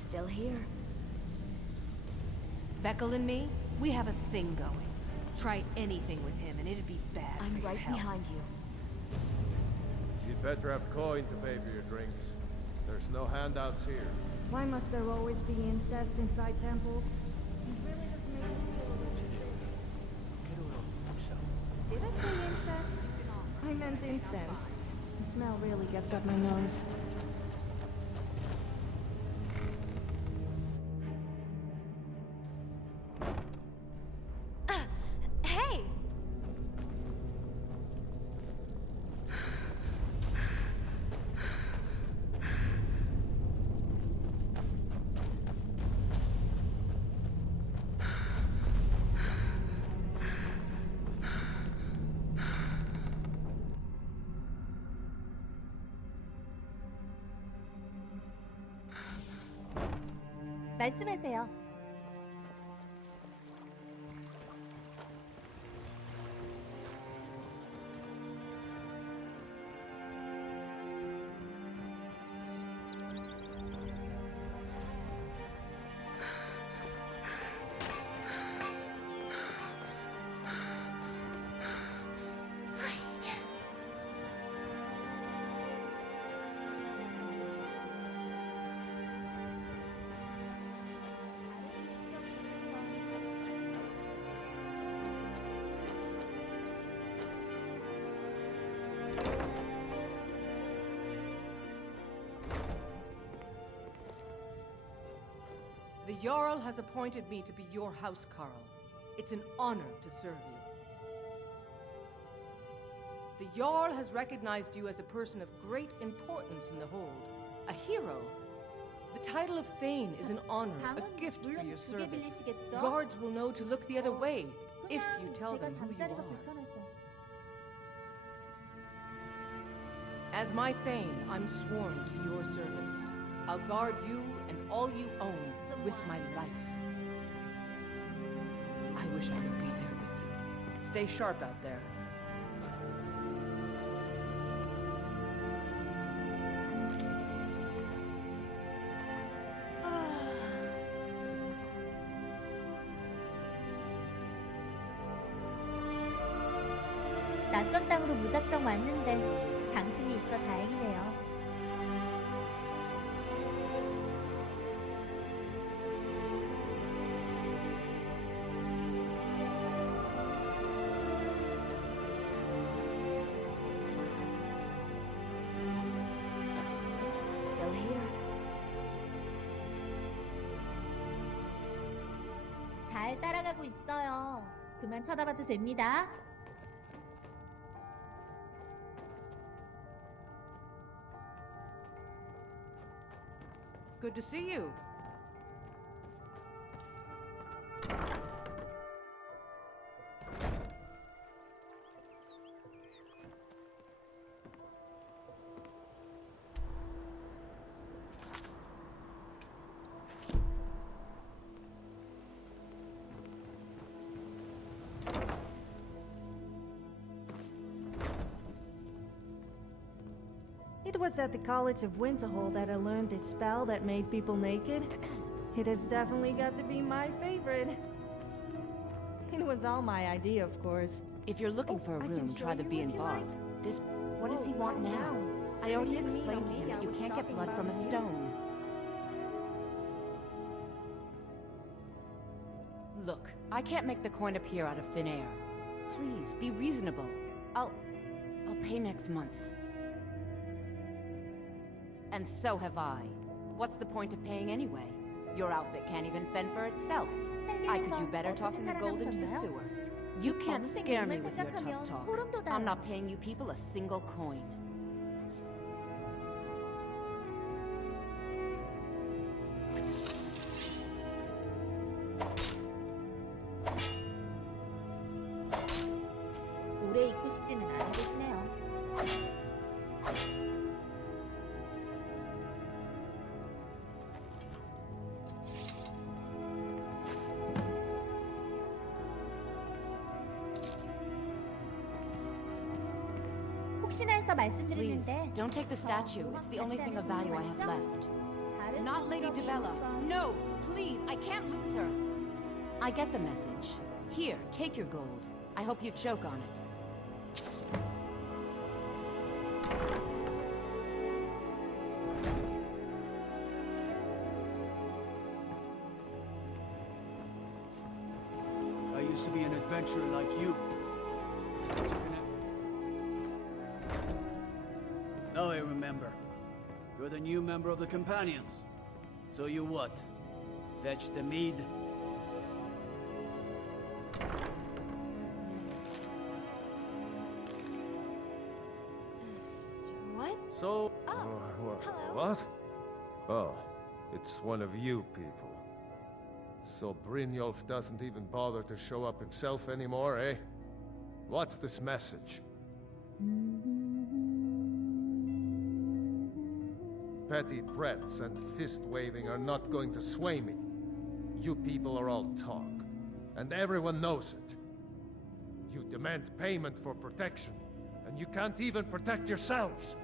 Still here. Beckel and me, we have a thing going. Try anything with him and it'd be bad for I'm your right health. behind you. You'd better have coin to pay for your drinks. There's no handouts here. Why must there always be incest inside temples? It really does make me feel a little sick. Did I say incest? I meant incense. The smell really gets up my nose. Hey! 말씀하세요. The Jarl has appointed me to be your housecarl. It's an honor to serve you. The Jarl has recognized you as a person of great importance in the Hold, a hero. The title of Thane is an honor, a 방은 gift for 물론 your 2개 service. 빌리시겠죠? Guards will know to look the other way if you 그냥 tell 제가 them who you 잠자리가 are. 불편해서. As my Thane, I'm sworn to your service. I'll guard you and all you own with my life. I wish I could be there with you. Stay sharp out there. 낯선 땅으로 무작정 왔는데 당신이 있어 다행이네요. Still here. 잘 따라가고 있어요. 그만 쳐다봐도 됩니다. Good to see you. It was at the College of Winterhold that I learned this spell that made people naked. It has definitely got to be my favorite. It was all my idea, of course. If you're looking for a I can room, show try the you Bee if and you Barb. like. This... What does he want calm now? down. I already didn't mean explained to on him me, that I you was can't get talking blood from a about you. stone. Look, I can't make the coin appear out of thin air. Please, be reasonable. I'll pay next month. And so have I. What's the point of paying anyway? Your outfit can't even fend for itself. I could do better tossing the gold into the sewer. You can't scare me with your tough talk. I'm not paying you people a single coin. 오래 있고 싶지는 않은 곳이네요. 혹시나 해서 Please, 말씀드리는데 don't take the statue. It's the only thing of value I have left. 다른 not Lady Dibella. No, please, I can't lose her. I get the message. Here, take your gold. I hope you choke on it. I used to be an adventurer like you. Now I remember. You're the new member of the Companions. So you what? Fetch the mead? What? So... hello. What? Oh, it's one of you people. So Brynjolf doesn't even bother to show up himself anymore, eh? What's this message? Petty threats and fist-waving are not going to sway me. You people are all talk, and everyone knows it. You demand payment for protection, and you can't even protect yourselves.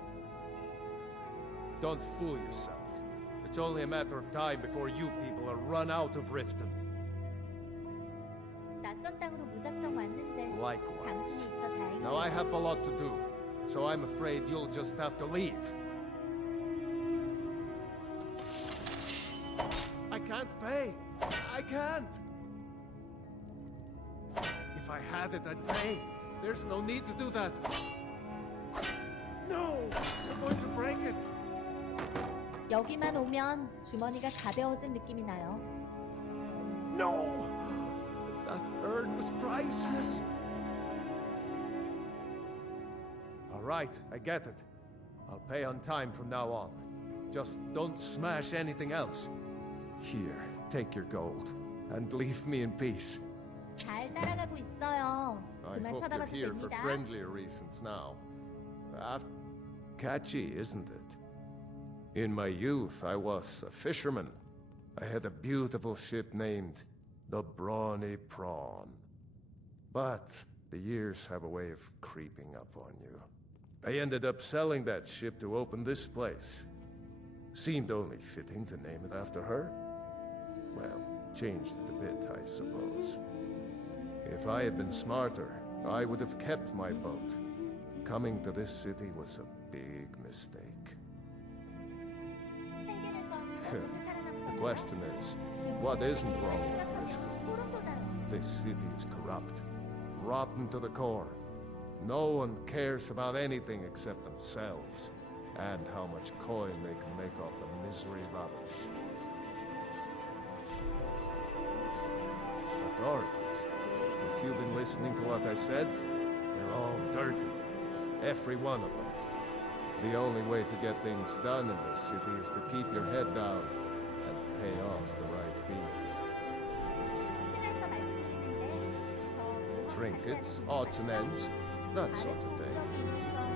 Don't fool yourself. It's only a matter of time before you people are run out of Riften. 낯선 땅으로 무작정 왔는데 당신이 Likewise. 있어 다행이야. Now I have a lot to do, so I'm afraid you'll just have to leave. I can't pay. I can't. If I had it, I'd pay. There's no need to do that. No! I'm going to break it. 여기만 오면 주머니가 가벼워진 느낌이 나요. No! That urn was priceless. All right, I get it. I'll pay on time from now on. Just don't smash anything else. Here, take your gold, and leave me in peace. 잘 따라가고 있어요. I 그만 hope you're 쳐다봐도 here for 됩니다. friendlier reasons now. Catchy, isn't it? In my youth, I was a fisherman. I had a beautiful ship named the Brawny Prawn. But the years have a way of creeping up on you. I ended up selling that ship to open this place. Seemed only fitting to name it after her. Well, changed it a bit, I suppose. If I had been smarter, I would have kept my boat. Coming to this city was a big mistake. 헬겐에서 어떻게 살아남으셨나요? The question is, what isn't wrong with 생각하면 Riften? 소름 돋아요. This city is corrupt, rotten to the core. No one cares about anything except themselves, and how much coin they can make off the misery of others. Authorities, if you've been listening to what I said, they're all dirty. Every one of them. The only way to get things done in this city is to keep your head down and pay off the right people. 혹시나해서 말씀드리는데 저 Trinkets, odds and ends, that sort of thing. 목적이 있어서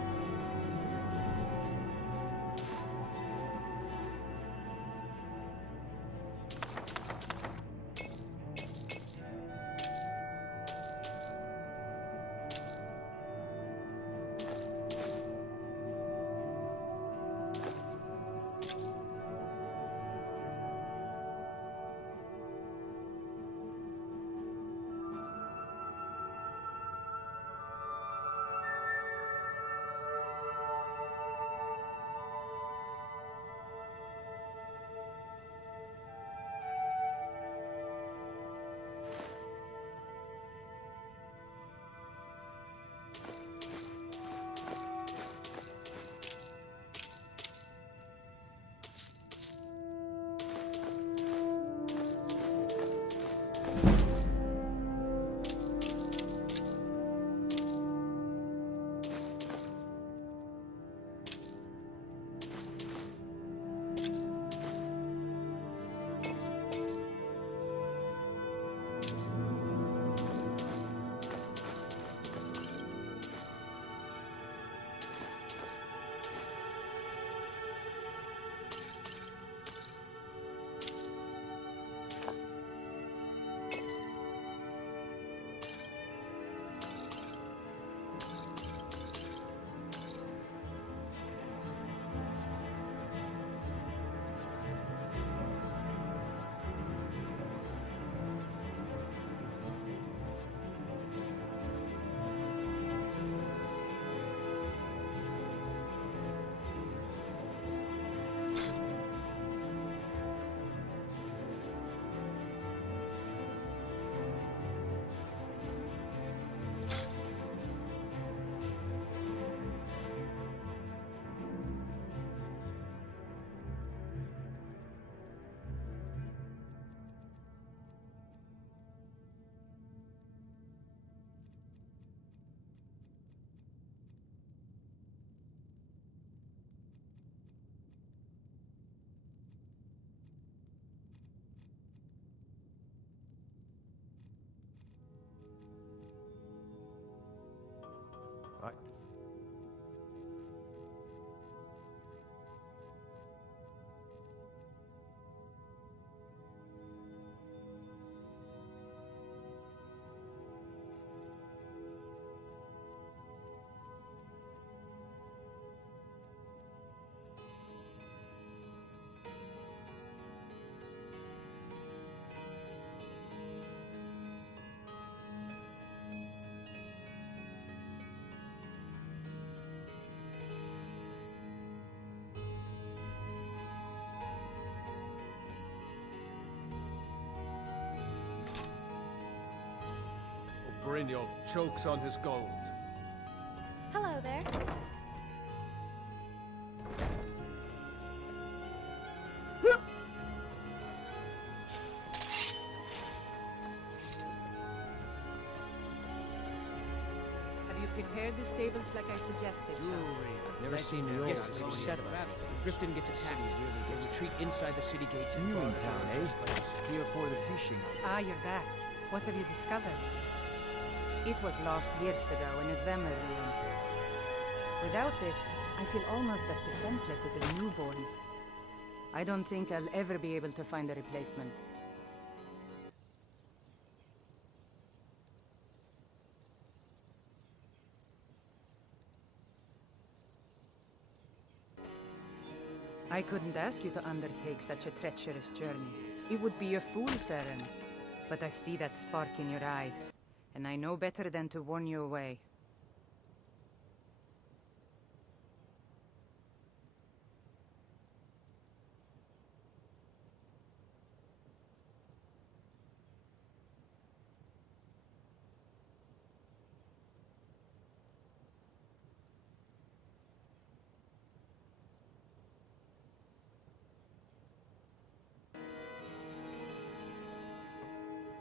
I... Brynjolf chokes on his gold. Hello there. Have you prepared the stables like I suggested, Jewelry. Never seen the guests upset about it. If Riften gets attacked, let's retreat inside the city gates and New in town, eh? Here for the fishing. Ah, you're back. What have you discovered? It was lost years ago in a Dwemer ruin. Without it, I feel almost as defenseless as a newborn. I don't think I'll ever be able to find a replacement. I couldn't ask you to undertake such a treacherous journey. It would be a fool's errand. But I see that spark in your eye, and I know better than to warn you away.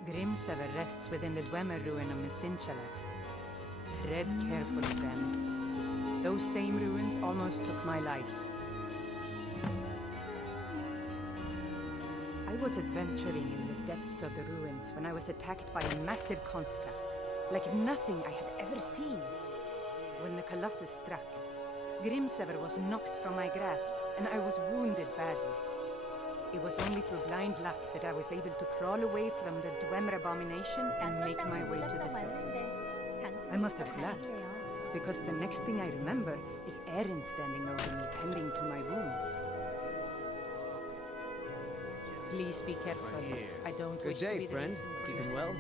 Grimsever rests within the Dwemer ruin of Misinchaleft. Tread carefully, friend. Those same ruins almost took my life. I was adventuring in the depths of the ruins when I was attacked by a massive construct, like nothing I had ever seen. When the Colossus struck, Grimsever was knocked from my grasp, and I was wounded badly. It was only through blind luck that I was able to crawl away from the Dwemer abomination and make my way to the surface. I must have collapsed, because the next thing I remember is Erin standing over me, tending to my wounds. Please be careful. I don't wish to be the reason for Keeping your- well?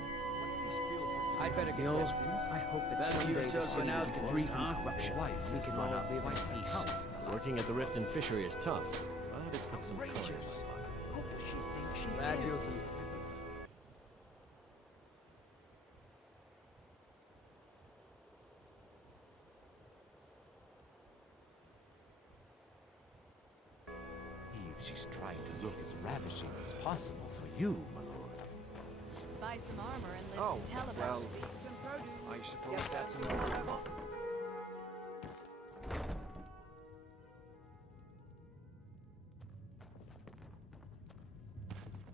I'd better get Yo, this. I hope that That's someday your the city circling will out be for, free huh? from corruption. We can all live in peace. Working at the Riften fishery is tough, but it puts some color. Bad deal to you. She's trying to look as ravishing as possible for you, my lord. Buy some armor and live to tell about it. I suppose that's another.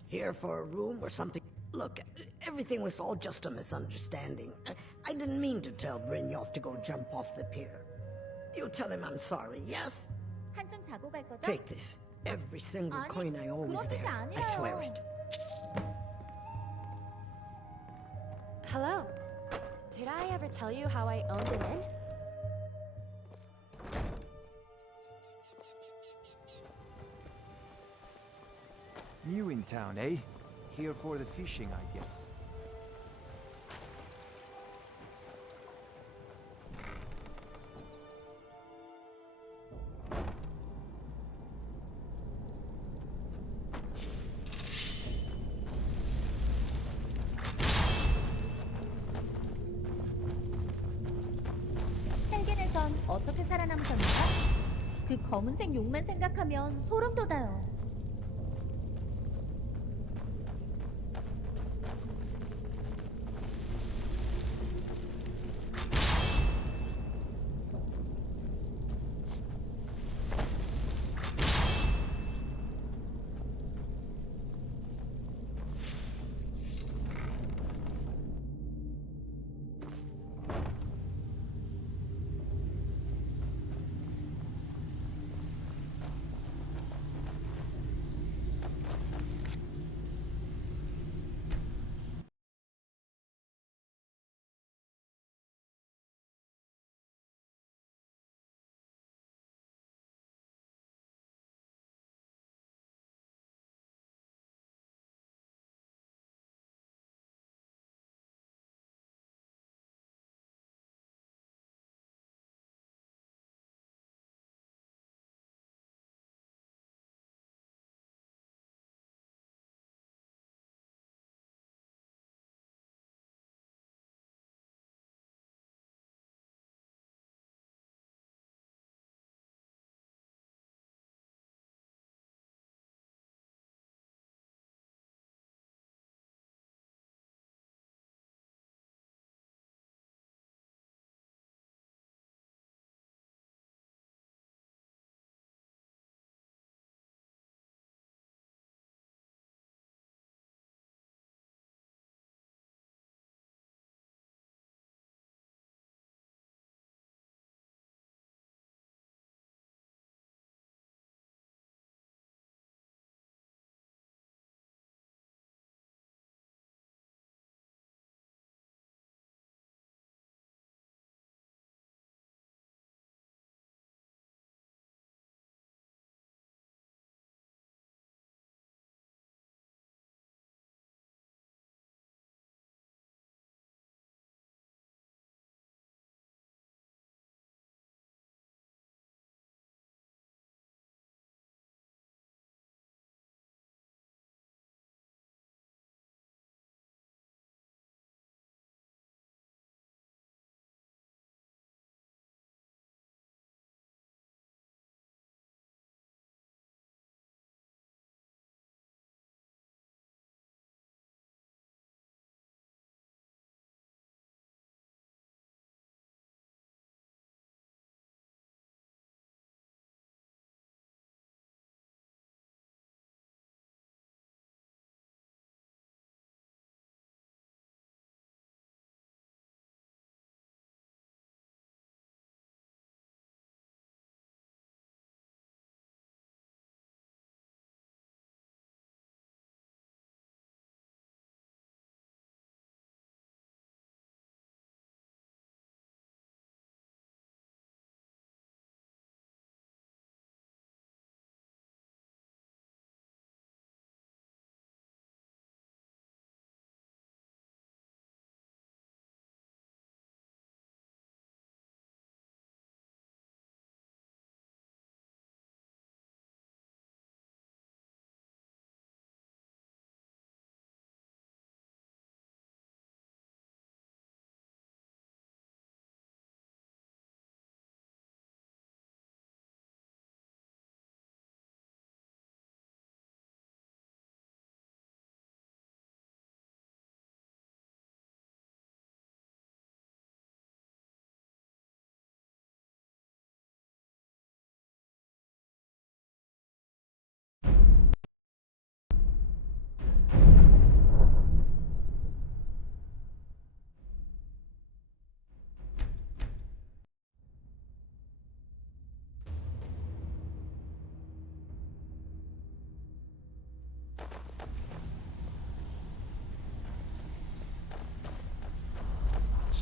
Here for a room or something? Look, everything was all just a misunderstanding. I didn't mean to tell Brynjolf to go jump off the pier. You tell him I'm sorry, yes? 한숨 자고 갈 거죠? Take this. Every single 아니, coin I owe is 그런 뜻이 there. I swear 아니에요. it. Hello. Did I ever tell you how I owned an inn? New in town, eh? Here for the fishing, I guess. 헬겐에선 어떻게 살아남으셨나요? 그 검은색 용만 생각하면 소름 돋아요.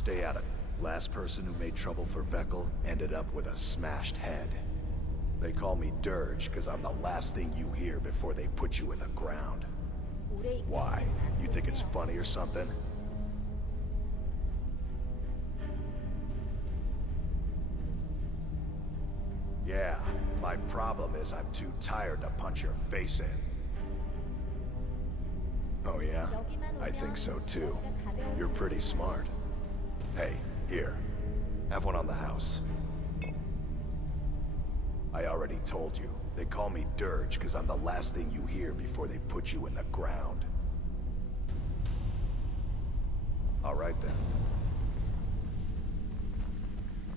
Stay out of it. Last person who made trouble for Vekkel ended up with a smashed head. They call me Dirge because I'm the last thing you hear before they put you in the ground. Why? You think it's funny or something? Yeah, my problem is I'm too tired to punch your face in. Oh yeah? I think so too. You're pretty smart. Hey, here. Have one on the house. I already told you. They call me Dirge because I'm the last thing you hear before they put you in the ground. All right then.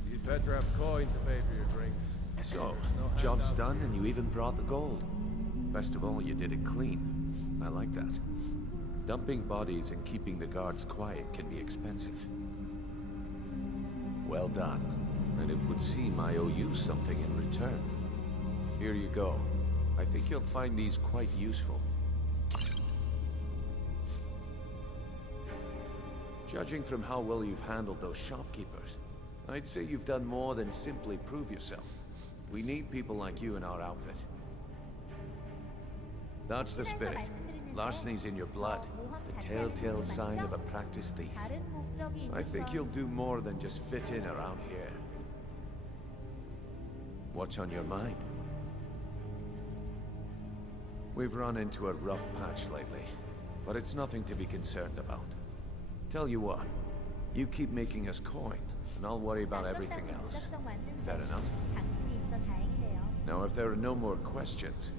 You'd better have coin to pay for your drinks. So, job's done and you even brought the gold. Best of all, you did it clean. I like that. Dumping bodies and keeping the guards quiet can be expensive. Well done. And it would seem I owe you something in return. Here you go. I think you'll find these quite useful. Judging from how well you've handled those shopkeepers, I'd say you've done more than simply prove yourself. We need people like you in our outfit. That's the spirit. Larceny's in your blood, the telltale sign of a practiced thief. I think you'll do more than just fit in around here. What's on your mind? We've run into a rough patch lately, but it's nothing to be concerned about. Tell you what, you keep making us coin, and I'll worry about everything else. Fair enough? Now, if there are no more questions,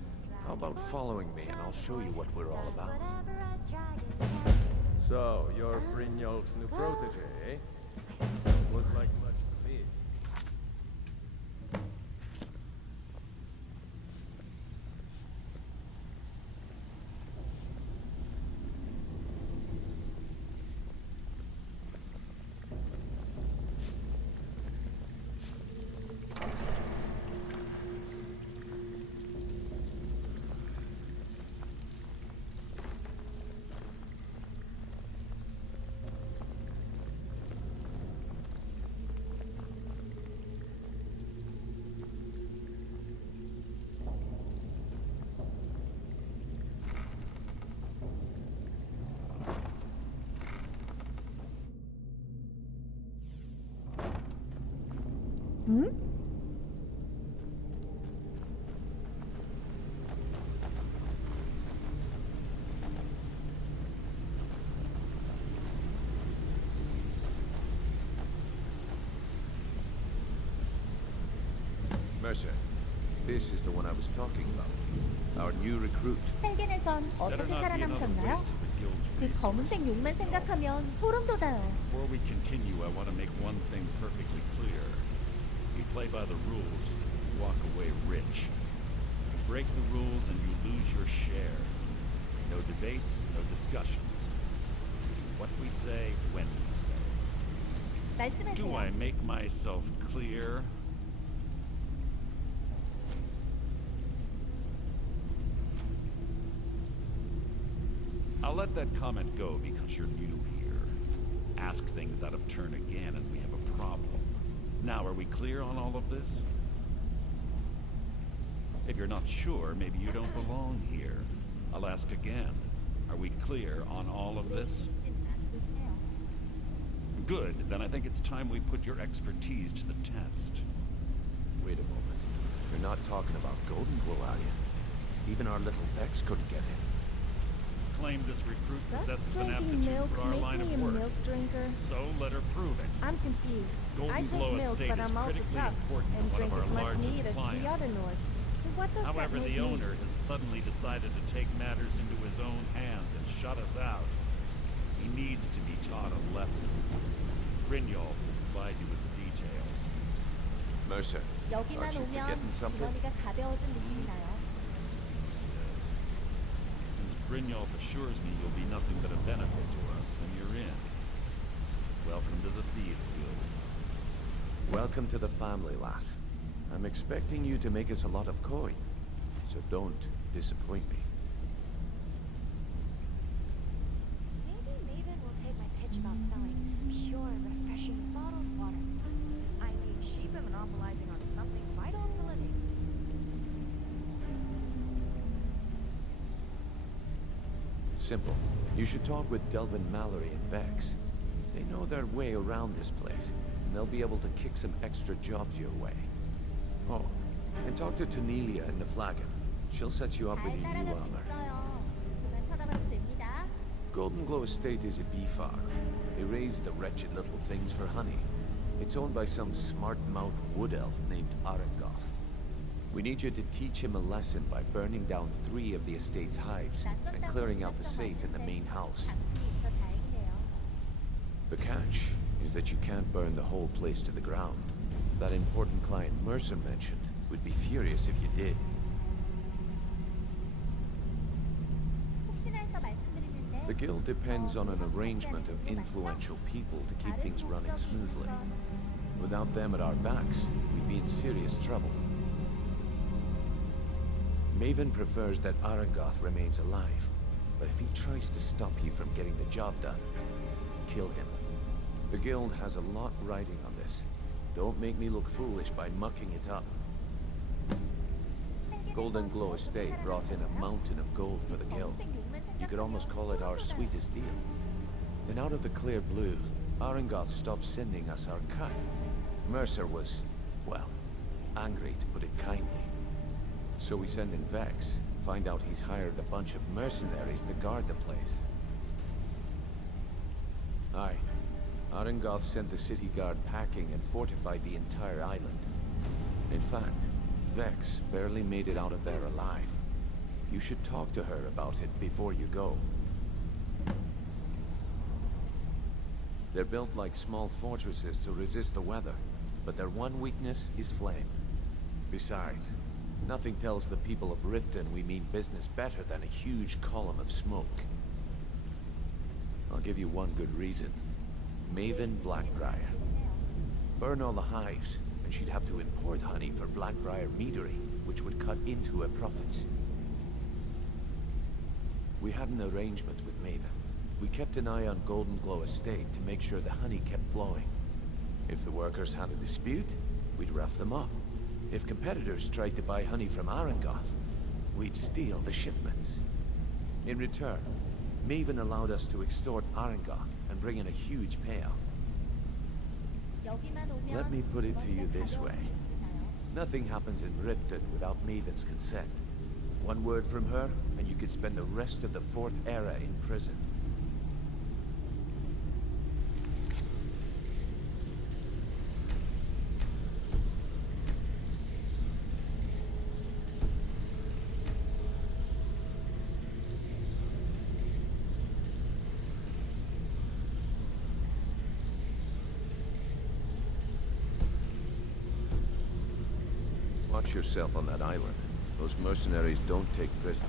how about following me and I'll show you what we're all about. So, you're Brynjolf's new protege, eh? Look like much to me. 응? Mercer, this is the one I was talking about. Our new recruit. 헬겐에선 어떻게 살아남으셨나요? 그 검은색 용만 생각하면 소름 돋아요. Before we continue, I want to make one thing perfectly clear. You play by the rules, you walk away rich. You break the rules and you lose your share. No debates, no discussions. What we say, when we say. 말씀하세요. Do I make myself clear? I'll let that comment go because you're new here. Ask things out of turn again and we have a problem. Now, are we clear on all of this? If you're not sure, maybe you don't belong here. I'll ask again. Are we clear on all of this? Good, then I think it's time we put your expertise to the test. Wait a moment. You're not talking about Golden Glow, are you? Even our little Vex couldn't get in. Claim this recruit Does possesses an drinking aptitude milk for our make line me of a work. milk drinker? So let her prove it. I'm confused. Golden I Glow drink milk, Estate but is I'm also critically tough important to and one drink of as our much largest meat as the clients. other Nords. So what does However, that make the me? owner has suddenly decided to take matters into his own hands and shut us out. He needs to be taught a lesson. Brynjolf will provide you with the details. Mercer, 여기만 aren't you 오면 forgetting something? 주머니가 가벼워진 느낌이 나요. Since Brynjolf assures me you'll be nothing but a benefit to us, then you're in. Welcome to the Thieves Guild. Welcome to the family, lass. I'm expecting you to make us a lot of coin, so don't disappoint me. Maybe Maven will take my pitch about selling pure, refreshing simple. You should talk with Delvin Mallory and Vex. They know their way around this place, and they'll be able to kick some extra jobs your way. Oh, and talk to Tanelia in the Flagon. She'll set you up with your new armor. Golden Glow Estate is a bee farm. They raise the wretched little things for honey. It's owned by some smart-mouthed wood elf named Arengoth. We need you to teach him a lesson by burning down 3 of the estate's hives and clearing out the safe in the main house. The catch is that you can't burn the whole place to the ground. That important client Mercer mentioned would be furious if you did. The guild depends on an arrangement of influential people to keep things running smoothly. Without them at our backs, we'd be in serious trouble. Maven prefers that Arengoth remains alive, but if he tries to stop you from getting the job done, kill him. The guild has a lot riding on this. Don't make me look foolish by mucking it up. Golden Glow Estate brought in a mountain of gold for the guild. You could almost call it our sweetest deal. Then out of the clear blue, Arengoth stopped sending us our cut. Mercer was, well, angry to put it kindly. So we send in Vex, find out he's hired a bunch of mercenaries to guard the place. Aye. Arengoth sent the city guard packing and fortified the entire island. In fact, Vex barely made it out of there alive. You should talk to her about it before you go. They're built like small fortresses to resist the weather, but their one weakness is flame. Besides, nothing tells the people of Riften we mean business better than a huge column of smoke. I'll give you one good reason. Maven Blackbriar. Burn all the hives, and she'd have to import honey for Blackbriar meadery, which would cut into her profits. We had an arrangement with Maven. We kept an eye on Golden Glow Estate to make sure the honey kept flowing. If the workers had a dispute, we'd rough them up. If competitors tried to buy honey from Arengoth, we'd steal the shipments. In return, Maven allowed us to extort Arengoth and bring in a huge payout. Let me put it to you this way. Nothing happens in Riften without Maven's consent. One word from her, and you could spend the rest of the 4th era in prison. Watch yourself on that island. Those mercenaries don't take prisoners.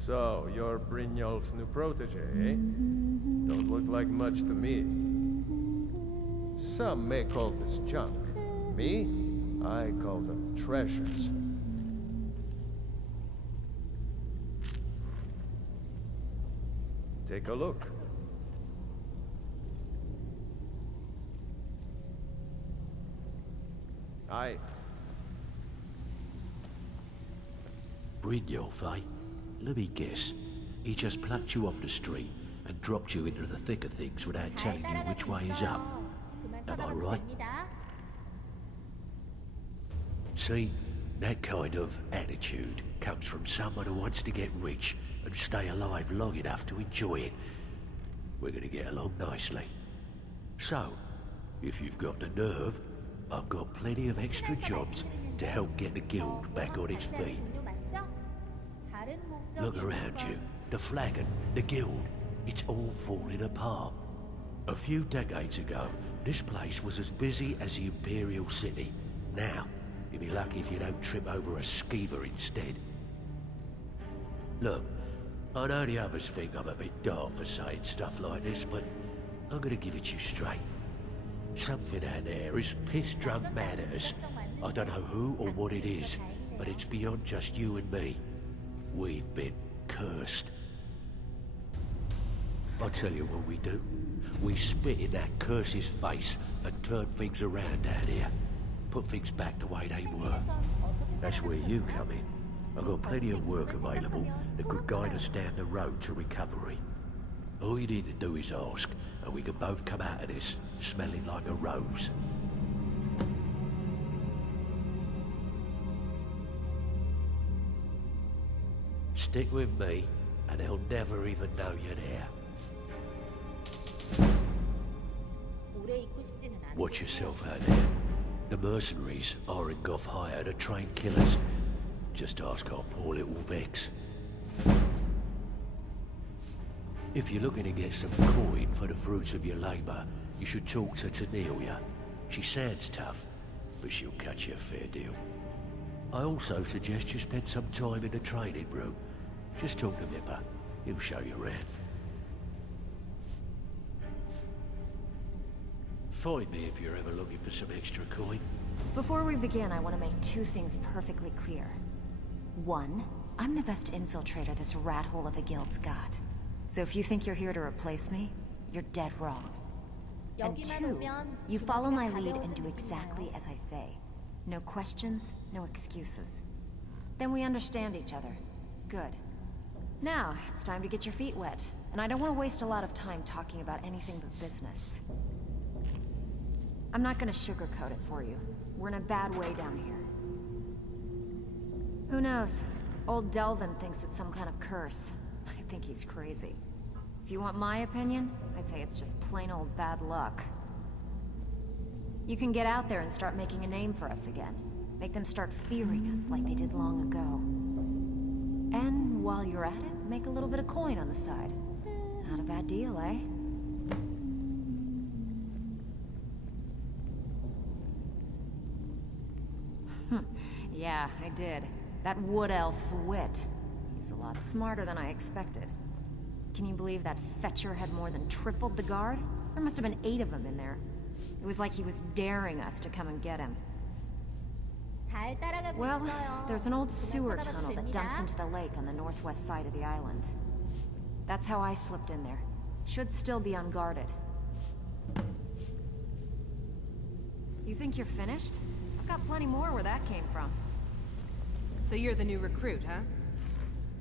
So, you're Brynjolf's new protege, eh? Don't look like much to me. Some may call this junk. Me? I call them treasures. Take a look. Aye. Brynjolf, eh? Let me guess. He just plucked you off the street and dropped you into the thick of things without telling you which way is up. Am I right? See, that kind of attitude comes from someone who wants to get rich and stay alive long enough to enjoy it. We're gonna get along nicely. So, if you've got the nerve, I've got plenty of extra jobs to help get the guild back on its feet. Look around you. The flagon, the guild, it's all falling apart. A few decades ago, this place was as busy as the Imperial City. Now, you'll be lucky if you don't trip over a skeever instead. Look, I know the others think I'm a bit daft for saying stuff like this, but I'm gonna give it to you straight. Something out there is piss-drunk mad at us. I don't know who or what it is, but it's beyond just you and me. We've been cursed. I tell you what we do. We spit in that curse's face and turn things around down here. Put things back the way they were. That's where you come in. I've got plenty of work available that could guide us down the road to recovery. All you need to do is ask, and we can both come out of this smelling like a rose. Stick with me, and they'll never even know you're there. Watch yourself out there. The mercenaries are in Goth hire to train killers. Just ask our poor little Vex. If you're looking to get some coin for the fruits of your labor, you should talk to Tanelia. She sounds tough, but she'll cut you a fair deal. I also suggest you spend some time in the training room. Just talk to Mipper. He'll show you around. Find me if you're ever looking for some extra coin. Before we begin, I want to make two things perfectly clear. One, I'm the best infiltrator this rat hole of a guild's got. So if you think you're here to replace me, you're dead wrong. And two, you follow my lead and do exactly as I say. No questions, no excuses. Then we understand each other. Good. Now, it's time to get your feet wet. And I don't want to waste a lot of time talking about anything but business. I'm not gonna sugarcoat it for you. We're in a bad way down here. Who knows? Old Delvin thinks it's some kind of curse. I think he's crazy. If you want my opinion, I'd say it's just plain old bad luck. You can get out there and start making a name for us again. Make them start fearing us like they did long ago. And while you're at it, make a little bit of coin on the side. Not a bad deal, eh? Yeah, I did. That wood elf's wit. He's a lot smarter than I expected. Can you believe that fetcher had more than tripled the guard? There must have been 8 of them in there. It was like he was daring us to come and get him. Well, there's an old sewer tunnel that dumps into the lake on the northwest side of the island. That's how I slipped in there. Should still be unguarded. You think you're finished? I've got plenty more where that came from. So you're the new recruit, huh?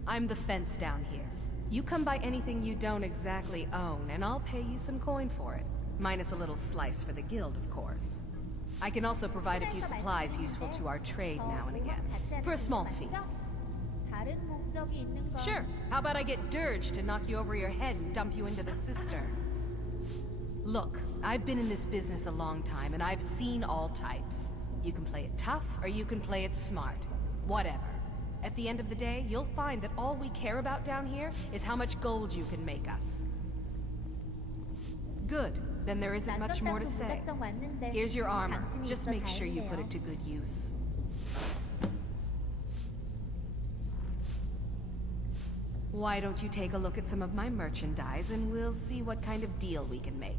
I'm the fence down here. You come by anything you don't exactly own, and I'll pay you some coin for it. Minus a little slice for the guild, of course. I can also provide a few supplies useful to our trade now and again, for a small fee. Sure, how about I get Dirge to knock you over your head and dump you into the cistern? Look, I've been in this business a long time, and I've seen all types. You can play it tough, or you can play it smart. Whatever. At the end of the day, you'll find that all we care about down here is how much gold you can make us. Good. Then there isn't much more to say. Here's your armor. Just make sure you put it to good use. Why don't you take a look at some of my merchandise and we'll see what kind of deal we can make.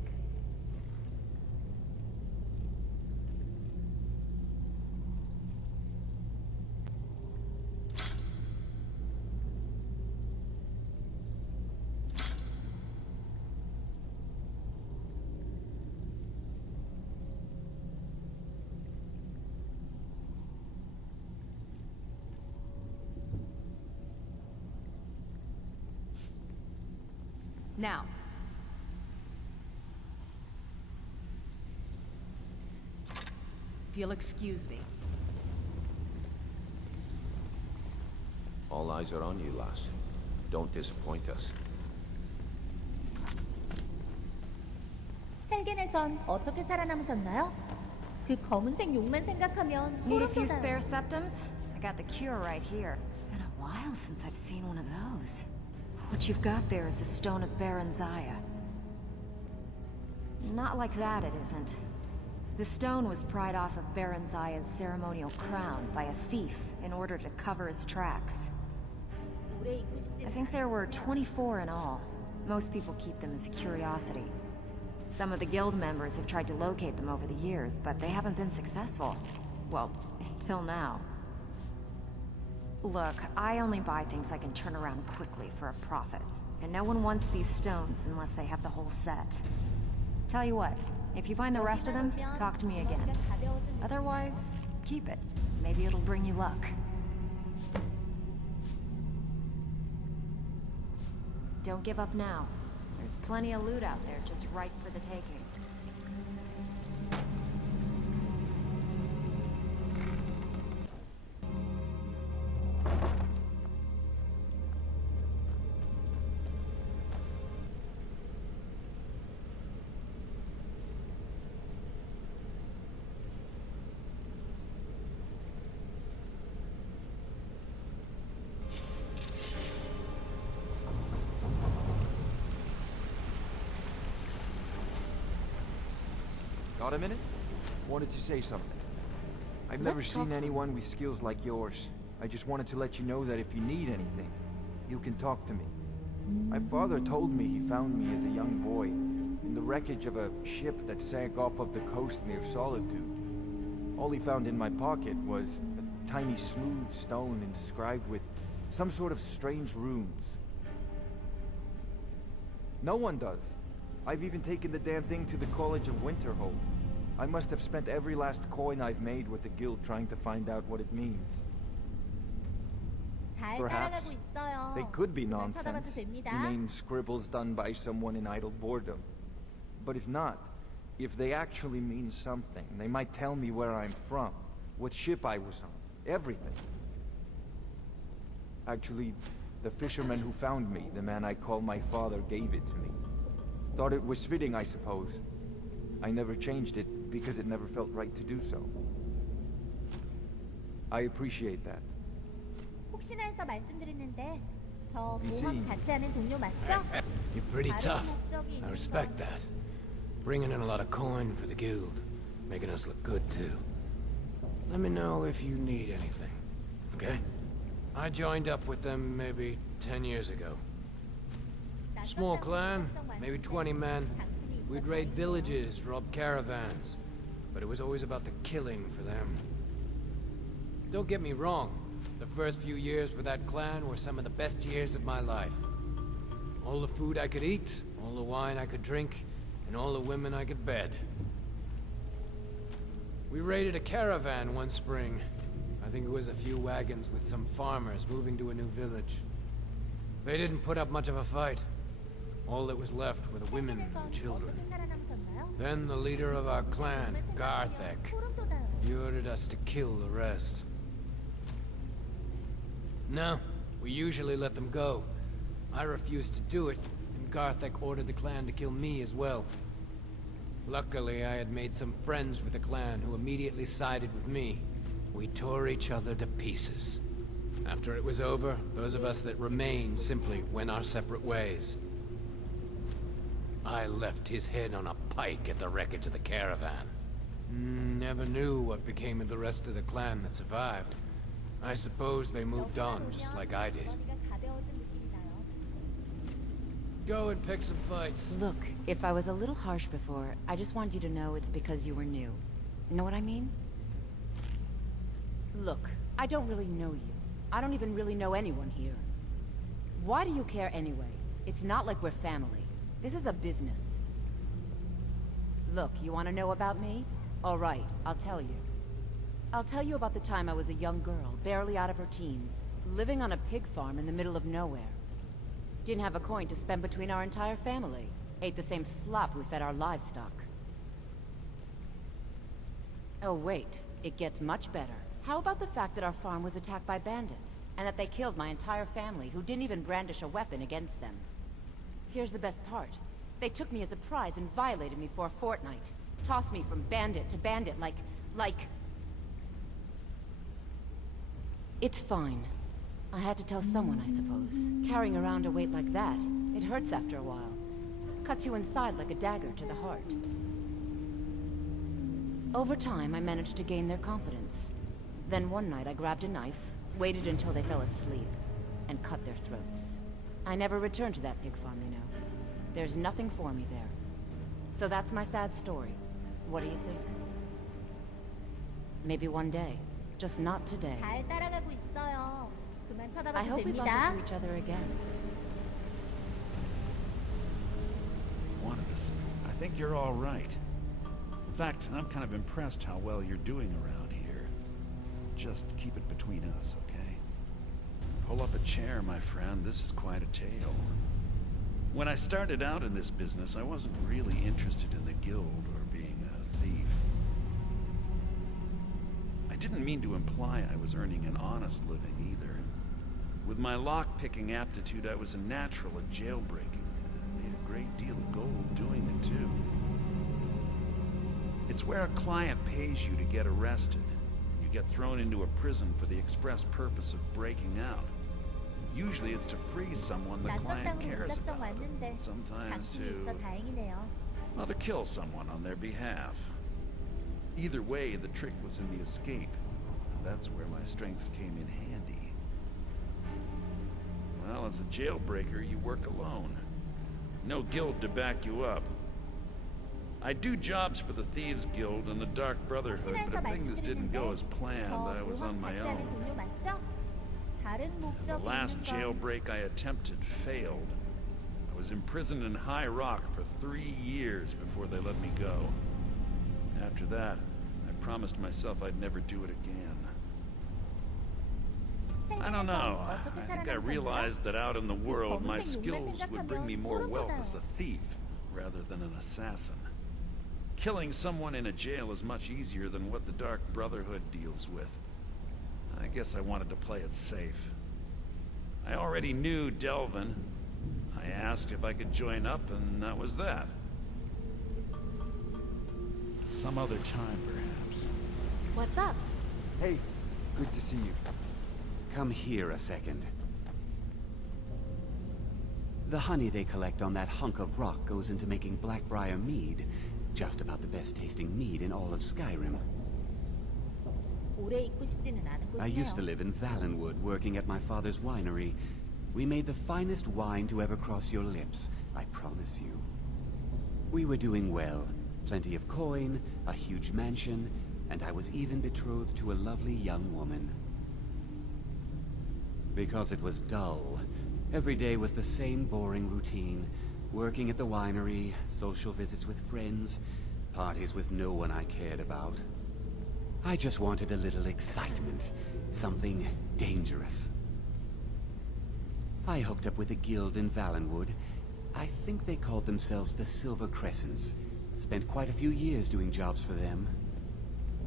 Now, if you'll excuse me. All eyes are on you, lass. Don't disappoint us. 헬겐에선 어떻게 살아남으셨나요? 그 검은색 용만 생각하면 Need a 소름 few 돋아요. spare septums? I got the cure right here. Been a while since I've seen one of those. What you've got there is a stone of Baron Zaya. Not like that, it isn't. The stone was pried off of Baron Zaya's ceremonial crown by a thief in order to cover his tracks. I think there were 24 in all. Most people keep them as a curiosity. Some of the guild members have tried to locate them over the years, but they haven't been successful. Well, till now. Look, I only buy things I can turn around quickly for a profit. And no one wants these stones unless they have the whole set. Tell you what, if you find the rest of them, talk to me again. Otherwise, keep it. Maybe it'll bring you luck. Don't give up now. There's plenty of loot out there just ripe for the taking. Got a minute? Wanted to say something. I've never seen anyone with skills like yours. I just wanted to let you know that if you need anything, you can talk to me. My father told me he found me as a young boy in the wreckage of a ship that sank off of the coast near Solitude. All he found in my pocket was a tiny smooth stone inscribed with some sort of strange runes. No one does. I've even taken the damn thing to the College of Winterhold. I must have spent every last coin I've made with the guild trying to find out what it means. Perhaps they could be nonsense, inane scribbles done by someone in idle boredom. But if not, if they actually mean something, they might tell me where I'm from, what ship I was on, everything. Actually, the fisherman who found me, the man I call my father, gave it to me. Thought it was fitting, I suppose. I never changed it because it never felt right to do so. I appreciate that. 혹시나 해서 말씀드리는데 저 모험 같이 하는 동료 맞죠? You're pretty tough. I respect that. Bringing in a lot of coin for the guild. Making us look good, too. Let me know if you need anything, okay? I joined up with them maybe 10 years ago. Small clan, maybe 20 men. We'd raid villages, rob caravans. But it was always about the killing for them. Don't get me wrong. The first few years with that clan were some of the best years of my life. All the food I could eat, all the wine I could drink, and all the women I could bed. We raided a caravan one spring. I think it was a few wagons with some farmers moving to a new village. They didn't put up much of a fight. All that was left were the women and children. Then the leader of our clan, Garthek, he ordered us to kill the rest. No, we usually let them go. I refused to do it, and Garthek ordered the clan to kill me as well. Luckily, I had made some friends with the clan who immediately sided with me. We tore each other to pieces. After it was over, those of us that remained simply went our separate ways. I left his head on a pike at the wreckage of the caravan. Never knew what became of the rest of the clan that survived. I suppose they moved on, just like I did. Go and pick some fights. Look, if I was a little harsh before, I just want you to know it's because you were new. Know what I mean? Look, I don't really know you. I don't even really know anyone here. Why do you care anyway? It's not like we're family. This is a business. Look, you want to know about me? All right, I'll tell you. I'll tell you about the time I was a young girl, barely out of her teens, living on a pig farm in the middle of nowhere. Didn't have a coin to spend between our entire family. Ate the same slop we fed our livestock. Oh wait, it gets much better. How about the fact that our farm was attacked by bandits, and that they killed my entire family, who didn't even brandish a weapon against them? Here's the best part. They took me as a prize and violated me for a fortnight. Tossed me from bandit to bandit like... It's fine. I had to tell someone, I suppose. Carrying around a weight like that, it hurts after a while. Cuts you inside like a dagger to the heart. Over time, I managed to gain their confidence. Then one night I grabbed a knife, waited until they fell asleep, and cut their throats. I never returned to that pig farm, you know. There's nothing for me there. So that's my sad story. What do you think? Maybe one day. Just not today. 잘 따라가고 있어요. 그만 I 쳐다봐도 hope we bump 됩니다. into each other again. I think you're all right. In fact, I'm kind of impressed how well you're doing around here. Just keep it between us, okay? Pull up a chair, my friend. This is quite a tale. When I started out in this business, I wasn't really interested in the guild or being a thief. I didn't mean to imply I was earning an honest living either. With my lock-picking aptitude, I was a natural at jailbreaking. I made a great deal of gold doing it, too. It's where a client pays you to get arrested. You get thrown into a prison for the express purpose of breaking out. Usually it's to free someone the client 낯섰다고 cares 무작정 about. 왔는데 Sometimes 당신이 있어 다행이네요. well, to kill someone on their behalf. Either way, the trick was in the escape. That's where my strengths came in handy. Well, as a jailbreaker, you work alone. No guild to back you up. I do jobs for the Thieves Guild and the Dark Brotherhood, but if things didn't go as planned, I was on my own. 동료 맞죠? 다른 The 목적이 last 있는 건 jailbreak I attempted failed. I was imprisoned in High Rock for 3 years before they let me go. After that, I promised myself I'd never do it again. I don't know. I think I realized that out in the world, my skills would bring me more wealth as a thief rather than an assassin. Killing someone in a jail is much easier than what the Dark Brotherhood deals with. I guess I wanted to play it safe. I already knew Delvin. I asked if I could join up, and that was that. Some other time, perhaps. What's up? Hey, good to see you. Come here a second. The honey they collect on that hunk of rock goes into making Blackbriar mead. Just about the best tasting mead in all of Skyrim. 오래 있고 싶지는 않은 I used to 곳이네요. live in Valenwood, working at my father's winery. We made the finest wine to ever cross your lips, I promise you. We were doing well. Plenty of coin, a huge mansion, and I was even betrothed to a lovely young woman. Because it was dull. Every day was the same boring routine. Working at the winery, social visits with friends, parties with no one I cared about. I just wanted a little excitement, something dangerous. I hooked up with a guild in Valenwood. I think they called themselves the Silver Crescents. Spent quite a few years doing jobs for them.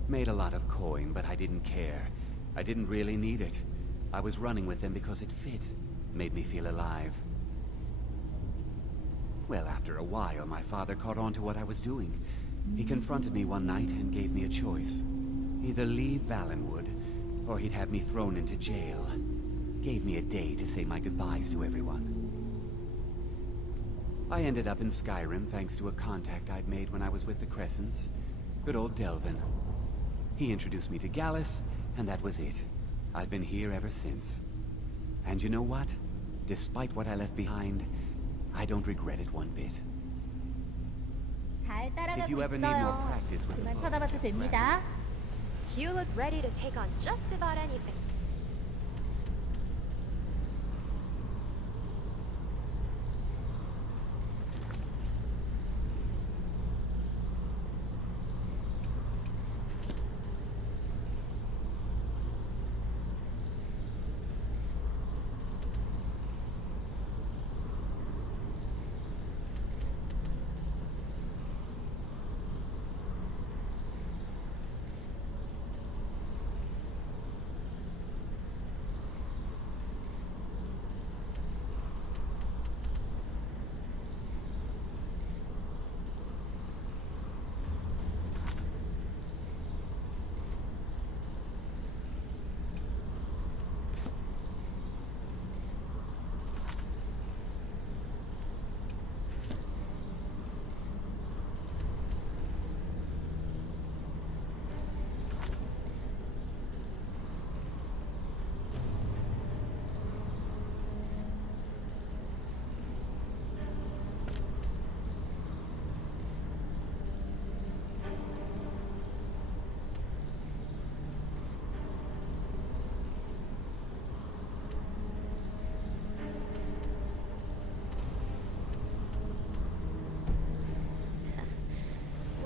Made a lot of coin, but I didn't care. I didn't really need it. I was running with them because it fit. Made me feel alive. Well, after a while, my father caught on to what I was doing. He confronted me one night and gave me a choice. Either leave Valenwood, or he'd have me thrown into jail. Gave me a day to say my goodbyes to everyone. I ended up in Skyrim thanks to a contact I'd made when I was with the Crescents. Good old Delvin. He introduced me to Gallus, and that was it. I've been here ever since. And you know what? Despite what I left behind, I don't regret it one bit. 잘 If 따라가고 you ever need more 있어요. practice with the 그만 bow, 쳐다봐도 just 됩니다. You look ready to take on just about anything.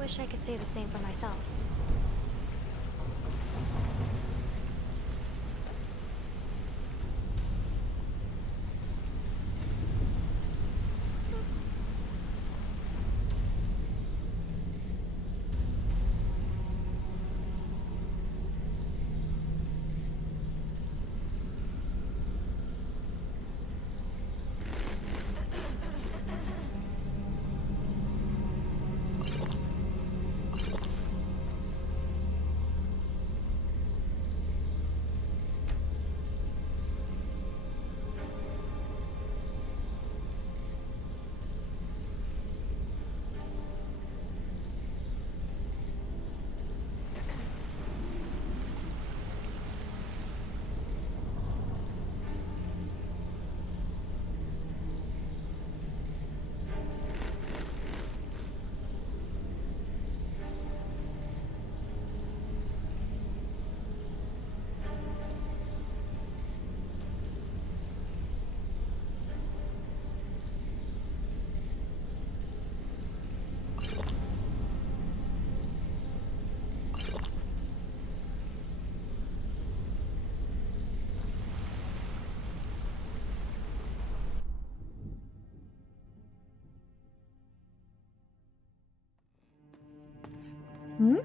wish I could say the same for myself. 응?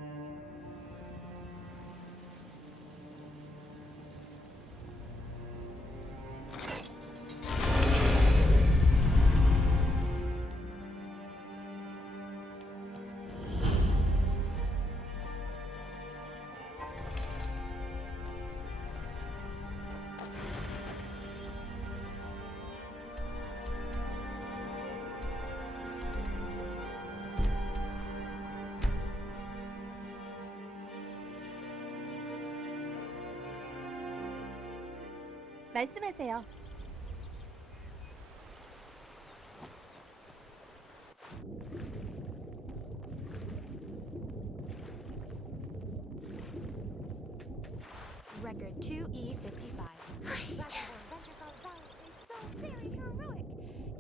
말씀하세요. Record 2E55. Dragonborn ventures on Valley is so very heroic,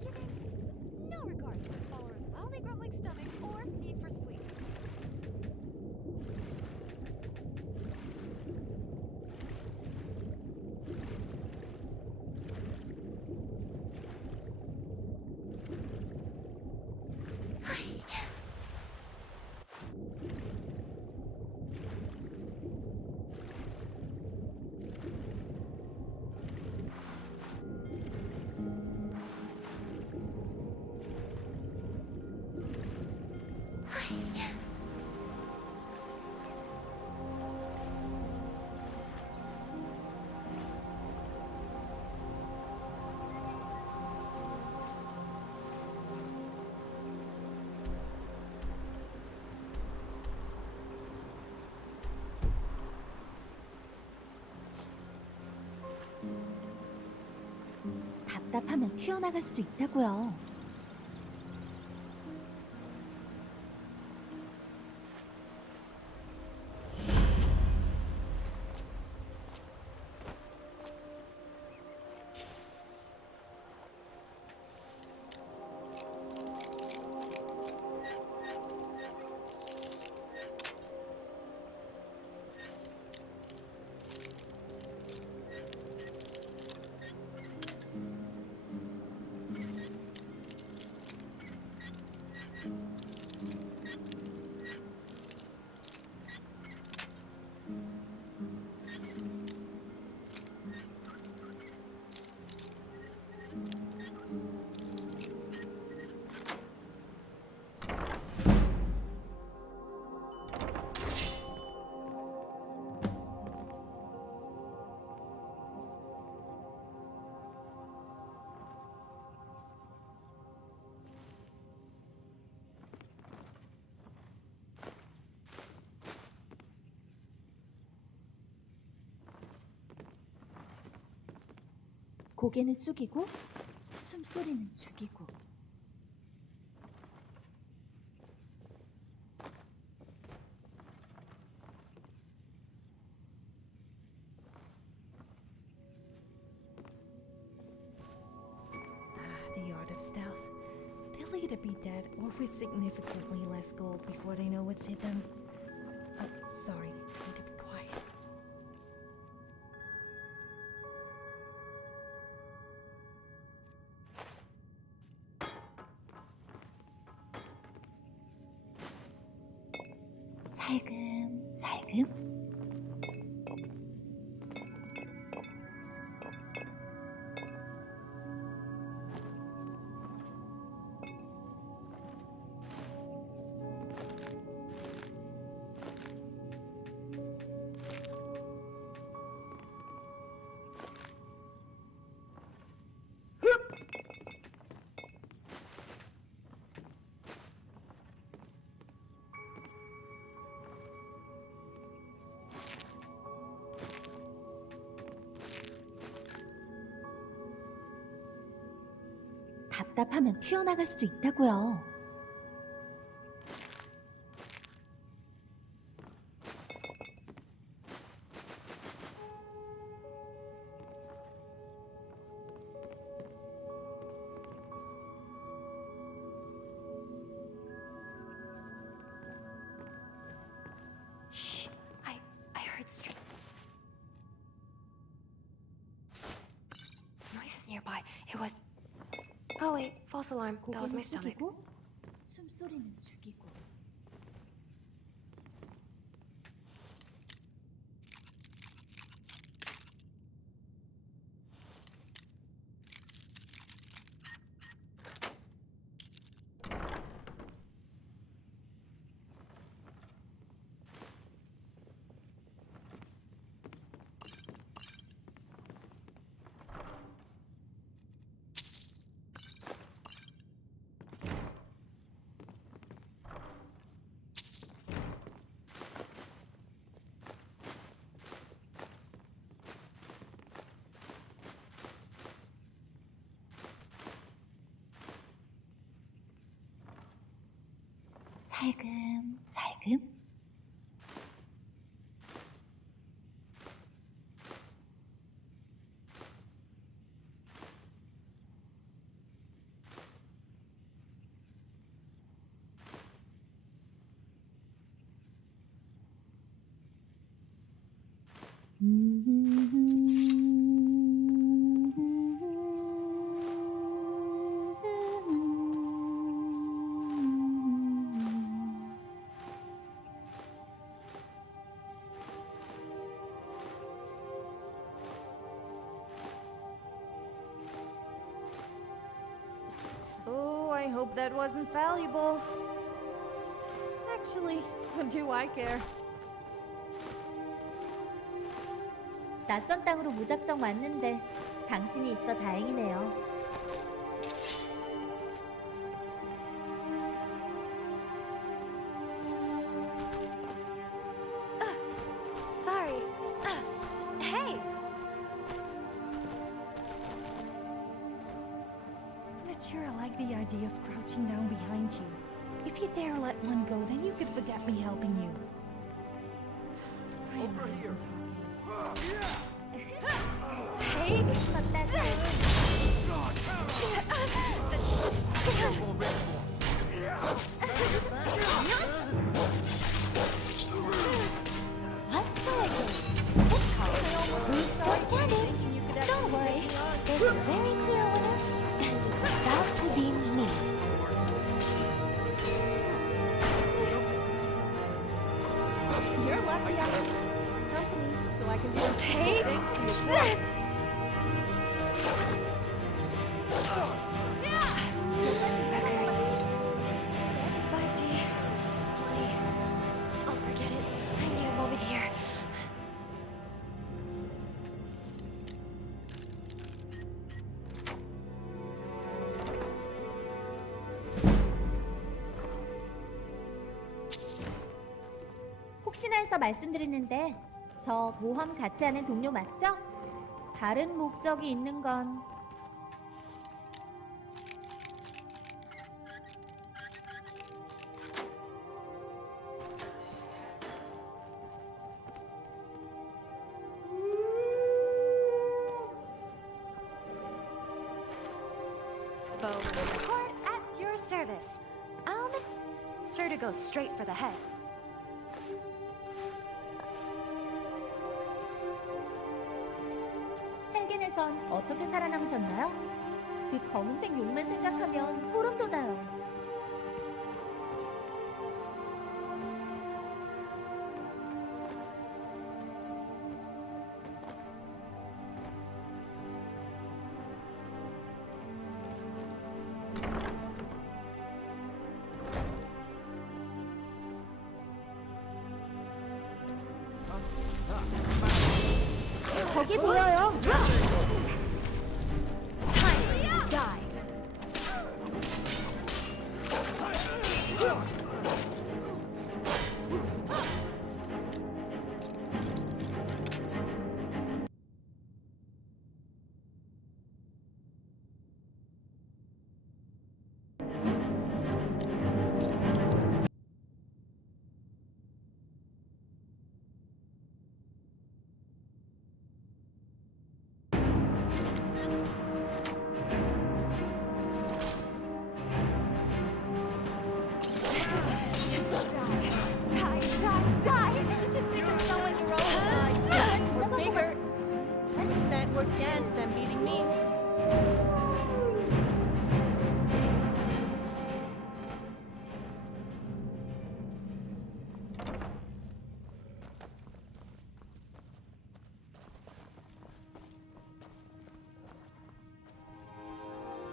giving no regard to his followers' loudly grumbling stomach or need for sleep. 답답하면 튀어나갈 수도 있다고요. 고개는 숙이고 숨소리는 죽이고. The art of stealth. They'll likely to be dead or with significantly less gold before they know what's hit them. Oh, sorry. Need to be quiet. 살금살금. 답답하면 튀어나갈 수도 있다고요. Shh. I heard noises nearby. It was... Oh wait, false alarm. That was my stomach. 숙이고 숨소리는 죽이고. 살금살금. Oh, I hope that wasn't valuable. Actually, what do I care? 낯선 땅으로 무작정 왔는데 당신이 있어 다행이네요. Sorry. Hey! But sure, I like the idea of crouching down behind you. If you dare let one go, then you could forget me helping you. Over here. Take Let's play a game. It's called Who's Still Standing? Don't worry, there's a very clear winner, and it's about to be me. You're lucky I have company, so I can do Take things to your this! Record. 5D. 20. I'll forget it. I need a moment here. 혹시나 해서 말씀드리는데 저 모험 같이 하는 동료 맞죠? 다른 목적이 있는 건 Phone report at your service. goes straight for the head. 헬겐에선 어떻게 살아남으셨나요? 그 검은색 용만 생각하면 소름 돋아요. 저기 보여요. Chance than beating me.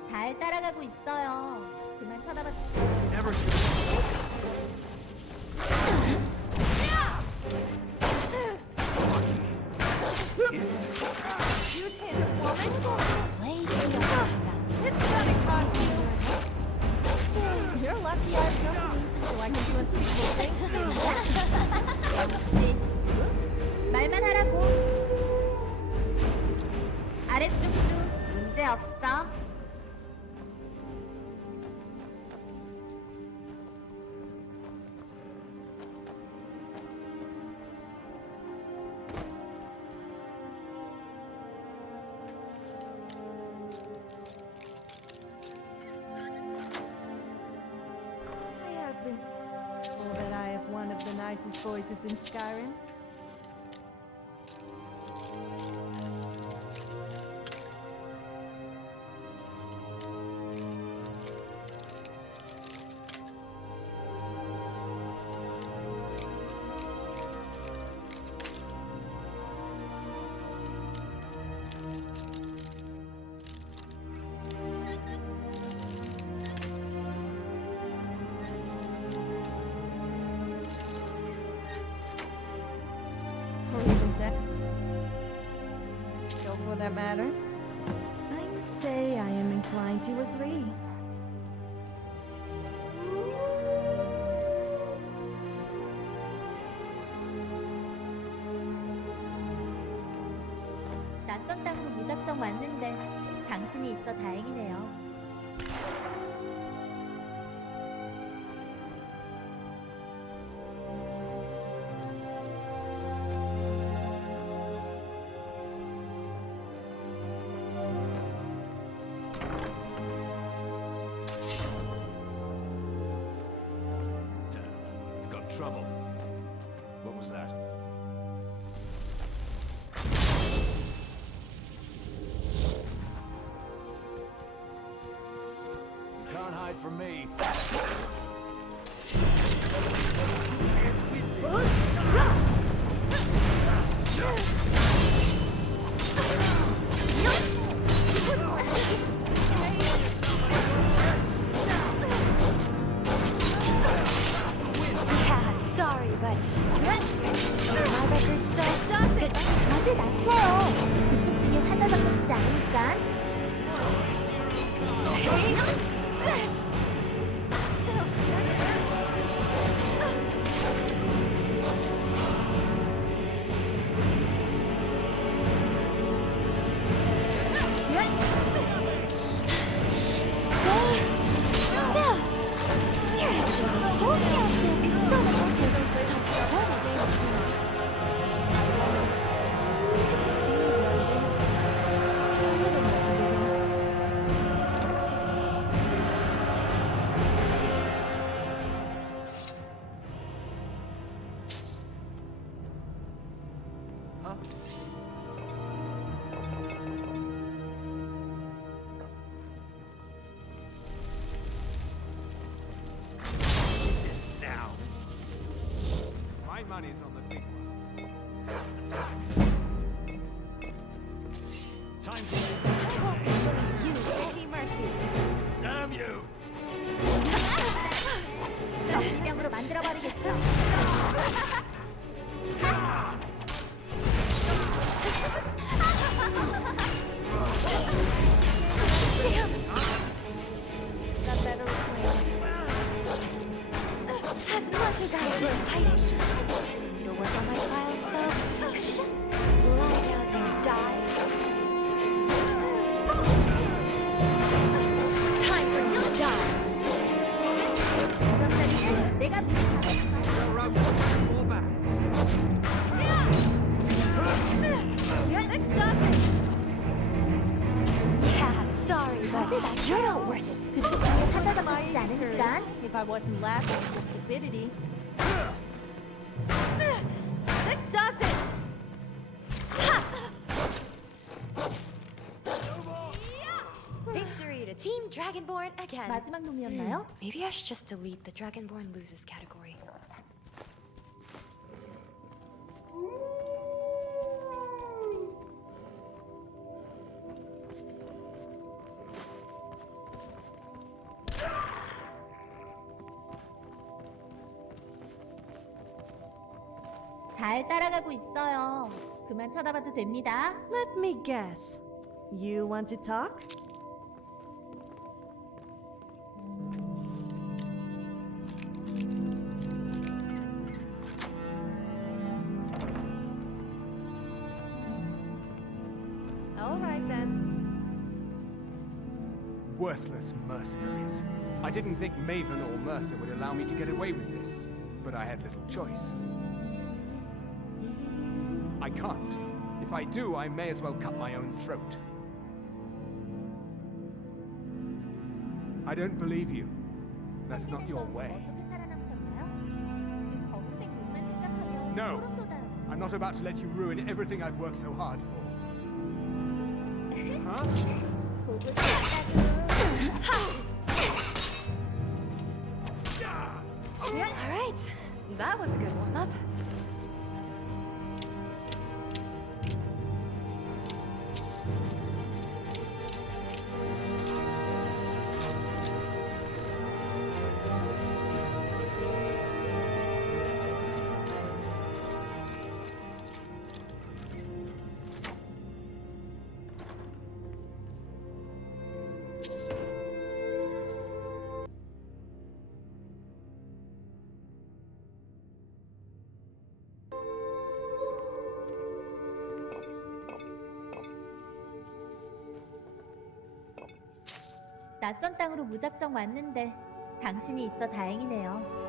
잘 따라가고 있어요. 그만 쳐다봐. Never You'd hit a woman? It's gonna cost you. You're lucky I've come so I can do unspeakable things. 역시 말만 하라고. 아래쪽도 문제 없어. That I have one of the nicest voices in Skyrim. Or even death. Go for that matter. I must say I am inclined to agree. 낯선 땅으로 무작정 왔는데 당신이 있어 다행이네요. Trouble. What was that? You can't hide from me. Sorry, but my record's so good. 맛을 낮춰요. 그쪽 등에 화살 받고 싶지 않으니까. money's on the big one. Time to I won't be showing you any mercy. damn you! 정비병으로 만들어버리겠어. Got better plan. As much as I enjoy fighting, I need to work on my files, so could you just lie down and die? Time for you to die. 내가 Fall back. That does it. Yeah, sorry, but you're not worth it. 그 수준을 판단받고 싶지 않으니까. If I wasn't laughing at your stupidity. That does it. Victory to Team Dragonborn again. 마지막 놈이었나요? Maybe I should just delete the Dragonborn loses category. 잘 따라가고 있어요. 그만 쳐다봐도 됩니다. Let me guess. You want to talk? All right then. Worthless mercenaries. I didn't think Maven or Mercer would allow me to get away with this, but I had little choice. I can't. If I do, I may as well cut my own throat. I don't believe you. That's not your way. 어떻게 살아남으셨나요? 그 검은색 눈만 생각하면 No. 소름 돋아요. I'm not about to let you ruin everything I've worked so hard for. Huh? 보고 싶다고. All right, that was a good warm-up. 낯선 땅으로 무작정 왔는데 당신이 있어 다행이네요.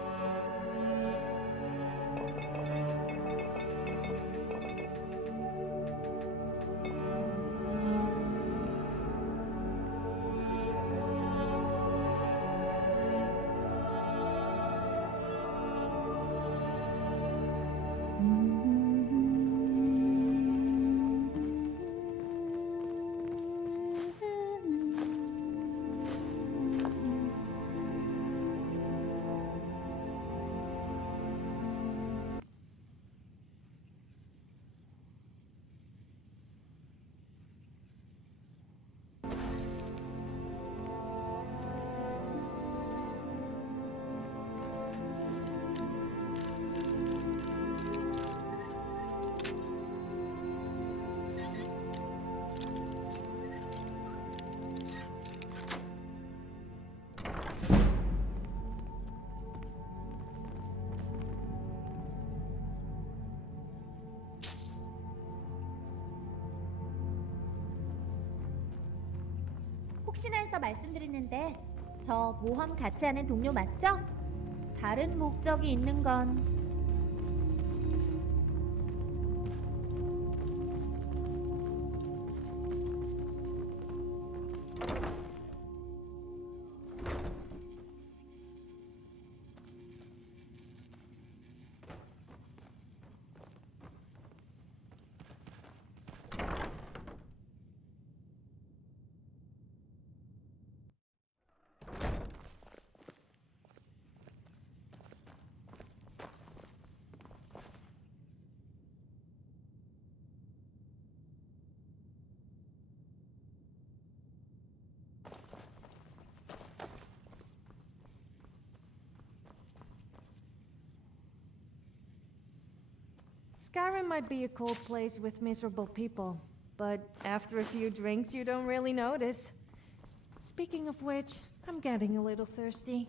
혹시나 해서 말씀드리는데 저 모험 같이 하는 동료 맞죠? 다른 목적이 있는 건 Skyrim might be a cold place with miserable people, but after a few drinks, you don't really notice. Speaking of which, I'm getting a little thirsty.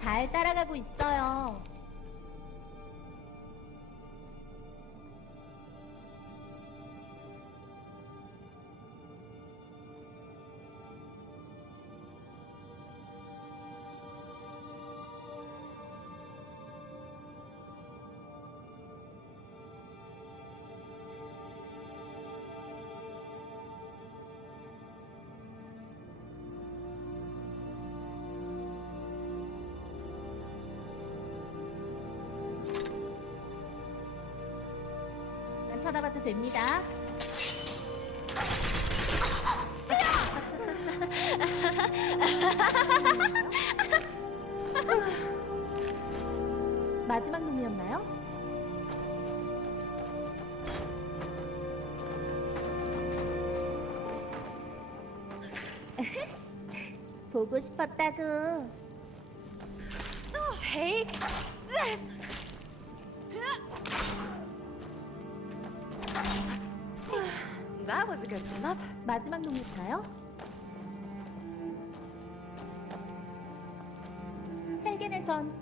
잘 따라가고 있어요. 난 쳐다봐도 됩니다. 마지막 놈이었나요? 보고 싶었다고. Take this! That was a good warm up. 마지막 놈일까요? 헬겐에선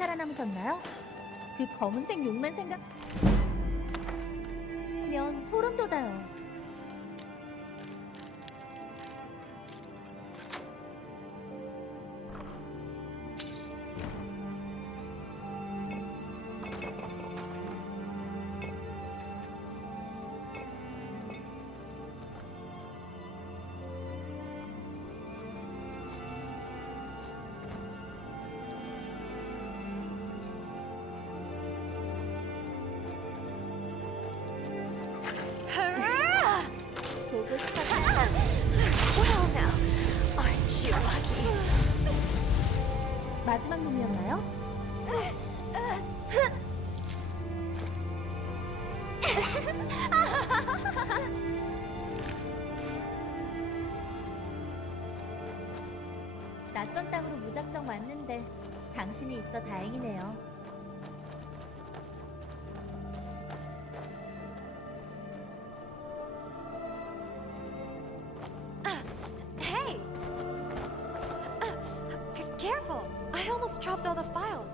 살아남으셨나요? 그 검은색 용만 생각... 면 소름 돋아요. 보고 싶었어요. Well now, aren't you lucky? 마지막 놈이었나요? 낯선 땅으로 무작정 왔는데 당신이 있어 다행이네요. Hey! Careful! I almost dropped all the files.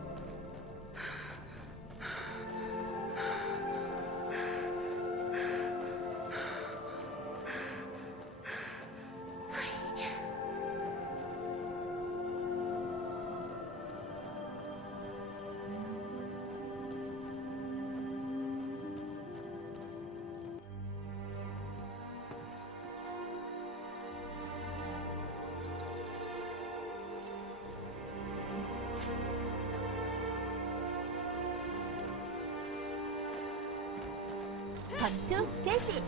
전투 개시!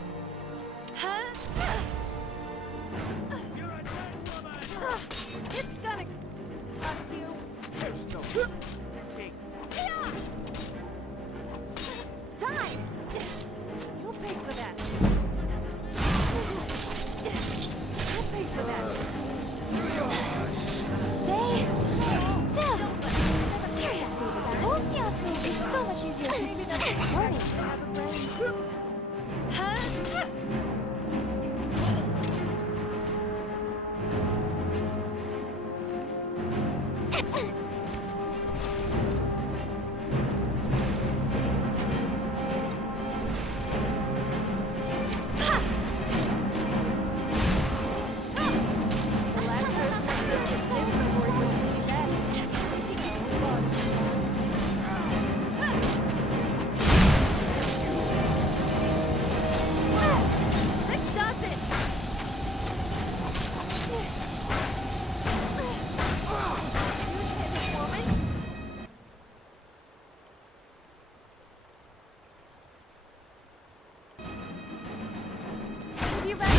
It's gonna cost you. Die! You'll pay for that. You'll pay for that. Stay still! Seriously, this whole fiasco is so much easier than stuff this morning. you rather...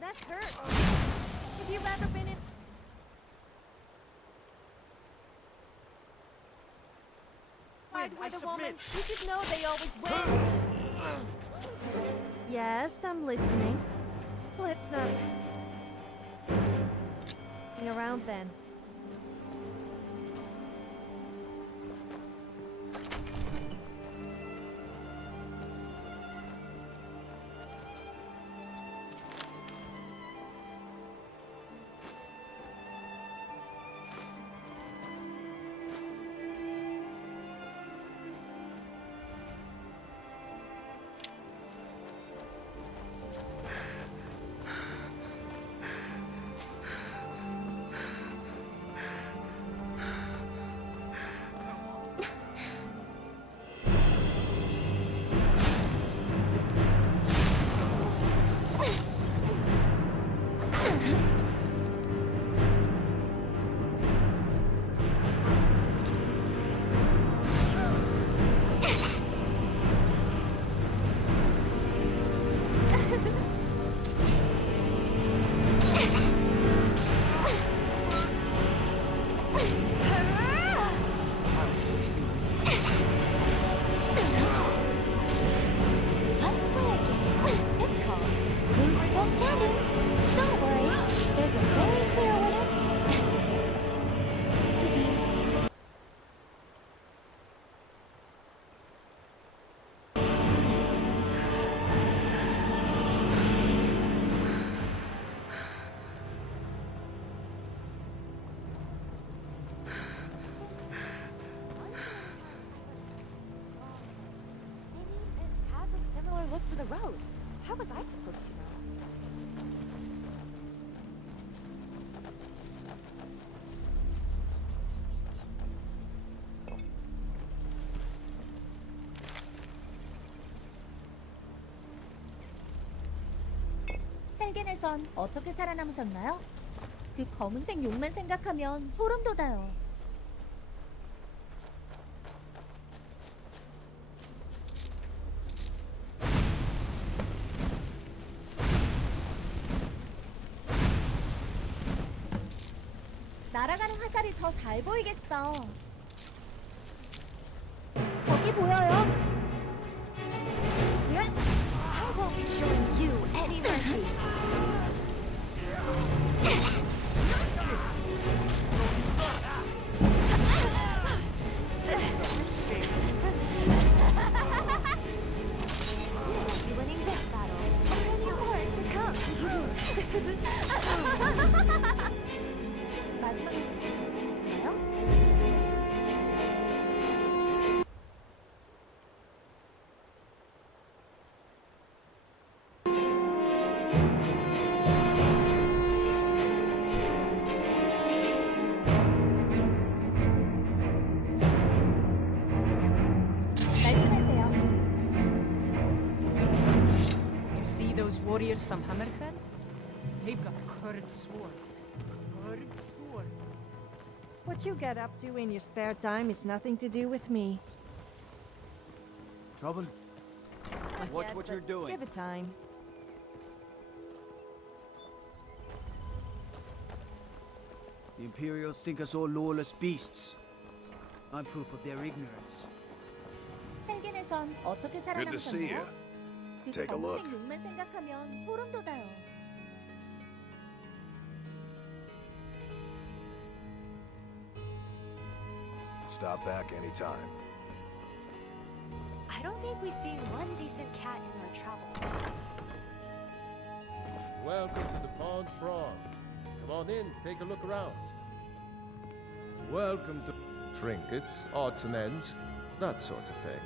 That hurts. Have you ever been in... with a woman, you should know they always win. Yes, I'm listening. Let's not... Hang around then. Look to the road. How was I supposed to know? 헬겐에선 어떻게 살아남으셨나요? 그 검은색 용만 생각하면 소름 돋아요. 날아가는 화살이 더 잘 보이겠어. 저기 보여요. I won't be showing you any mercy. You won't be winning this battle. Only more to come. 마지막이나요? 말씀하세요. You see those warriors from Hammerfell? They've got curved swords. Curved swords. What you get up to in your spare time is nothing to do with me. Trouble? Not Watch yet, what but you're doing. Give it time. The Imperials think us all lawless beasts. I'm proof of their ignorance. 헬겐에선 어떻게 Good to see you. 살아남으셨나요? 그 Take a look. 검은색 용만 생각하면 소름 돋아요. Stop back anytime. I don't think we've seen one decent cat in our travels. Welcome to the Pond Frog. Come on in, take a look around. Welcome to trinkets, odds and ends, that sort of thing.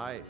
Aye.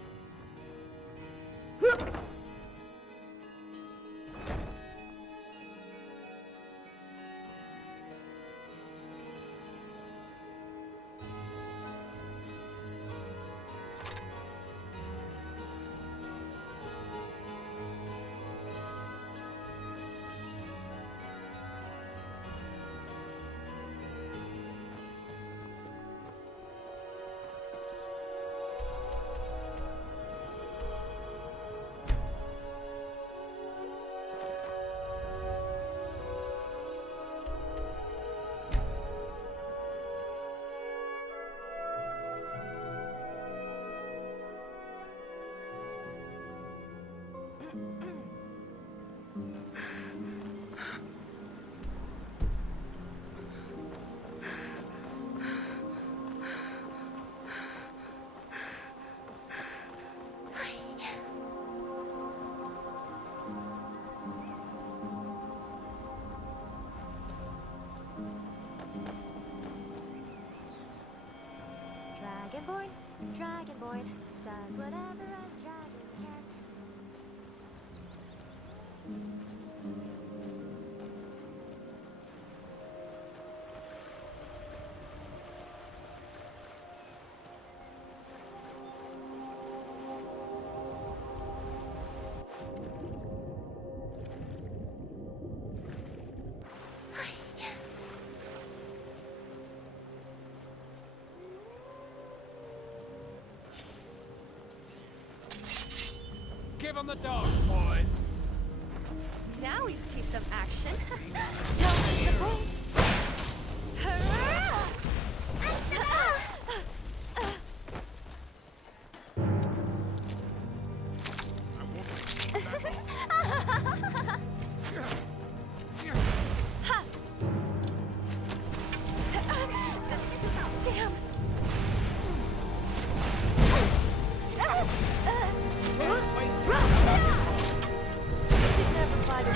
Dragonborn does whatever a dragon can. Give him the dog, boys! Now we see some action. Don't disappoint. Hurrah! Damn! Should never fight a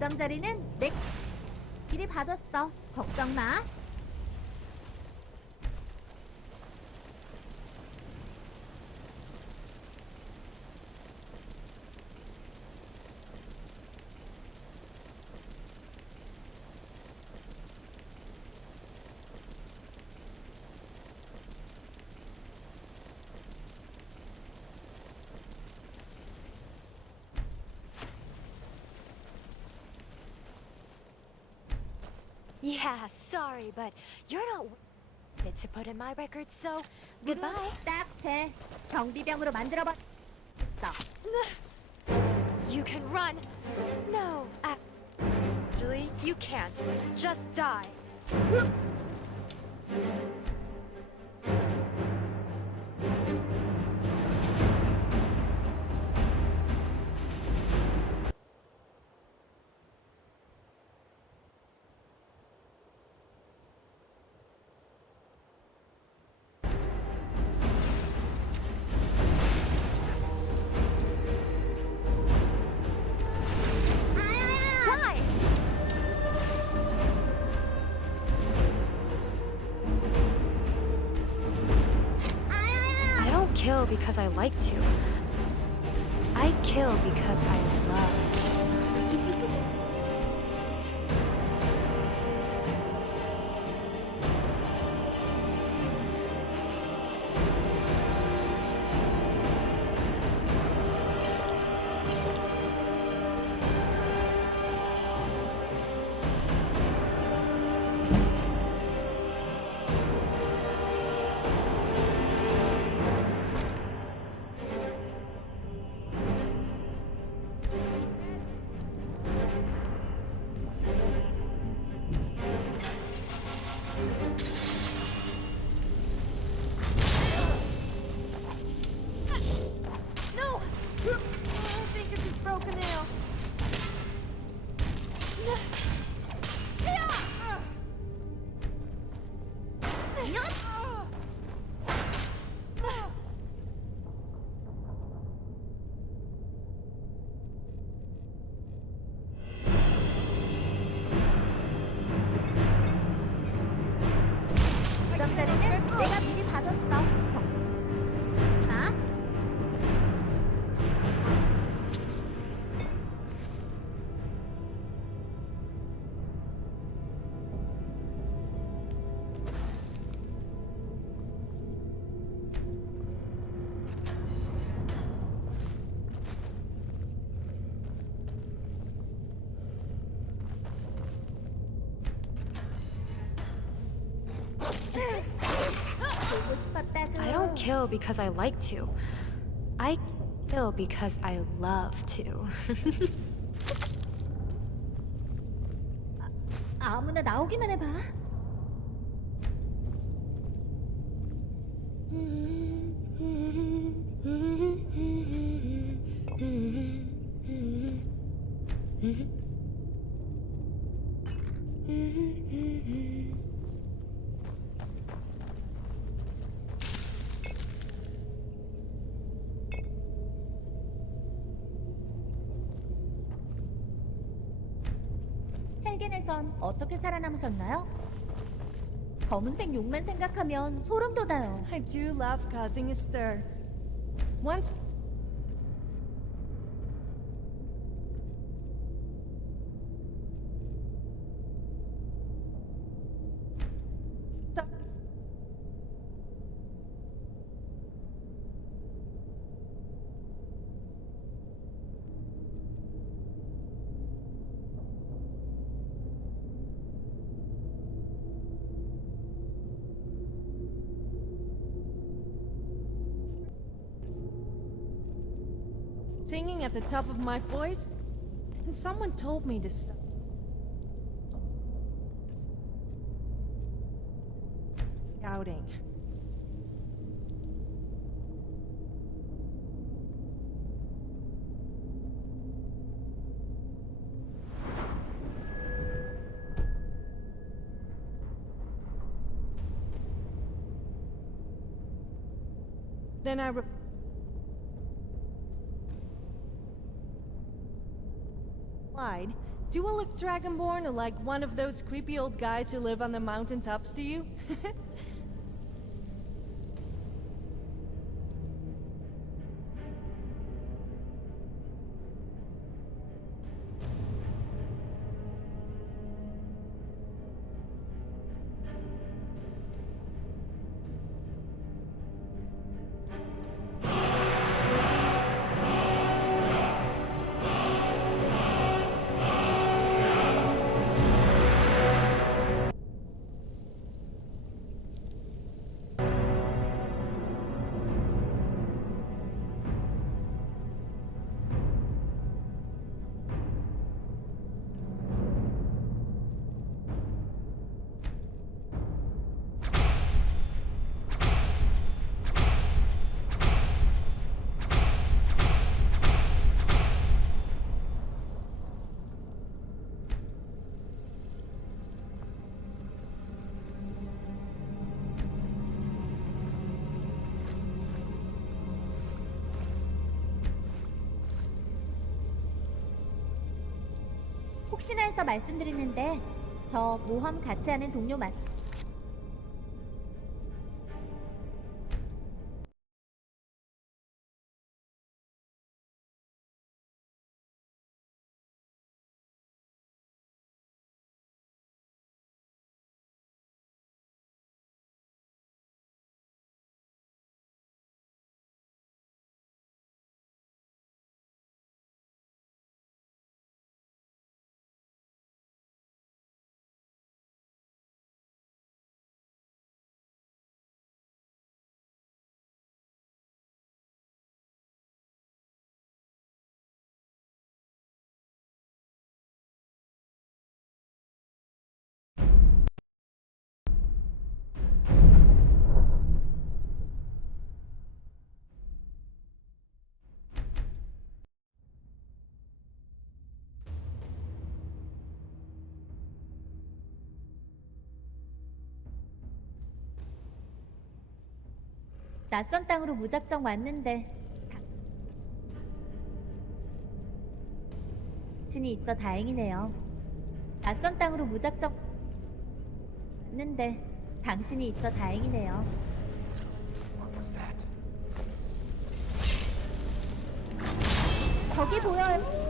무덤 자리는 내 미리 봐뒀어. 걱정 마. Yeah, sorry, but you're not fit to put in my record, so goodbye. 딱 돼. 경비병으로 만들어봐. 있어. You can run. No, actually, you can't. Just die. I don't kill because I like to. I kill because I love to. No! I think it's his broken nail. 무덤 자리는 내가 미리 봐뒀어. 걱정 마. 보고 싶었다고. I don't kill because I like to. I kill because I love to. 아무나 나오기만 해봐. 헬겐에선 어떻게 살아남으셨나요? 검은색 용만 생각하면 소름 돋아요. I do love causing a stir. Once Stop. Singing at the top of my voice, and someone told me to stop. Shouting. Then I replied, Do I look dragonborn or like one of those creepy old guys who live on the mountaintops to you? 혹시나 해서 말씀드리는데 저 모험 같이 하는 동료 맞... 낯선 땅으로 무작정 왔는데 당신이 있어 다행이네요. 낯선 땅으로 무작정 왔는데 당신이 있어 다행이네요. 저기 보여요.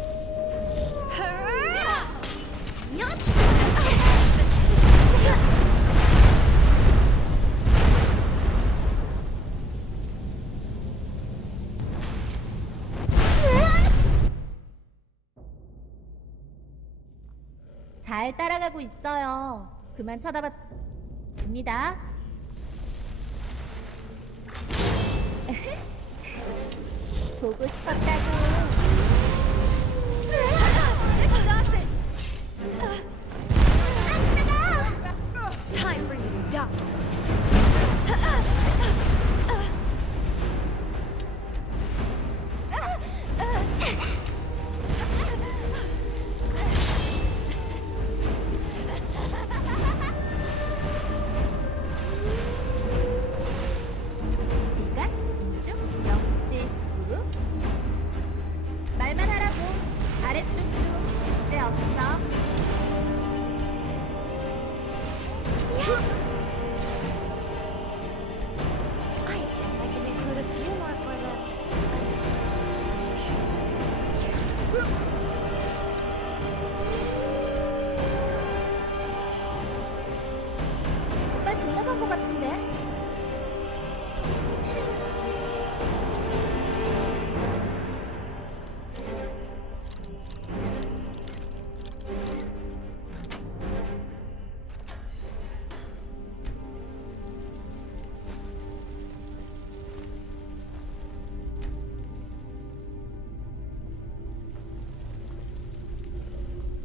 잘 따라가고 있어요. 그만 쳐다봐 됩니다. 보고 싶었다고. Time for you to die. 일간, 인중, 명치, 무릎. 말만 하라고. 아래쪽도 문제 없어. I guess I can include a few more for the... 빨리 빗나간 것 같은데?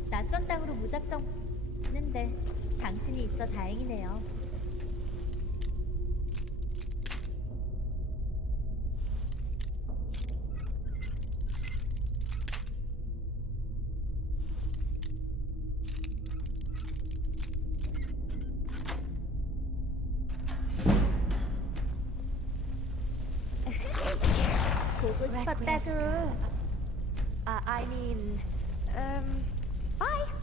낯선 땅으로 무작정 했는데 당신이 있어 다행이네요. 보고 싶었다고. I mean... bye.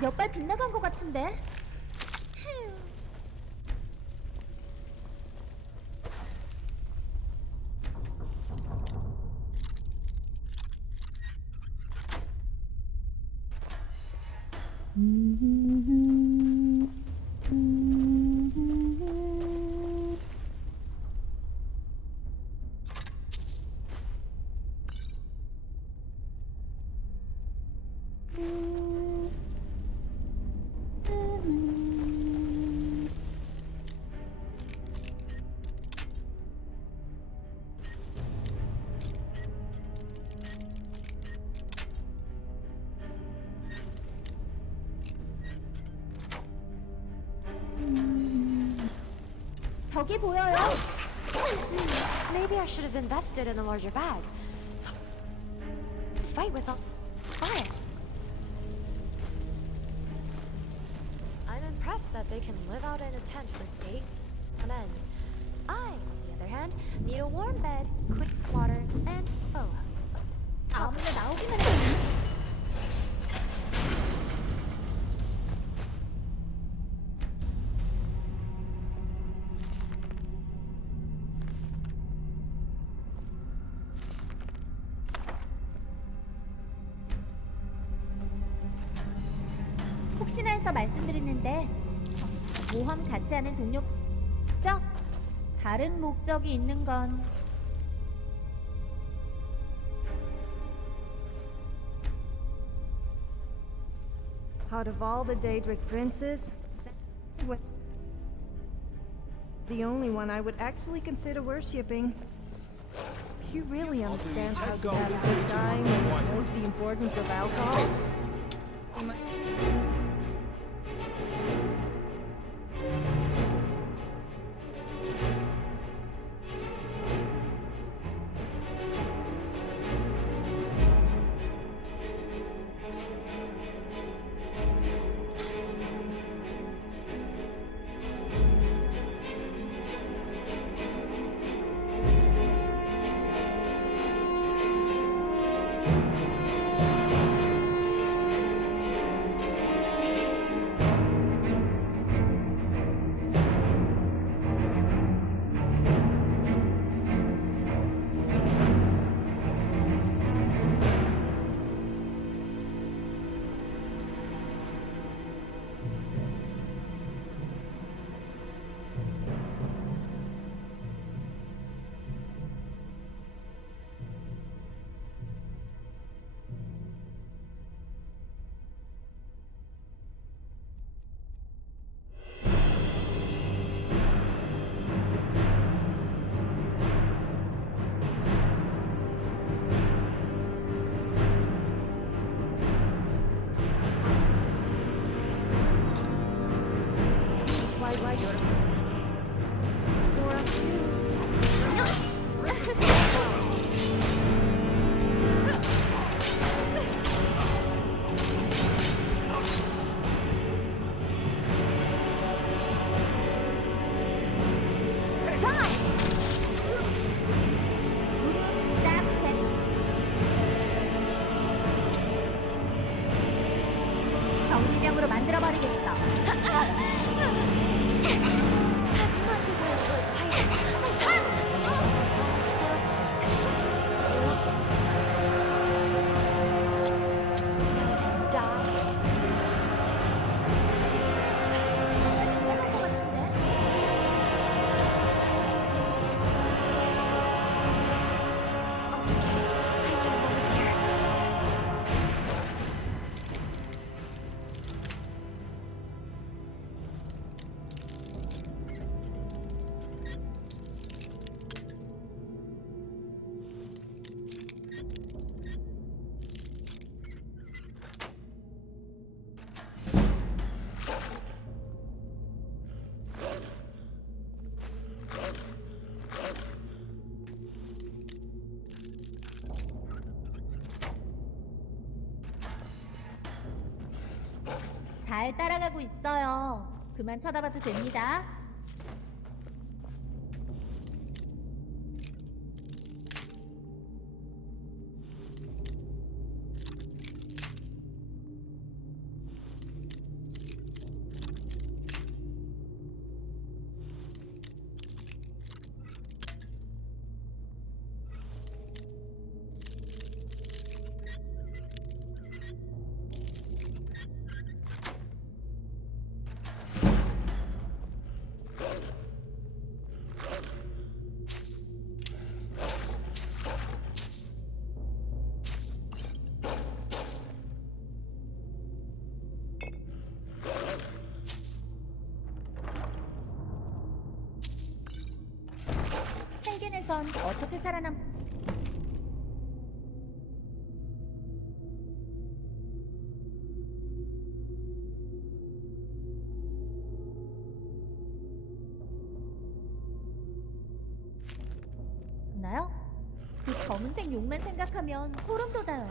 몇 발 빗나간 것 같은데? 휴. 저기 보여요. Maybe I should have invested in a larger bag. Fight with all fire. I'm impressed that they can live out in a tent for days on end. I, on the other hand, need a warm bed, quick water, and 아무나 나오기만 해. 혹시나 해서 말씀드리는데 모험 같이 하는 동료 죠? 다른 목적이 있는 건 Out of all the Daedric princes, the only one I would actually consider worshipping. He really understands how to have a good time and knows the importance of alcohol. 경비병으로 만들어버리겠어. 잘 따라가고 있어요. 그만 쳐다봐도 됩니다. 우선 어떻게 살아남... 나요? 그 검은색 용만 생각하면 소름 돋아요.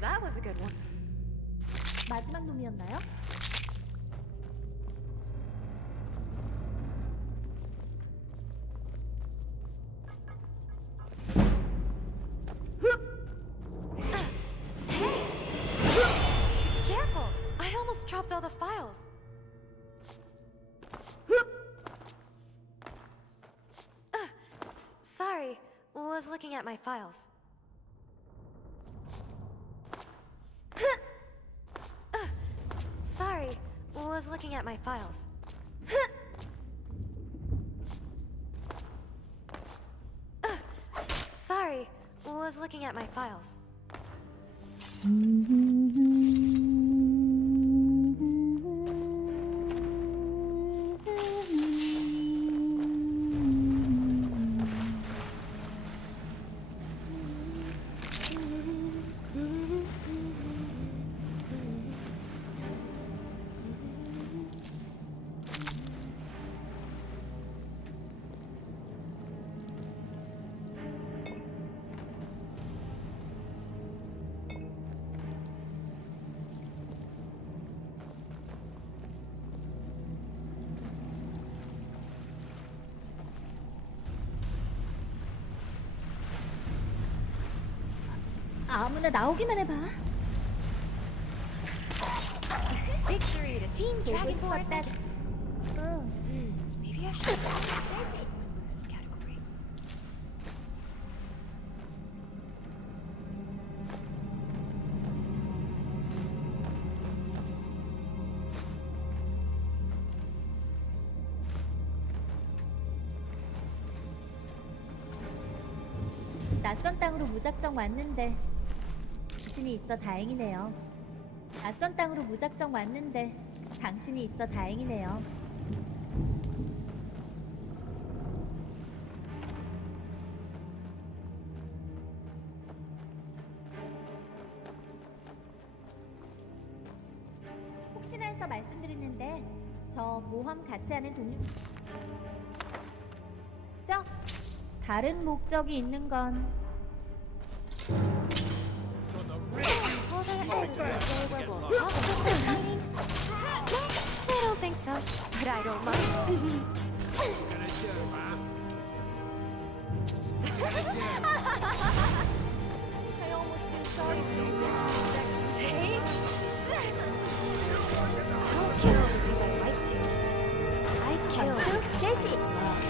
That was a good one. 마지막 놈이었나요? Careful! I almost dropped all the files. Sorry, was looking at my files. Sorry, was looking at my files. Sorry, was looking at my files. 아무나 나오기만 해봐. Victory to Team 보고 Dragon 싶었다. Maybe I should lose this category. 낯선 땅으로 무작정 왔는데 당신이 있어 다행이네요. 낯선 땅으로 무작정 왔는데 당신이 있어 다행이네요. 혹시나 해서 말씀드리는데 저 모험 같이 하는 동료... 다른 목적이 있는 건 I don't think so, but I don't mind. I almost feel sorry for you. Take this. I don't kill because I like to. I kill because I love.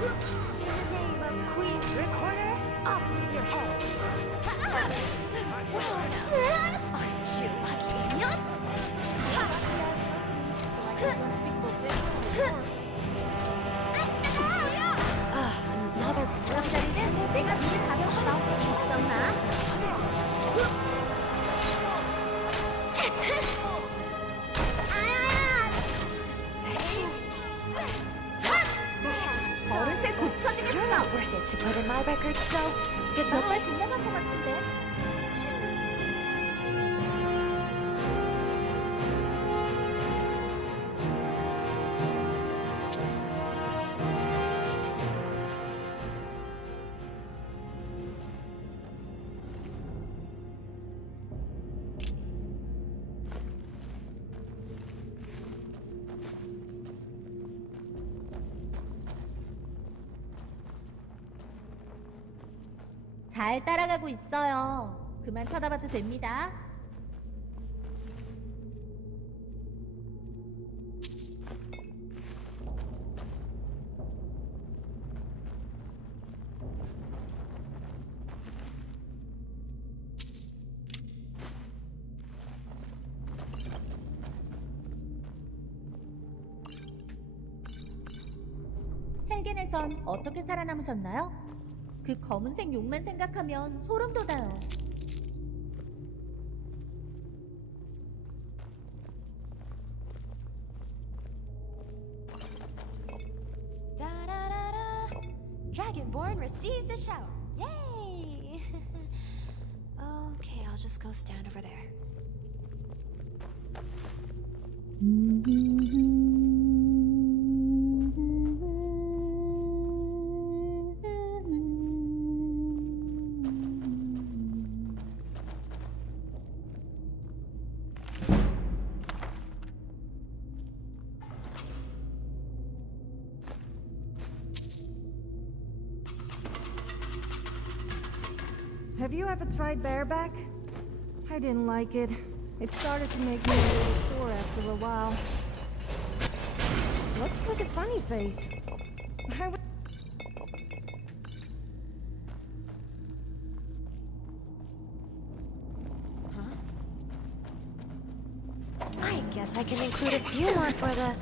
In the name of Queen's Recorder, off with your head. Aren't you lucky? Another 부담자리는 내가 미리 가졌어. 걱정 마. 버릇을 고쳐주겠어. You're not worth it to put in my record, so goodbye. 몇발 빗나간 것 같은데. 잘 따라가고 있어요. 그만 쳐다봐도 됩니다. 헬겐에선 어떻게 살아남으셨나요? 그 검은색 용만 생각하면 소름 돋아요. Da-da-da-da. Dragonborn received a shout. Yay! Okay, I'll just go stand over there. Have you ever tried bareback? I didn't like it. It started to make me a little sore after a while. What's with the funny face? I guess I can include a few more for the...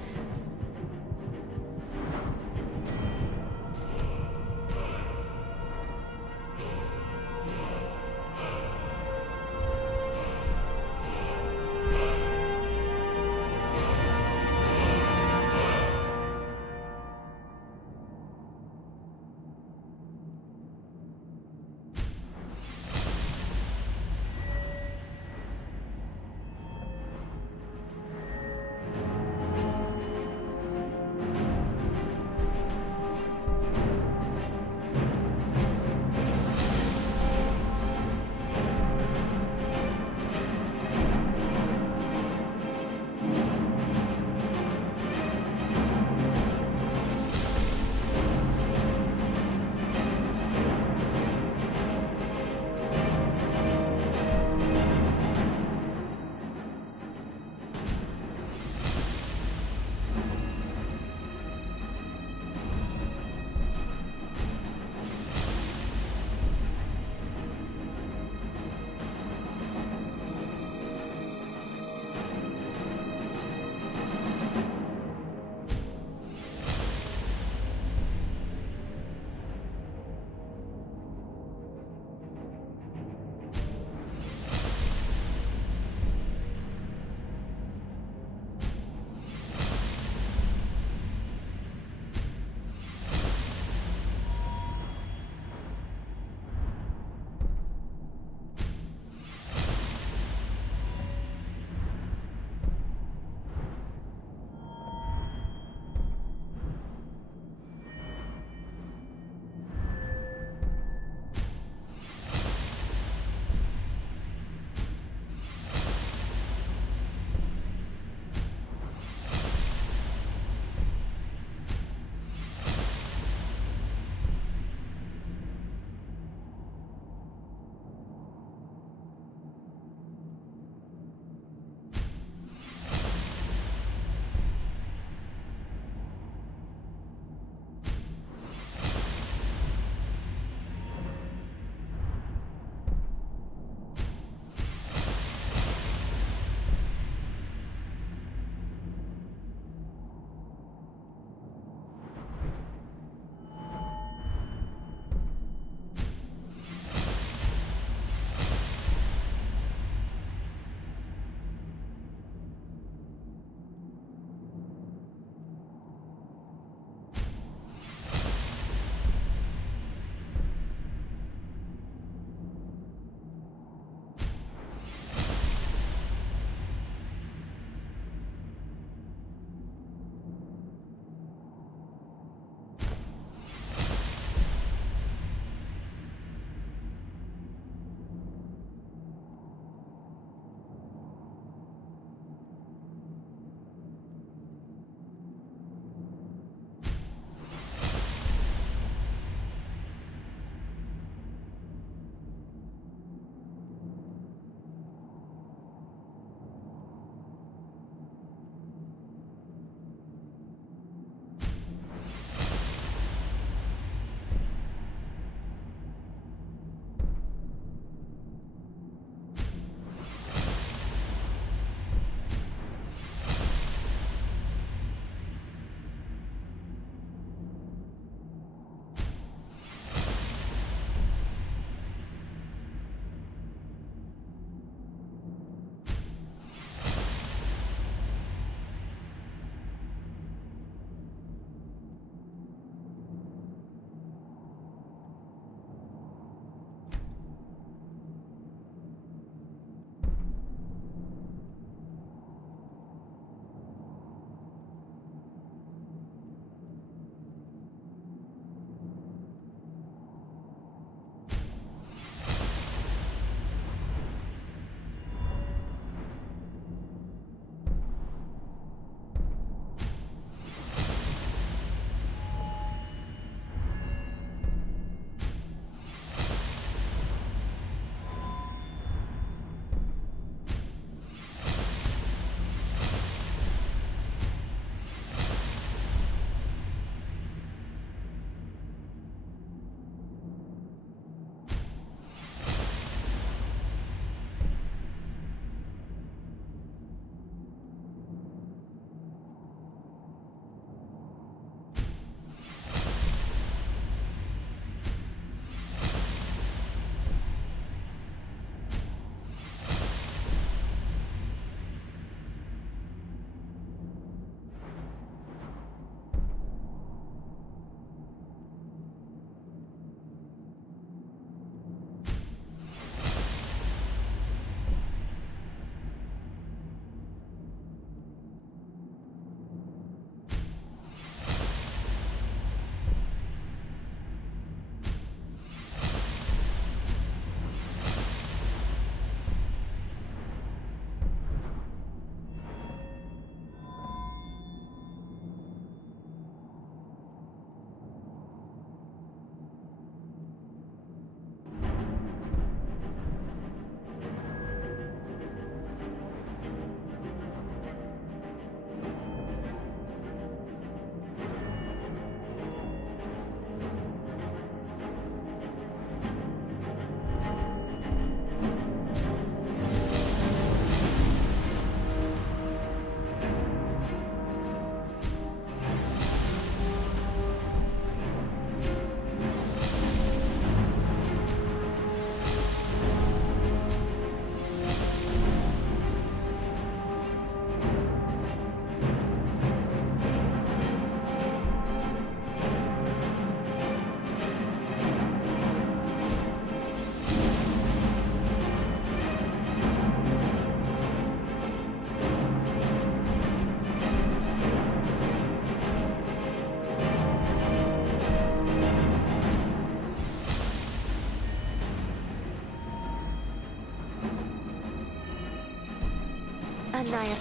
나의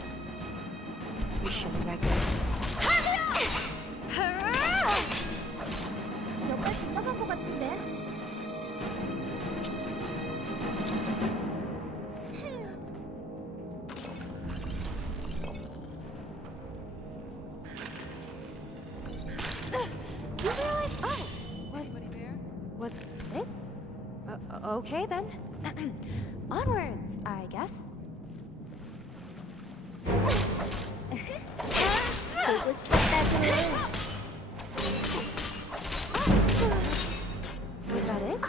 미션 records. 역할 빗나간 것 같은데? You realize? Oh, was it? Okay then. Onwards, I guess. 보고 싶었다고. Was that it?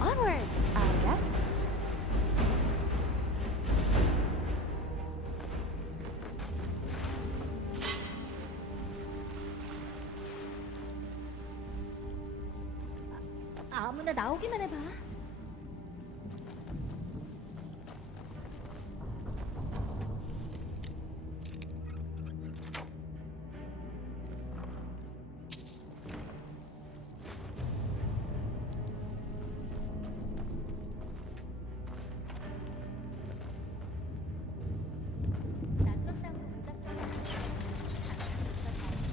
Onwards, I guess. 아무나 나오기만 해봐. 낯선 땅으로 무작정이 아니야. 당신이 있어 다행이야.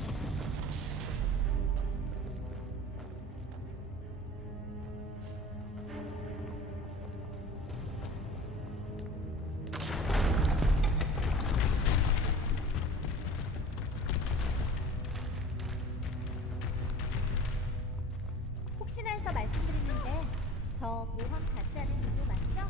혹시나 해서 말씀드리는데 저 모험 같이 하는 이유 맞죠?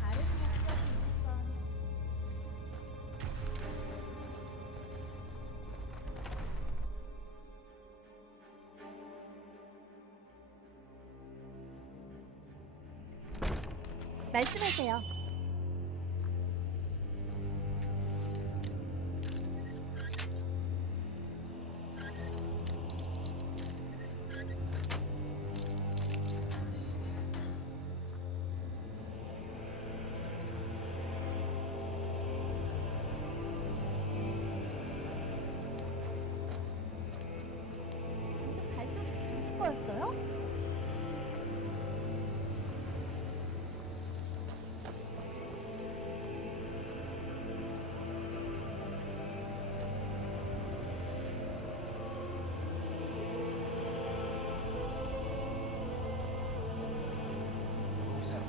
다른 목적이 있는 건 말씀하세요. 방금 발소리 당신 거였어요? What was that?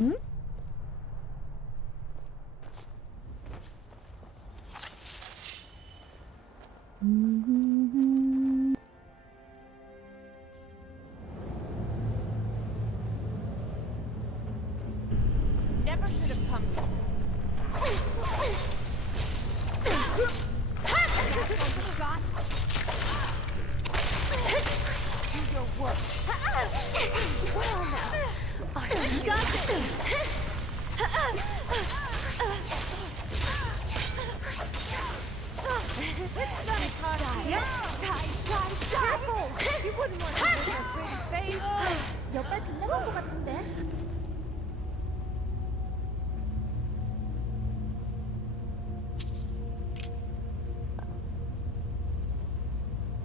응? Never should have come here. Got do your work. Well now. You got It's gonna cost you. Die. Careful! You wouldn't want to lose your pretty face. 몇발 빗나간 것 같은데?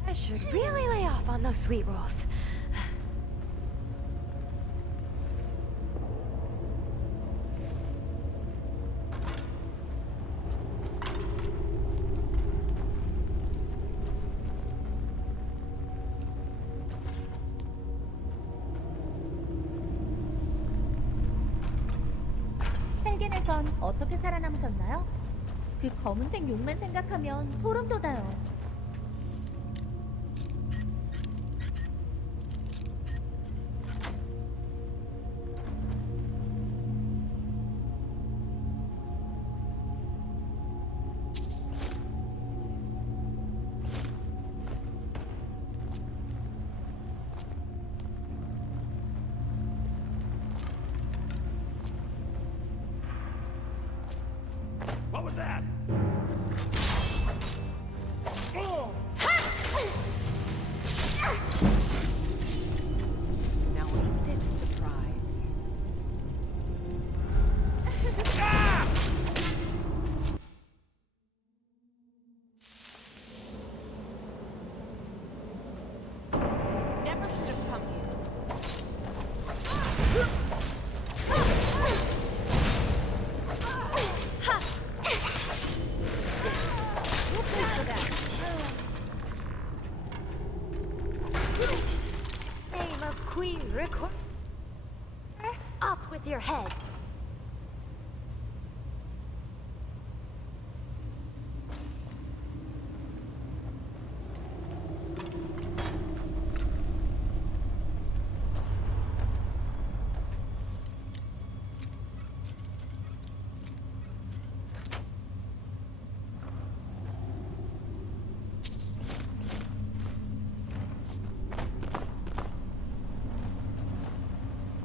I should really lay off on those sweet rolls. 헬겐에선 어떻게 살아남으셨나요? 그 검은색 용만 생각하면 소름 돋아요. What was that? Now ain't this a surprise? Never should have come here. Name of Queen Record. Off with your head.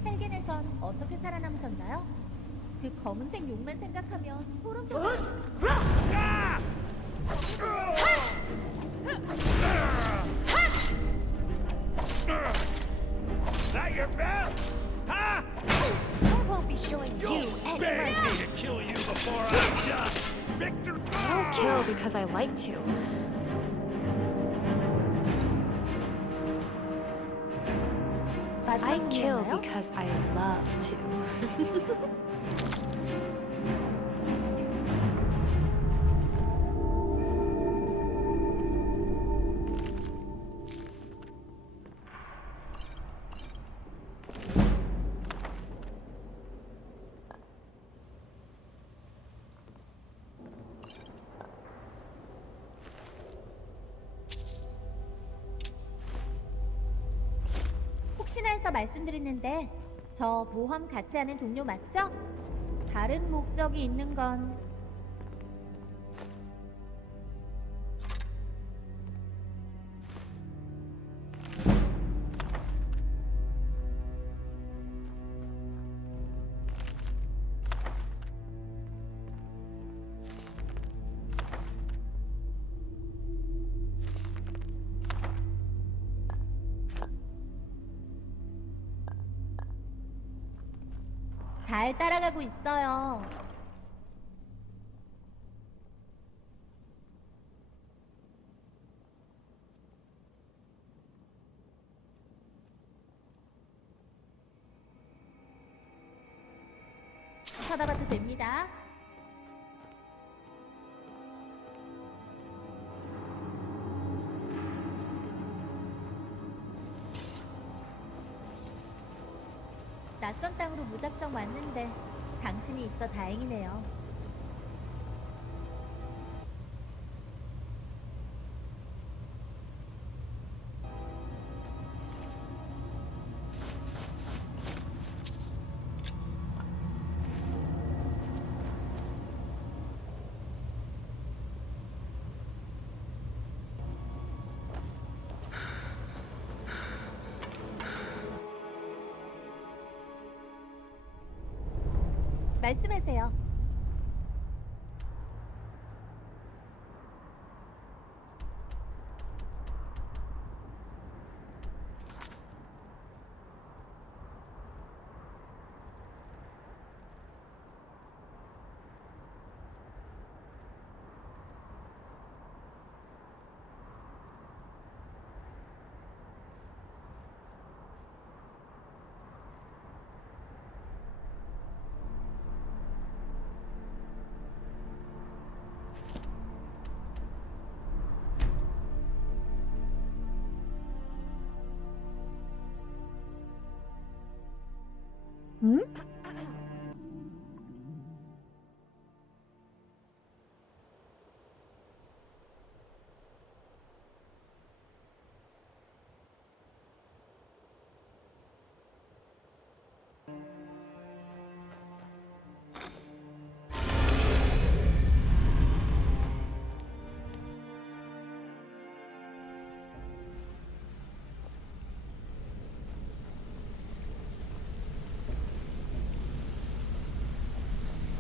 헬겐에선 어떻게 살아남으셨나요? 그 검은색 용만 생각하면 소름 돋아요. That your best? Huh? I won't be showing you any Beg mercy. me to kill you before I'm done. Victor. I don't kill because I like to. I kill because I love to. 혹시나 해서 말씀드리는데 저 모험 같이 하는 동료 맞죠? 다른 목적이 있는 건 잘 따라가고 있어요. 쳐다봐도 됩니다. 낯선 땅으로 무작정 왔는데 당신이 있어 다행이네요. 말씀하세요. 응?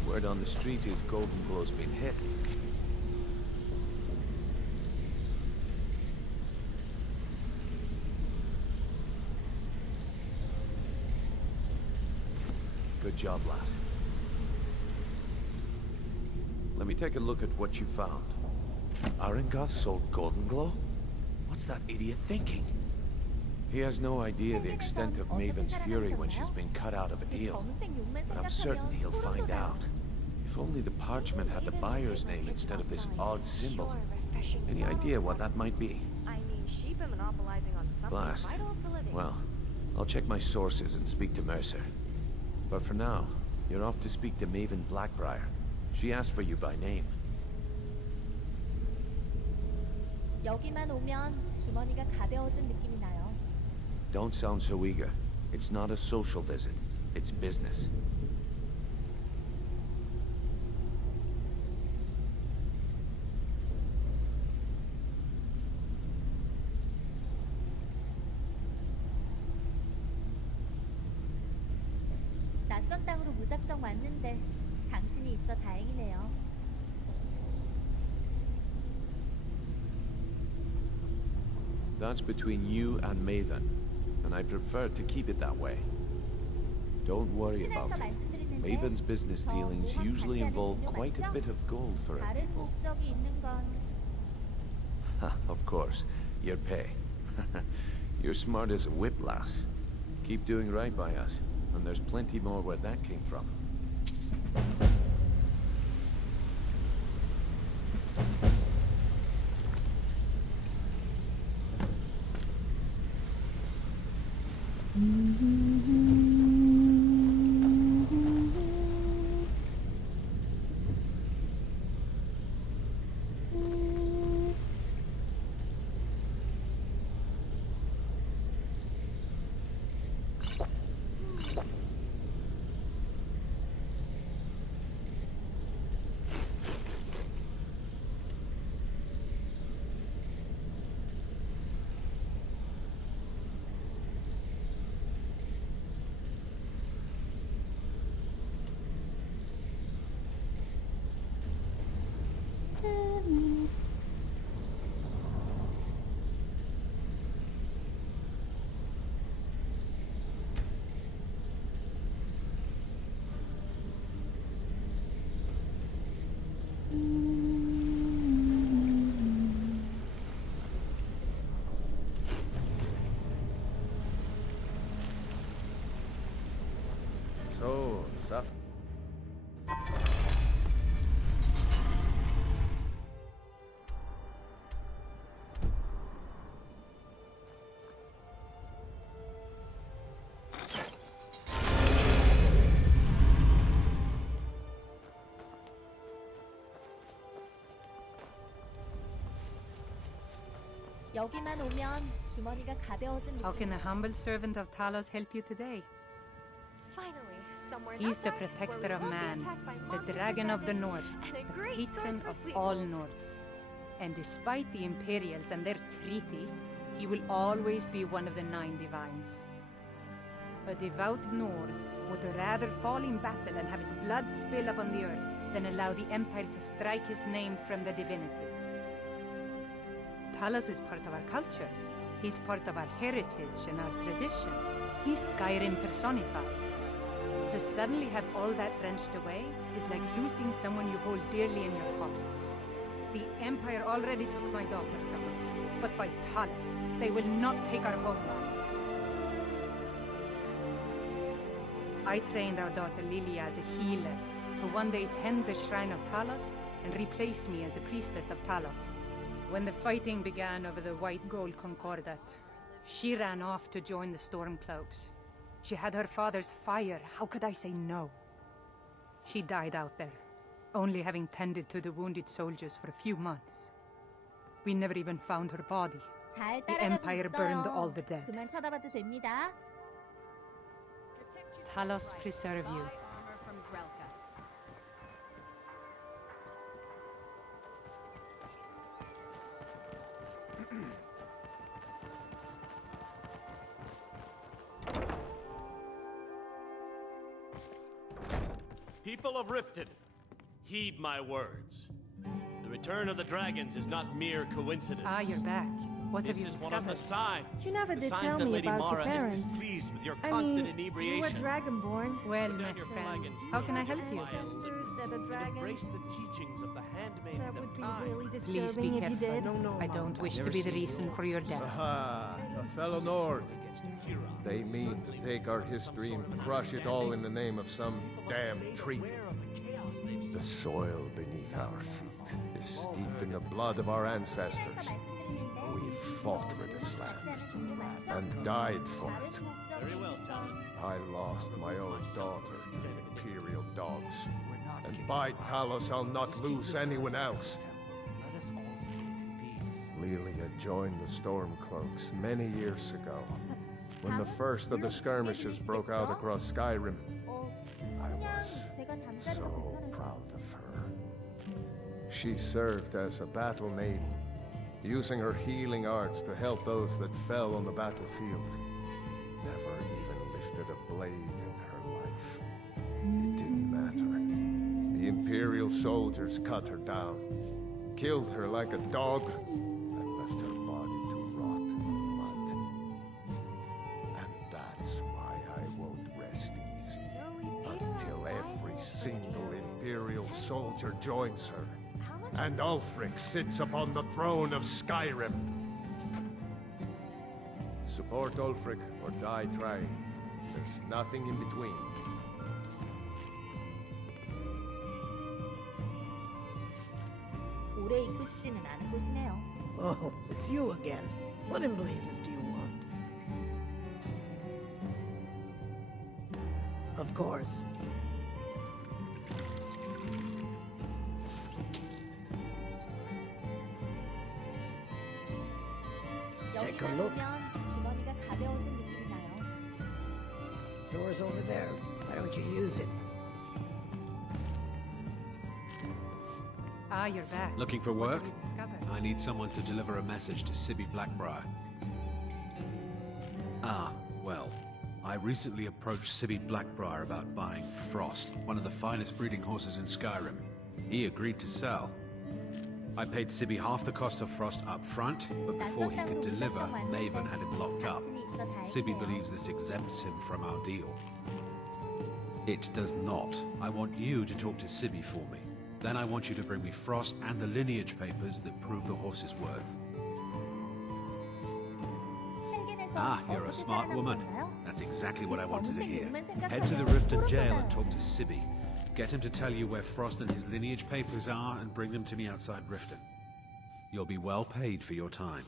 Word on the street is Golden Glow's been hit. Good job, lass. Let me take a look at what you found. Arengoth sold Golden Glow? What's that idiot thinking? He has no idea the extent of Maven's fury when she's been cut out of a deal. But I'm certain he'll find out. If only the parchment had the buyer's name instead of this odd symbol. Any idea what that might be? I mean, she'd been monopolizing on something Blast. vital to living. Well, I'll check my sources and speak to Mercer. But for now, you're off to speak to Maven Blackbriar. She asked for you by name. 여기만 오면 주머니가 가벼워진 느낌이 나요. Don't sound so eager. It's not a social visit. It's business. 낯선 땅으로 무작정 왔는데 당신이 있어 다행이네요. That's between you and Maven, and I prefer to keep it that way. Don't worry about it. Maven's business dealings usually involve quite a bit of gold for her 다른 people. 목적이 있는 건 Of course, your pay. You're smart as a whip, lass. Keep doing right by us, and there's plenty more where that came from. So, Saf. 여기만 오면 주머니가 가벼워진 How can a 느낌이에요. humble servant of Talos help you today? Finally, somewhere He's not the dark, where protector we of won't be man, attacked by the monsters dragon and of the bandits, north, and a the great patron source for of sweet all rolls. Nords. And despite the Imperials and their treaty, he will always be one of the 9 divines. A devout Nord would rather fall in battle and have his blood spill upon the earth than allow the Empire to strike his name from the divinity. Talos is part of our culture. He's part of our heritage and our tradition. He's Skyrim personified. To suddenly have all that wrenched away is like losing someone you hold dearly in your heart. The Empire already took my daughter from us, but by Talos, they will not take our homeland. I trained our daughter Lilia as a healer to one day tend the shrine of Talos and replace me as a priestess of Talos. When the fighting began over the white gold concordat, she ran off to join the Stormcloaks. She had her father's fire. How could I say no? She died out there, only having tended to the wounded soldiers for a few months. We never even found her body. 잘 The 따라가고 Empire burned all 있어요. the dead. 그만 쳐다봐도 됩니다. Talos preserve you. Armor from Grelka. People of Riften, heed my words. The return of the dragons is not mere coincidence. Ah, you're back. What have This you is one of the discovered? signs. You never the did signs tell that me Lady about your Mara is parents. displeased with your I constant mean, inebriation. you were Dragonborn. Well, Put my down your friend, flagons, how can I help you? Sisters that are and dragons. embrace the teachings of the handmaiden That of would be Kai. really Please disturbing be if you careful. did. I don't wish to be the reason for your death. Aha, a fellow Nord. They mean to take our history and crush it all in the name of some damn treaty. The soil beneath our feet is steeped in the blood of our ancestors. We've fought for this land and died for it. Very well, Talon. I lost my own daughter to the Imperial dogs. And by Talos, I'll not lose anyone else. Let us all sit in peace. Lilia joined the Stormcloaks many years ago. When the first of the skirmishes broke out across Skyrim, I was so proud of her. She served as a battle maiden, using her healing arts to help those that fell on the battlefield. Never even lifted a blade in her life. It didn't matter. The Imperial soldiers cut her down, killed her like a dog, and left her body to rot in mud. And that's why I won't rest easy until every single Imperial soldier joins her, and Ulfric sits upon the throne of Skyrim. Support Ulfric or die trying. There's nothing in between. 오래 있고 싶지는 않은 곳이네요. Oh, it's you again. What in blazes do you want? Of course. Take a 여기만 look. 오면 주머니가 가벼워진 느낌이 나요. Door's over there. Why don't you use it? Ah, you're back. Looking for What work? have you discovered? I need someone to deliver a message to Sibby Blackbriar. Ah, well, I recently approached Sibby Blackbriar about buying Frost, one of the finest breeding horses in Skyrim. He agreed to sell. I paid Sibby half the cost of Frost up front, but before he could deliver, Maven had him locked up. Sibby believes this exempts him from our deal. It does not. I want you to talk to Sibby for me. Then I want you to bring me Frost and the lineage papers that prove the horse's worth. Ah, you're a smart woman. That's exactly what I wanted to hear. Head to the Riften jail and talk to Sibby. Get him to tell you where Frost and his lineage papers are and bring them to me outside Riften. You'll be well paid for your time.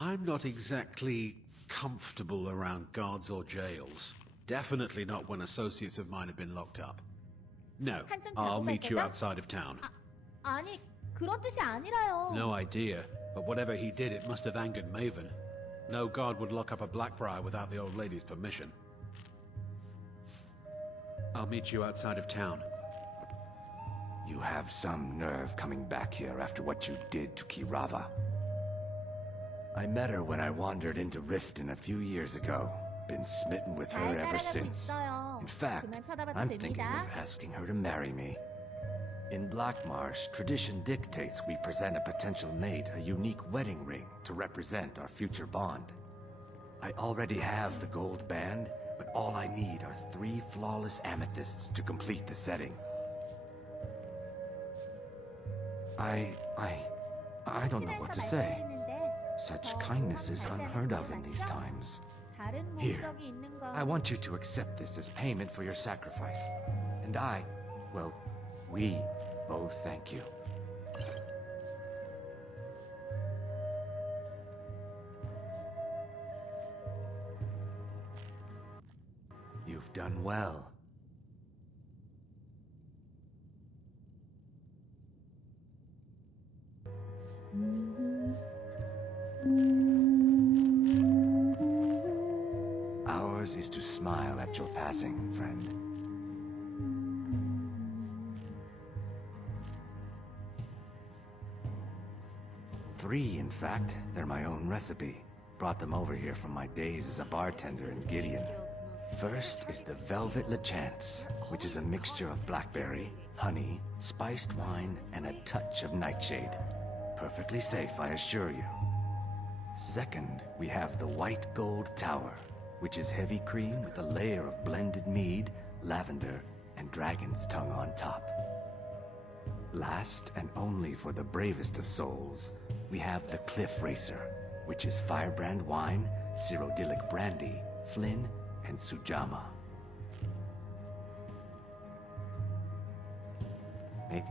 I'm not exactly comfortable around guards or jails. Definitely not when associates of mine have been locked up. No, 한숨 자고 I'll 갈 meet you 거죠? outside of town. 아니, 그런 뜻이 아니라요. No idea. But whatever he did, it must have angered Maven. No god would lock up a Blackbriar without the old lady's permission. I'll meet you outside of town. You have some nerve coming back here after what you did to Kirava. I met her when I wandered into Riften a few years ago. Been smitten with her ever since. In fact, I'm thinking of asking her to marry me. In Blackmarsh, tradition dictates we present a potential mate a unique wedding ring to represent our future bond. I already have the gold band, but all I need are 3 flawless amethysts to complete the setting. I don't know what to say. Such kindness is unheard of in these times. Here, I want you to accept this as payment for your sacrifice. And well, we both thank you. You've done well. Ours is to smile at your passing, friend. Three, in fact. They're my own recipe. Brought them over here from my days as a bartender in Gideon. First is the Velvet Lachance, which is a mixture of blackberry, honey, spiced wine, and a touch of nightshade. Perfectly safe, I assure you. Second, we have the White Gold Tower, which is heavy cream with a layer of blended mead, lavender, and dragon's tongue on top. Last, and only for the bravest of souls, we have the Cliff Racer, which is firebrand wine, Cyrodiilic brandy, Flynn, and Sujama. Hey,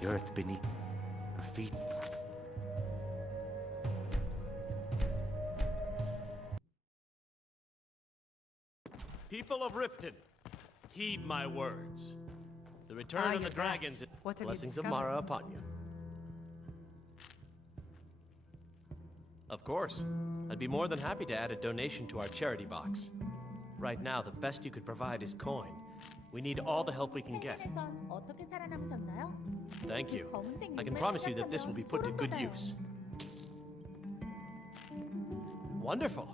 the earth beneath our feet. People of Riften, heed my words. The return of the dragons is blessings of Mara upon you. Of course. I'd be more than happy to add a donation to our charity box. Right now, the best you could provide is coin. We need all the help we can get. Thank you. I can promise you that this will be put to good use. Wonderful.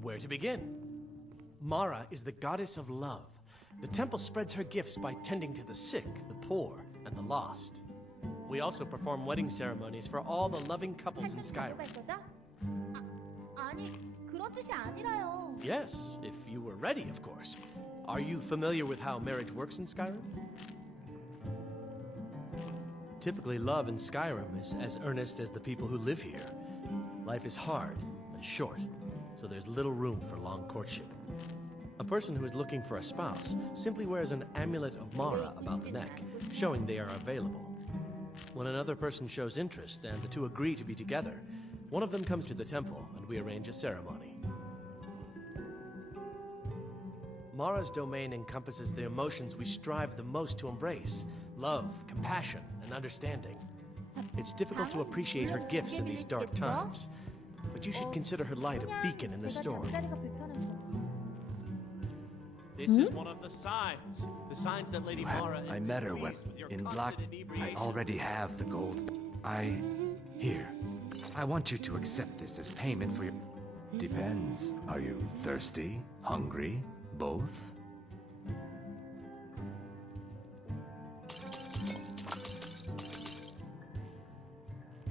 Where to begin? Mara is the goddess of love. The temple spreads her gifts by tending to the sick, the poor, and the lost. We also perform wedding ceremonies for all the loving couples in Skyrim. Yes, if you were ready, of course. Are you familiar with how marriage works in Skyrim? Typically, love in Skyrim is as earnest as the people who live here. Life is hard and short, so there's little room for long courtship. A person who is looking for a spouse simply wears an amulet of Mara about the neck, showing they are available. When another person shows interest and the two agree to be together, one of them comes to the temple and we arrange a ceremony. Mara's domain encompasses the emotions we strive the most to embrace: love, compassion, and understanding. It's difficult to appreciate her gifts in these dark times, but you should consider her light a beacon in the storm. This is one of the signs that Lady Mara is I met her when, in Black... I already have the gold... Here. I want you to accept this as payment for your... Depends. Are you thirsty? Hungry? Both?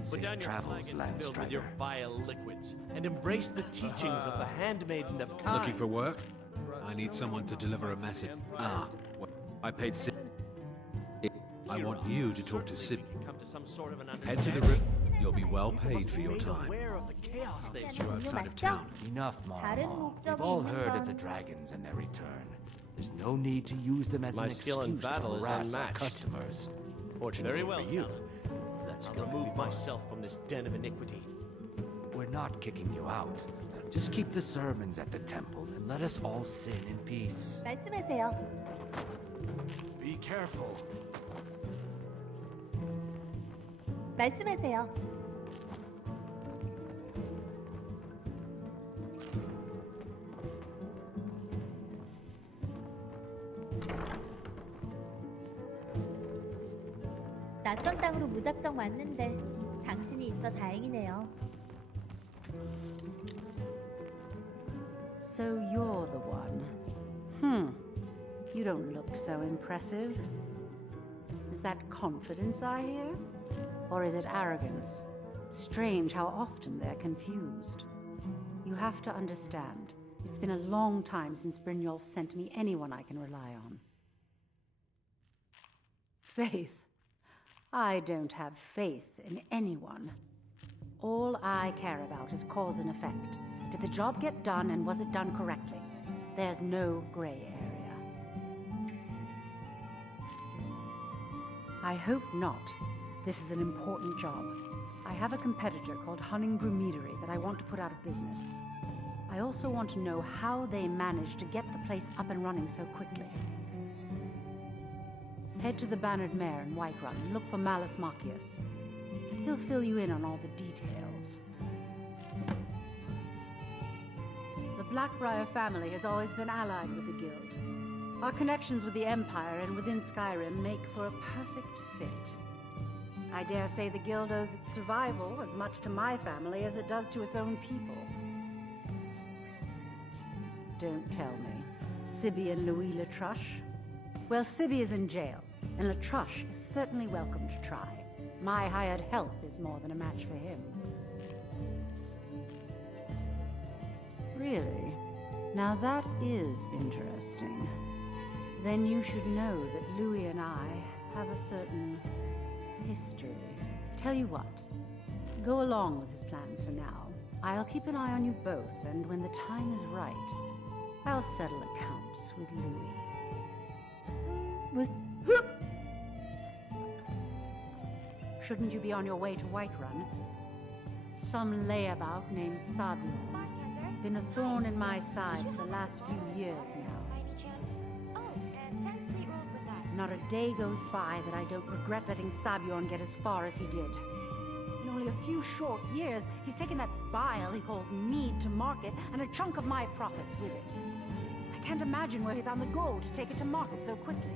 Put down your flagons filled with your vile liquids and embrace the teachings of the handmaiden of Kai. Looking for work? I need someone to deliver a message. I paid Sid. I want you to talk to Sid. Head to the rift. You'll be well paid for your time. Meet you outside of town. Enough, Mama. We've all heard of the dragons and their return. There's no need to use them as an excuse skill in battle to is harass our unmatched. customers. Fortunately for you, I'll remove myself from this den of iniquity. We're not kicking you out. Just keep the sermons at the temple and let us all sin in peace. 말씀하세요. Be careful. 말씀하세요. 낯선 땅으로 무작정 왔는데 당신이 있어 다행이네요. So you're the one. You don't look so impressive. Is that confidence I hear? Or is it arrogance? Strange how often they're confused. You have to understand, it's been a long time since Brynjolf sent me anyone I can rely on. Faith? I don't have faith in anyone. All I care about is cause and effect. Did the job get done, and was it done correctly? There's no gray area. I hope not. This is an important job. I have a competitor called Hunningbrew Meadery that I want to put out of business. I also want to know how they managed to get the place up and running so quickly. Head to the Bannered Mare in Whiterun and look for Malus Macius. He'll fill you in on all the details. The Blackbriar family has always been allied with the Guild. Our connections with the Empire and within Skyrim make for a perfect fit. I dare say the Guild owes its survival as much to my family as it does to its own people. Don't tell me. Sibby and Louis Latruche? Well, Sibby is in jail, and Latruche is certainly welcome to try. My hired help is more than a match for him. Really? Now that is interesting. Then you should know that Louis and I have a certain history. Tell you what, go along with his plans for now. I'll keep an eye on you both, and when the time is right, I'll settle accounts with Louis. Shouldn't you be on your way to Whiterun? Some layabout named Sabu. Been a thorn in my side for the last few years now. Not a day goes by that I don't regret letting Sabiorn get as far as he did. In only a few short years, he's taken that bile he calls mead to market, and a chunk of my profits with it. I can't imagine where he found the gold to take it to market so quickly.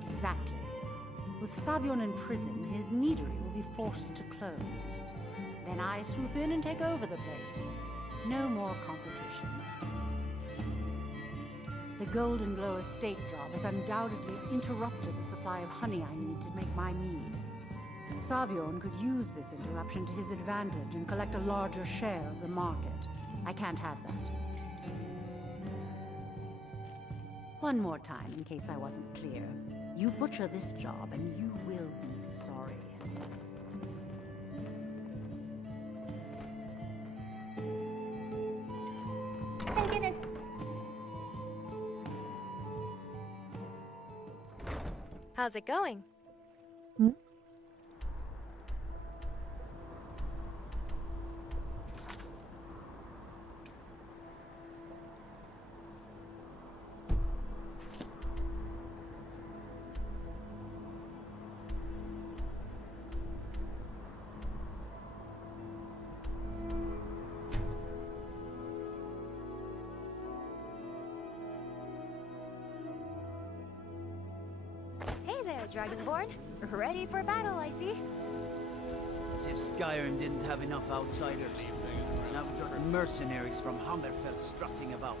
Exactly. With Sabiorn in prison, his meadery will be forced to close. Then I swoop in and take over the place. No more competition. The Golden Glow estate job has undoubtedly interrupted the supply of honey I need to make my mead. Sabiorn could use this interruption to his advantage and collect a larger share of the market. I can't have that. One more time, in case I wasn't clear. You butcher this job and you will be sorry. How's it going? Dragonborn, ready for battle, I see. As if Skyrim didn't have enough outsiders. Now we've got mercenaries from Hammerfell strutting about.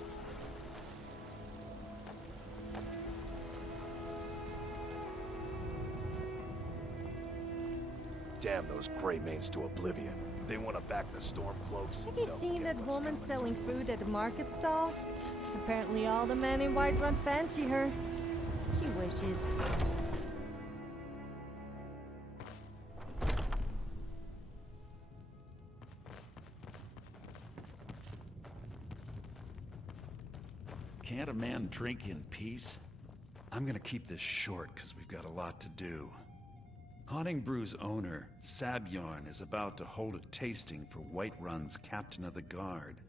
Damn those Greymanes to oblivion. They want to back the Stormcloaks. Have you seen that woman selling food at the market stall? Apparently all the men in Whiterun fancy her. She wishes. Can't a man drink in peace? I'm gonna keep this short because we've got a lot to do. Honningbrew's owner, Sabiorn, is about to hold a tasting for Whiterun's captain of the guard,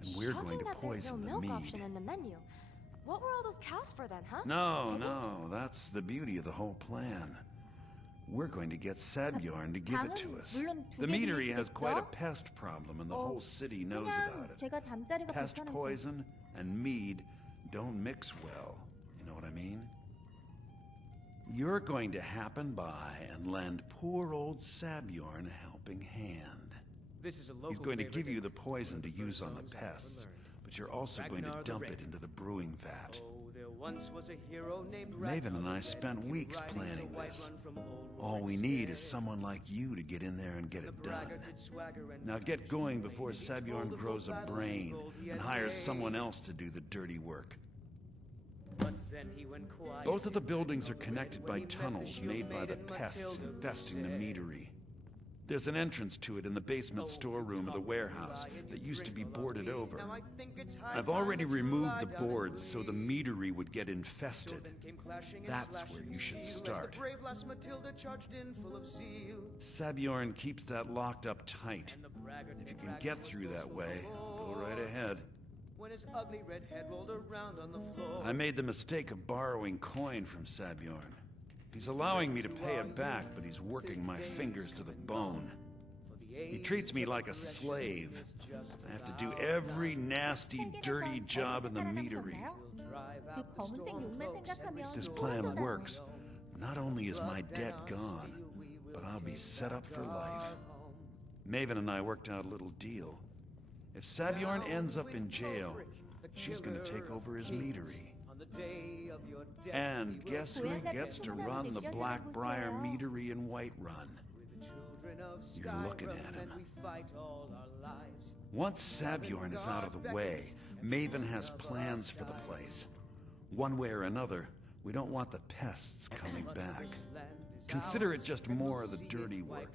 and we're going to poison the mead. Option in the menu. What were all those cows for then, huh? No, that's the beauty of the whole plan. We're going to get Sabiorn to give it to us. The meadery has quite a pest problem, and the whole city knows about it. Pest poison and mead don't mix well. You know what I mean? You're going to happen by and lend poor old Sabjorn a helping hand. This is a local He's going to give favorite you the and poison to one of use first on the songs I've ever pests, learned. but you're also going to Ragnar the dump Red. it into the brewing vat. Oh, there once was a hero named Maven Ragnar and the I Red, spent came weeks riding planning to Whiterun this. from old All we Warwick's need Fair. is someone like you to get in there and get The it done. braggart did swagger and Now get going before he told Sabjorn of grows old a battles brain and gold he and had hires gained. someone else to do the dirty work. But then he went quiet. Both of the buildings are connected When by he met the tunnels shield made by the maiden pests Matilda, who infesting the said, meadery. There's an entrance to it in the basement storeroom of the warehouse that used to be boarded over. Now I think it's high I've time already that you removed lie the down and boards so the breathe. meadery would get So infested. then came clashing and That's slashing where you should steel as start. the brave lass Matilda charged in full of zeal. Sabjorn keeps that locked up tight. And the braggart If you can Dragon get was through that boastful way, galore. go right ahead. When his ugly red head rolled around on the floor. I made the mistake of borrowing coin from Sabjorn. He's allowing me to pay it back, but he's working my fingers to the bone. He treats me like a slave. I have to do every nasty, dirty job in the meadery. 그 검은색 용만 생각하면 If this plan works, not only is my debt gone, but I'll be set up for life. Maven and I worked out a little deal. If Sabjorn ends up in jail, she's gonna take over his meadery. And guess who gets to run the Blackbriar meadery in Whiterun? You're looking at him. Once Sabjorn is out of the way, Maven has plans for the place. One way or another, we don't want the pests coming back. Consider it just more of the dirty work.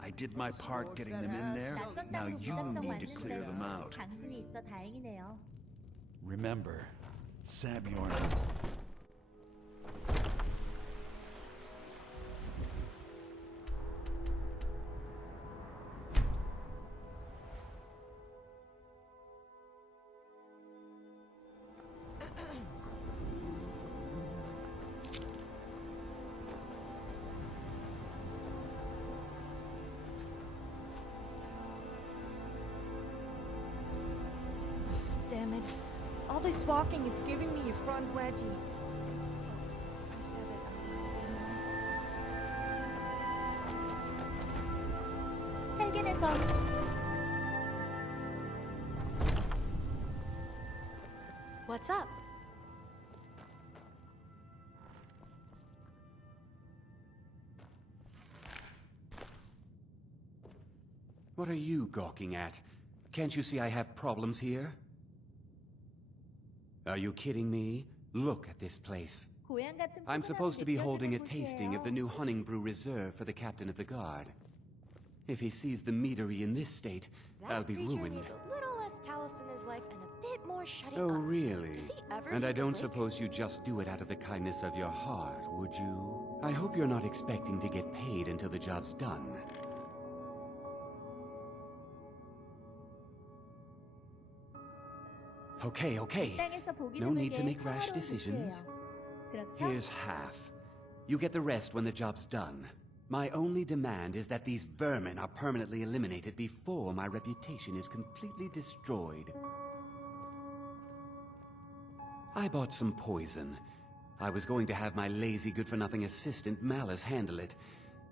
I did my part getting them in there, now you need to clear them out. 당신이 있어 다행이네요. Remember, Sabjorn... Damn it. All this walking is giving me a front wedgie. I said that 헬겐의 섬. What's up? What are you gawking at? Can't you see I have problems here? Are you kidding me? Look at this place. 고향 같은 I'm supposed to be holding a 느껴지는 tasting of the 곳이에요. new honey brew reserve for the captain of the guard. If he sees the meadery in this state, I'll That be creature ruined. needs a little less Talus in his life and a bit more shutting Oh, up. really? Does he ever And I take a don't break? suppose you just do it out of the kindness of your heart, would you? I hope you're not expecting to get paid until the job's done. Okay, okay. 땅에서 보기 No need to 드물게 make rash 평화로운 decisions. 곳이에요. 그렇죠? Here's half. You get the rest when the job's done. My only demand is that these vermin are permanently eliminated before my reputation is completely destroyed. I bought some poison. I was going to have my lazy good-for-nothing assistant Malice handle it,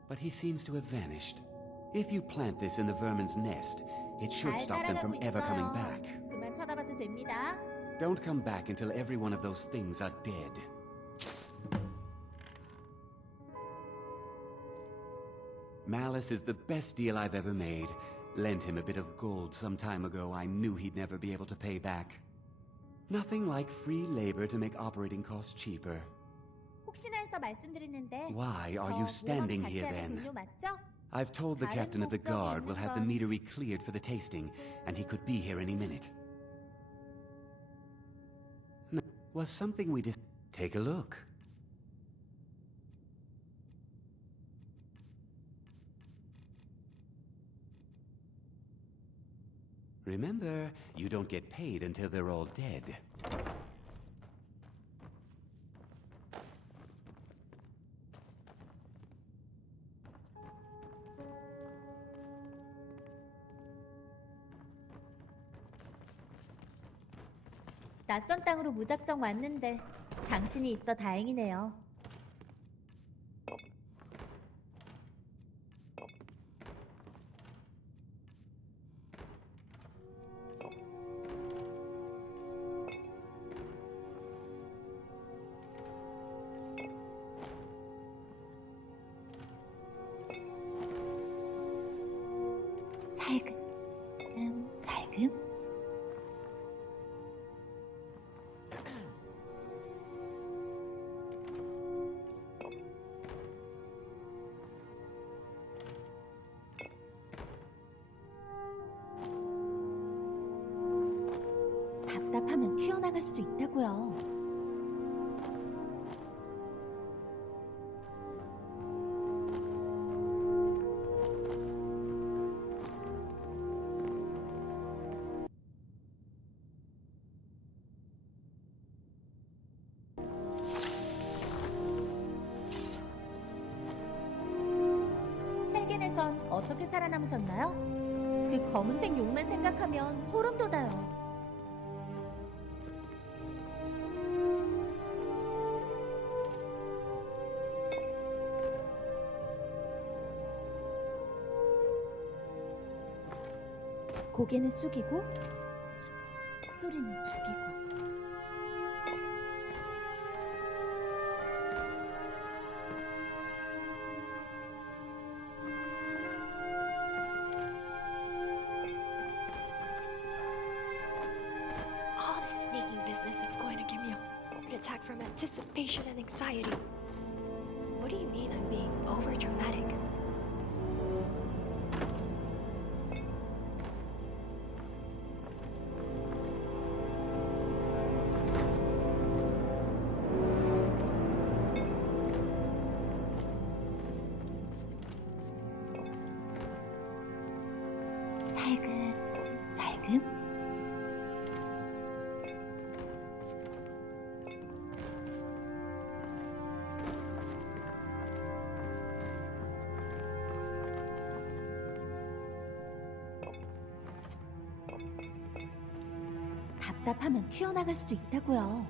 but he seems to have vanished. If you plant this in the vermin's nest, it should 잘 stop them from 따라가고 ever coming 있어요. back. 그만 쳐다봐도 됩니다. Don't come back until every one of those things are dead. Malice is the best deal I've ever made. Lent him a bit of gold some time ago I knew he'd never be able to pay back. Nothing like free labor to make operating costs cheaper. 혹시나 해서 말씀드리는데 Why are 저 you standing 모험 here 같이 하는 then? 동료 맞죠? I've told the 다른 captain of the 목적이 guard 있는 we'll have the 건- meadery cleared for the tasting, and he could be here any minute. No, was something we just... Take a look. Remember, you don't get paid until they're all dead. 낯선 땅으로 무작정 왔는데 당신이 있어 다행이네요. 살금. 답답하면 튀어나갈 수도 있다고요. 헬겐에선 어떻게 살아남으셨나요? 그 검은색 용만 생각하면 소름 돋아요. 고개는 숙이고 소리는 죽이고. All this sneaking business is going to give me a heart attack from anticipation and anxiety. What do you mean I'm being over dramatic? 살금. 답답하면 튀어나갈 수도 있다고요.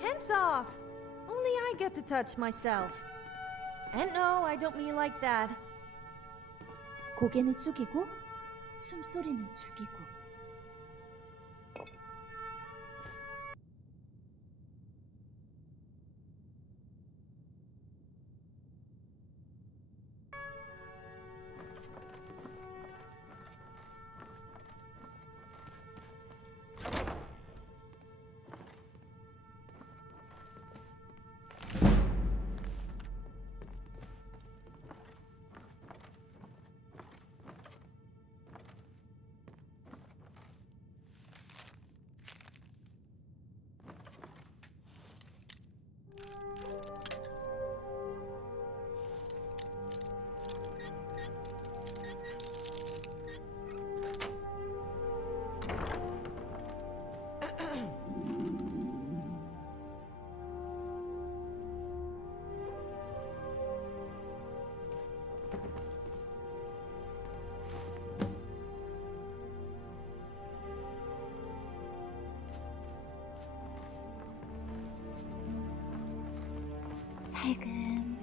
Hands off! Only I get to touch myself. And no, I don't mean like that. 고개는 숙이고 숨소리는 죽이고.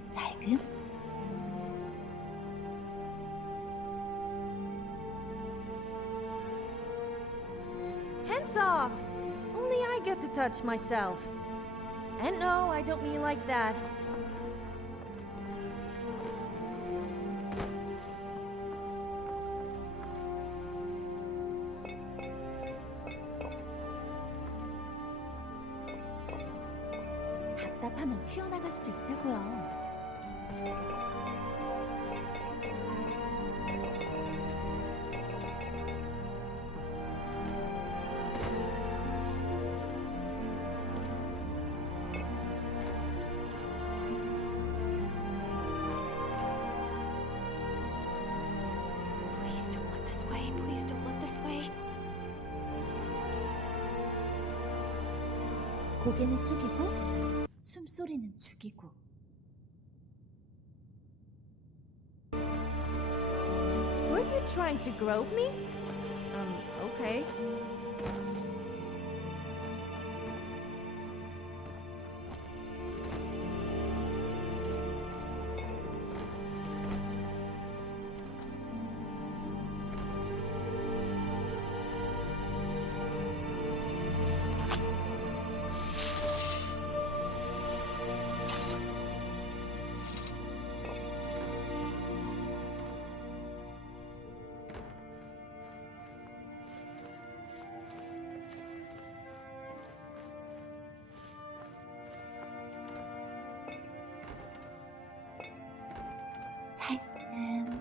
살금. Hands off! Only I get to touch myself. And no, I don't mean like that. 답답하면 튀어나갈 수도 있다고요. Please don't look this way. Please don't look this way. 고개는 숙이고 숨소리는 죽이고. trying to grope me? Okay.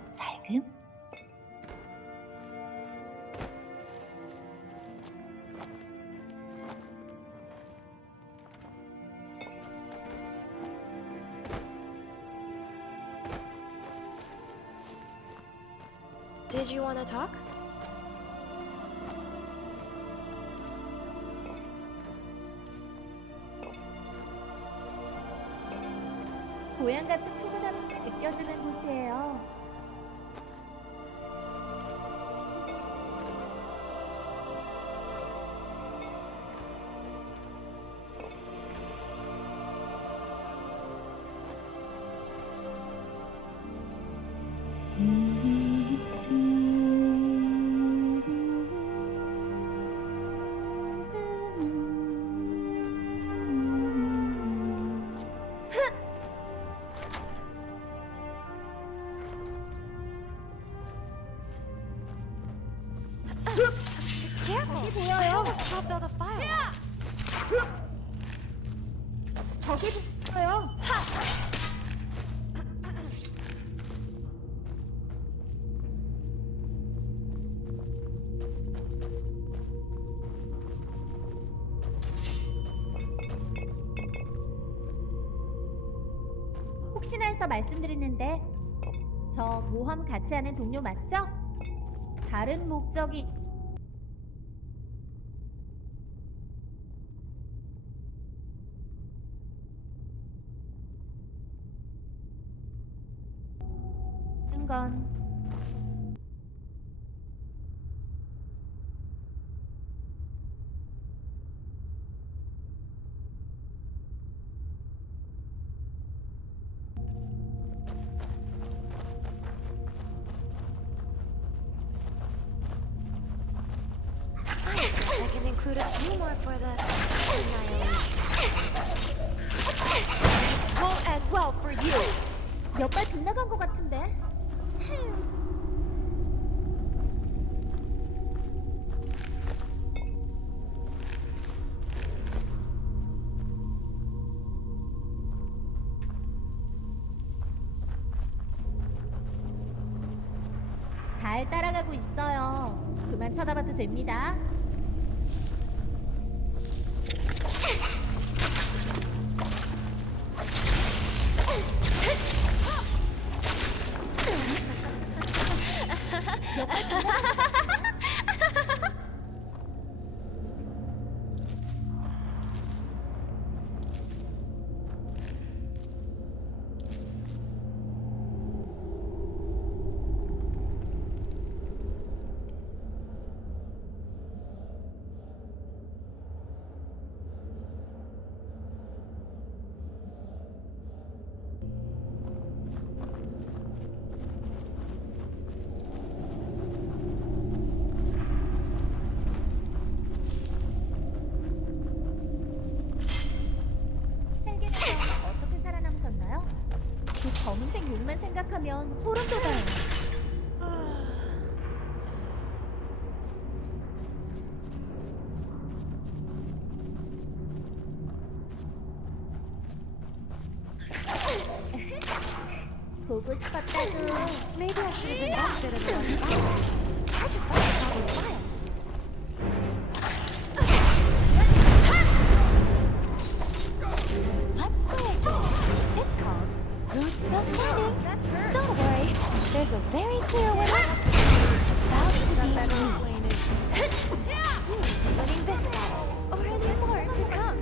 살금. Did you want to talk? 고향 같은 푸근함이 느껴지는 곳이에요. Careful! 보여요. I almost popped all the files. 저기 보여요. 혹시나 해서 말씀드리는데 저 모험 같이 하는 동료 맞죠? 다른 목적이 건 I can include a few more for the annihilation. This won't end well for you. 몇 발 빗나간 것 같은데. 잘 따라가고 있어요. 그만 쳐다봐도 됩니다. 어떻게 살아남으셨나요? 그 검은색 욕만 생각하면 소름 돋아요. 보고 싶었다고. Maybe I should have invested in one files. How'd you find all these files? Let's play a game. It's called Who's Still Standing? Don't worry, there's a very clear winner. It's about to be me. Winning this battle, or any more to come.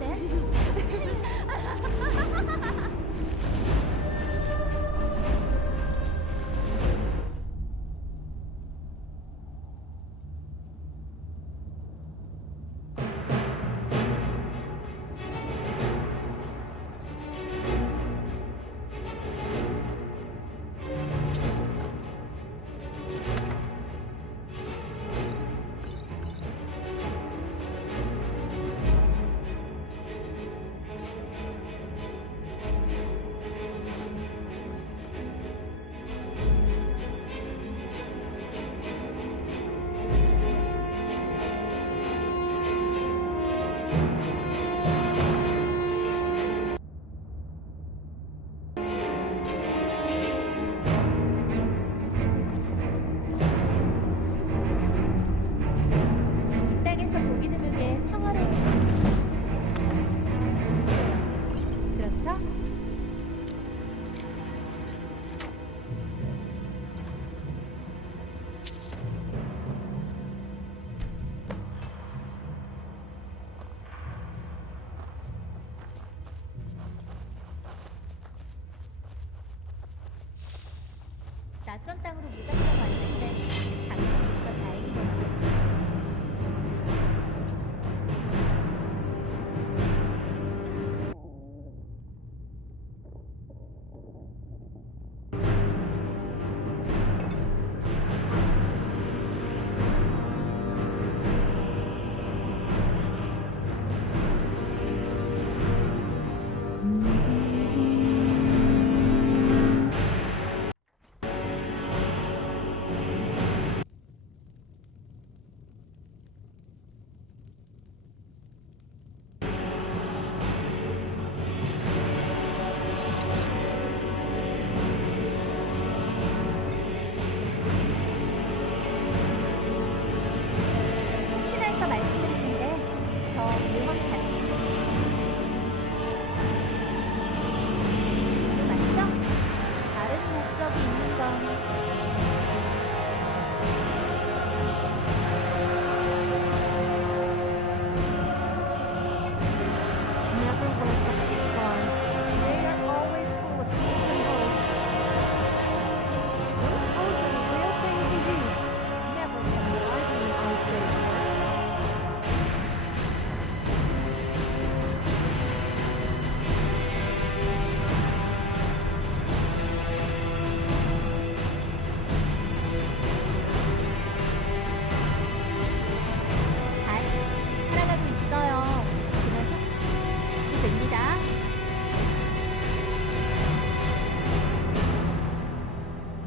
됩니다.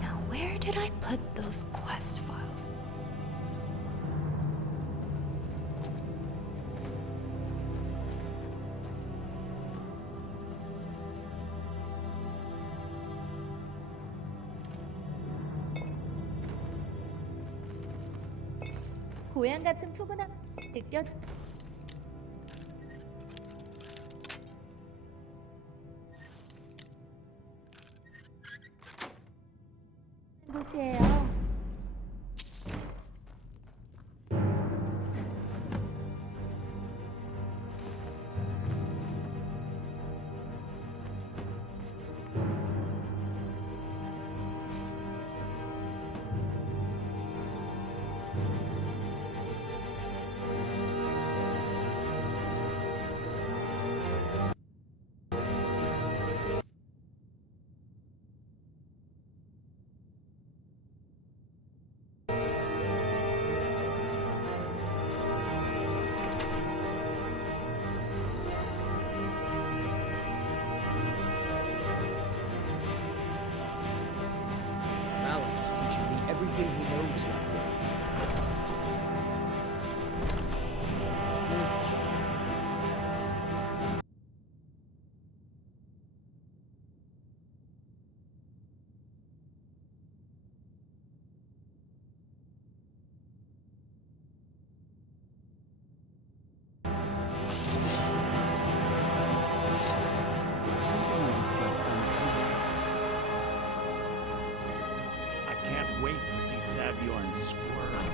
Now where did I put those quest files? 고향 같은 푸근함 느껴져. 곳이에요. Malice is teaching me everything he knows now. Something we discussed I can't wait to see Savyorn squirm.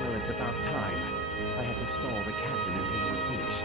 Well, it's about time. I had to stall the captain until you were finished.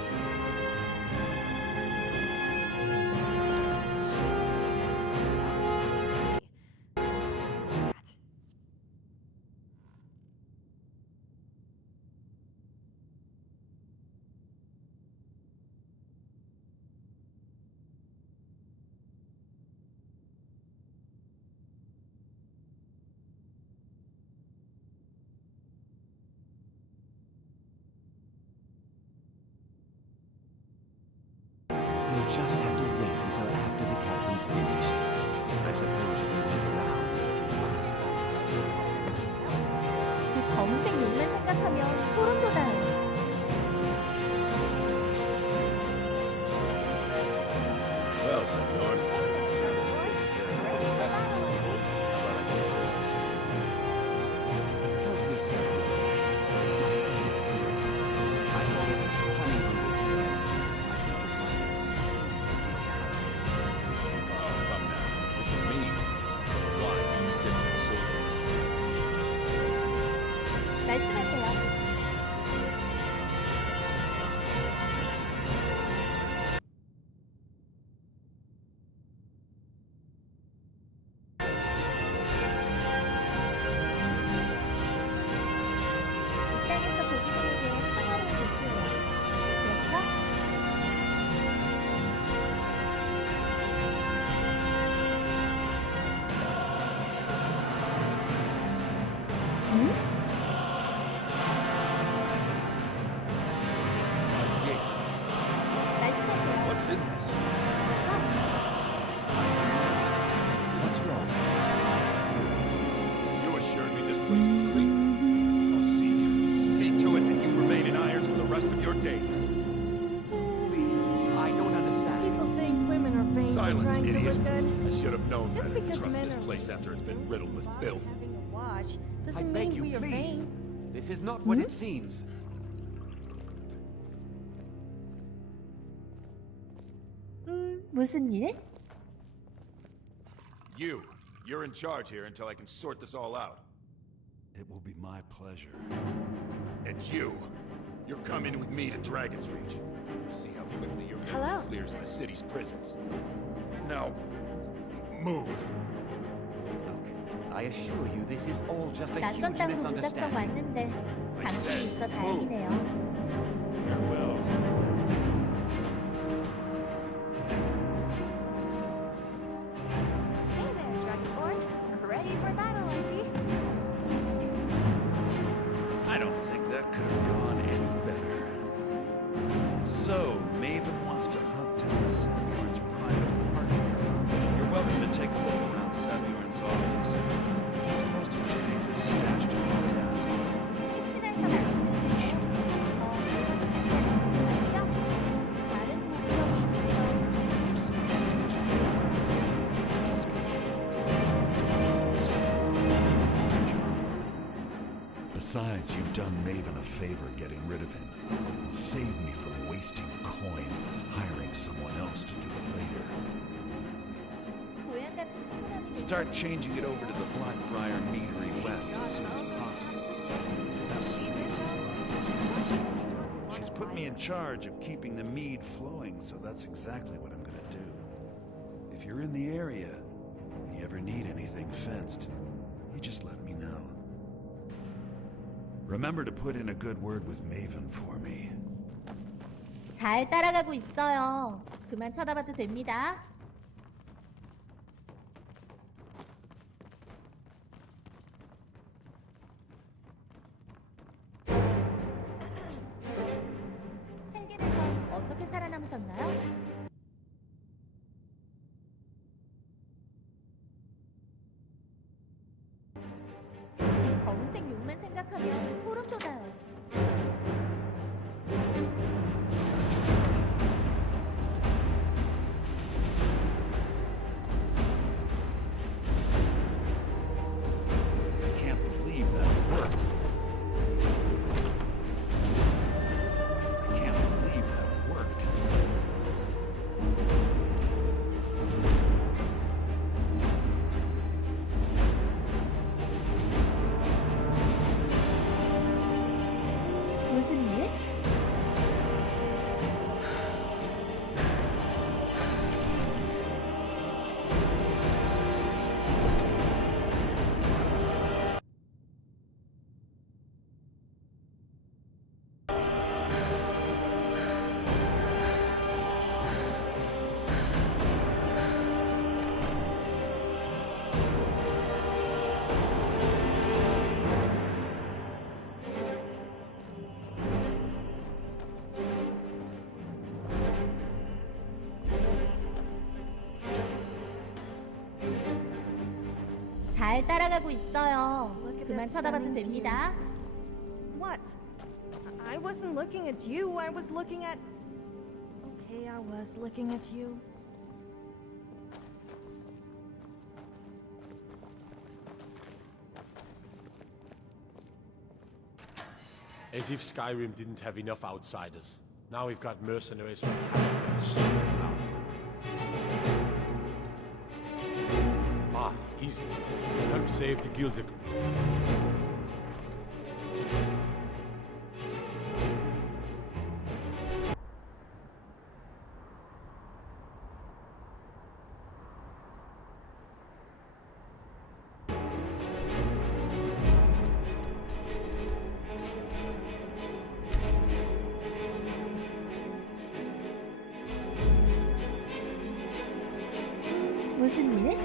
You'll just have to wait until after the captain's finished. I suppose you can wait around if you must. 그 검은색 용만 생각하면 소름 돋아요. Well, senor, now that you've taken care of all the passengers, how about I get a taste of something? Help yourself. It's my famous brew. I call it honeymoon's bread. I think you'll find it. Oh, come now. This is me. Some wine from the city of Sword. 말씀하세요. 이 땅에서 보기 드물게 평화로운 도시예요. 그렇죠? 응? 말씀하세요. What's in this? What's wrong? You assured me this place was clean. I'll see to it that you remain in irons for the rest of your days. Please, I don't understand. People think women are vain for Silence, trying to idiot. look good. I should have known Just better to because trust men this are place after it's been riddled with filth. having a watch I doesn't beg mean you, we are please. vain. This is not what it seems. 무슨 일? You're in charge here until I can sort this all out. It will be my pleasure. And you're coming with me to Dragon's Reach. See how quickly your Hello. memory clears the city's prisons. Now, move. Look, I assure you this is all just a 낯선 huge 땅으로 무작정 misunderstanding. 왔는데 당신이 있어 다행이네요. Farewell, Silver. Hey there, Dragonborn. Ready for battle, I see. I don't think that could have gone any better. Besides, you've done Maven a favor getting rid of him. It saved me from wasting coin hiring someone else to do it later. Start changing it over to the Blackbriar Meadery West as soon as possible. She's put me in charge of keeping the mead flowing, so that's exactly what I'm gonna do. If you're in the area, and you ever need anything fenced, you just let me know. Remember to put in a good word with Maven for me. 잘 따라가고 있어요. 그만 쳐다봐도 됩니다. 헬겐에서 어떻게 살아남으셨나요? 이 검은색 용만 생각하면 소름 돋아요. I can't believe that worked. I can't believe that worked. 무슨 일? 잘 따라가고 있어요. 그만 쳐다봐도 됩니다. What? I wasn't looking at you. I was looking at... Okay, I was looking at you. As if Skyrim didn't have enough outsiders. Now we've got mercenaries from Halifax. Ah, easy. Help save the Guild. 무슨 일?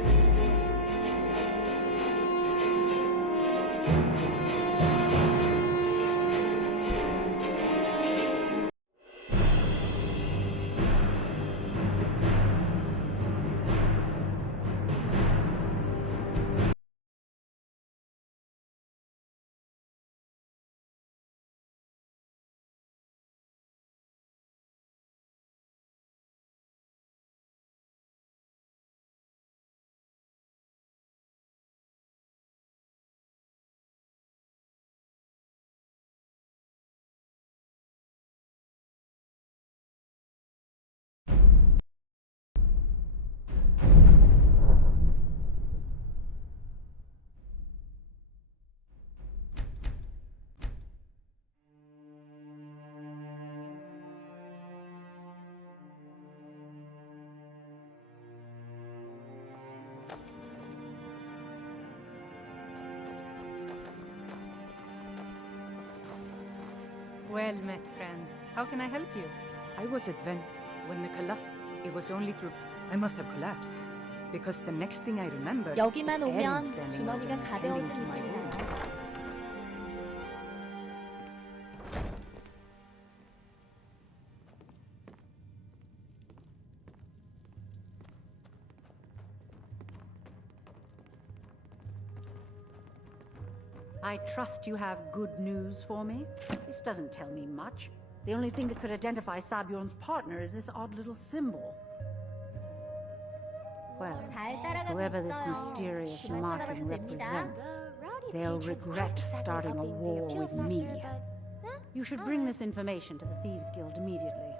Well met, friend. How can I help you? I was at when the Colossus... It was only through... I must have collapsed. Because the next thing I remember... 여기만 was 오면 Erin standing 주머니가 over me, 가벼워진 tending to my 느낌이 나요. wounds. I trust you have good news for me. This doesn't tell me much. The only thing that could identify Sabjorn's partner is this odd little symbol. Well, 잘 따라가고 whoever this 있어요. mysterious 그만 marking 쳐다봐도 됩니다. represents, They'll regret starting a war with me. You should bring this information to the Thieves Guild immediately.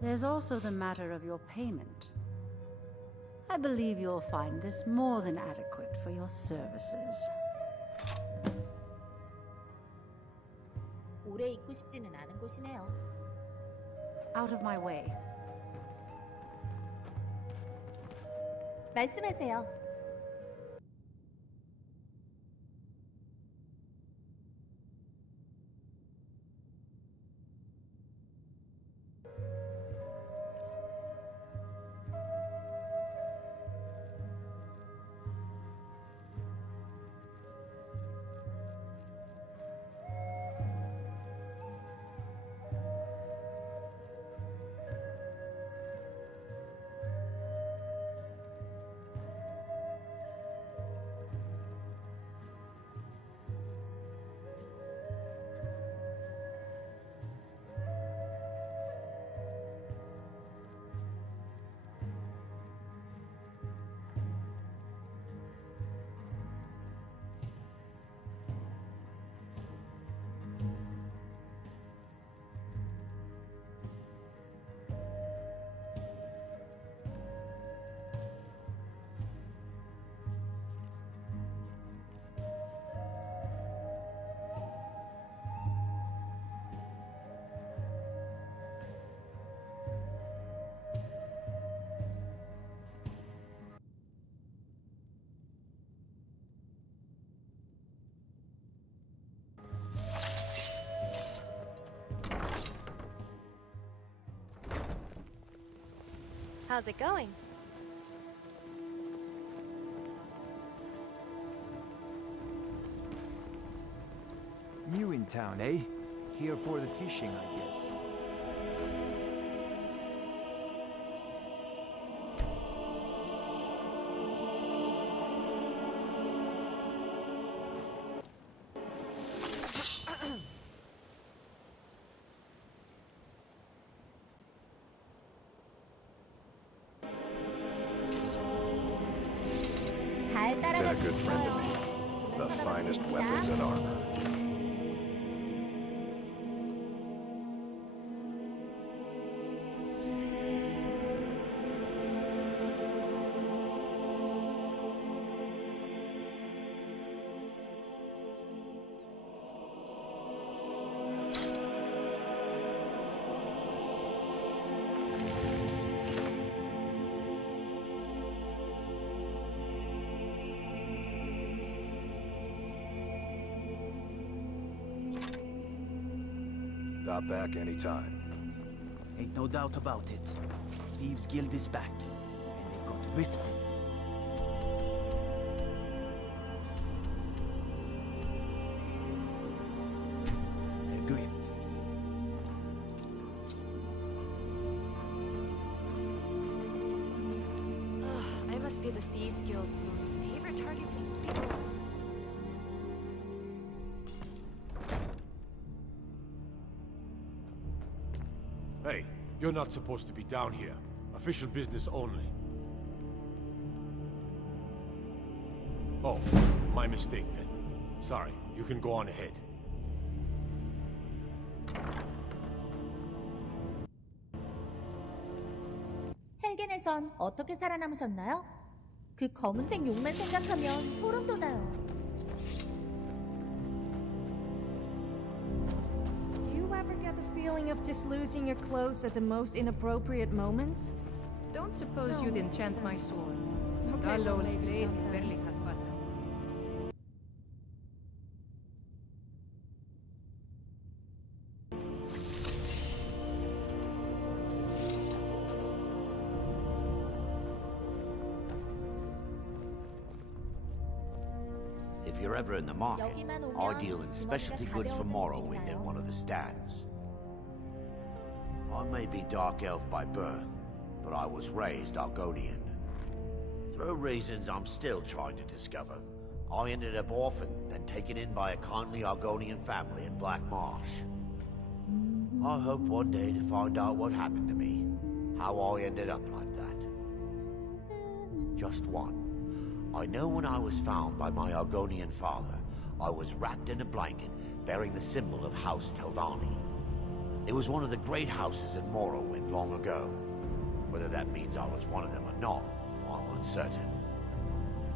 There's also the matter of your payment. I believe you'll find this more than adequate for your services. 오래 있고 싶지는 않은 곳이네요. Out of my way. 말씀하세요. How's it going? New in town, eh? Here for the fishing, I guess. 잘 Been a 따라가고 good friend to me. 있어요. The finest weapons and armor. Stop back anytime. Ain't no doubt about it. Thieves Guild is back, and they've got Riften. Their grip. Ugh, I must be the Thieves Guild's most favorite target for sweet rolls. Hey, you're not supposed to be down here. Official business only. Oh, my mistake then. Sorry, you can go on ahead. 헬겐에선 어떻게 살아남으셨나요? 그 검은색 용만 생각하면 소름 돋아요. Do you ever get the feeling of just losing your clothes at the most inappropriate moments? Don't suppose you'd enchant my sword. Okay, well, Gallo maybe blade sometimes. barely cut butter. If you're ever in the market, 여기만 오면 I deal in specialty goods from 가벼워지는 Morrowind in 느낌이나요? one of the stands. I may be Dark Elf by birth, but I was raised Argonian. Through reasons I'm still trying to discover, I ended up orphaned, then taken in by a kindly Argonian family in Black Marsh. I hope one day to find out what happened to me, how I ended up like that. Just one. I know when I was found by my Argonian father, I was wrapped in a blanket bearing the symbol of House Telvanni. It was one of the great houses in Morrowind long ago. Whether that means I was one of them or not, I'm uncertain.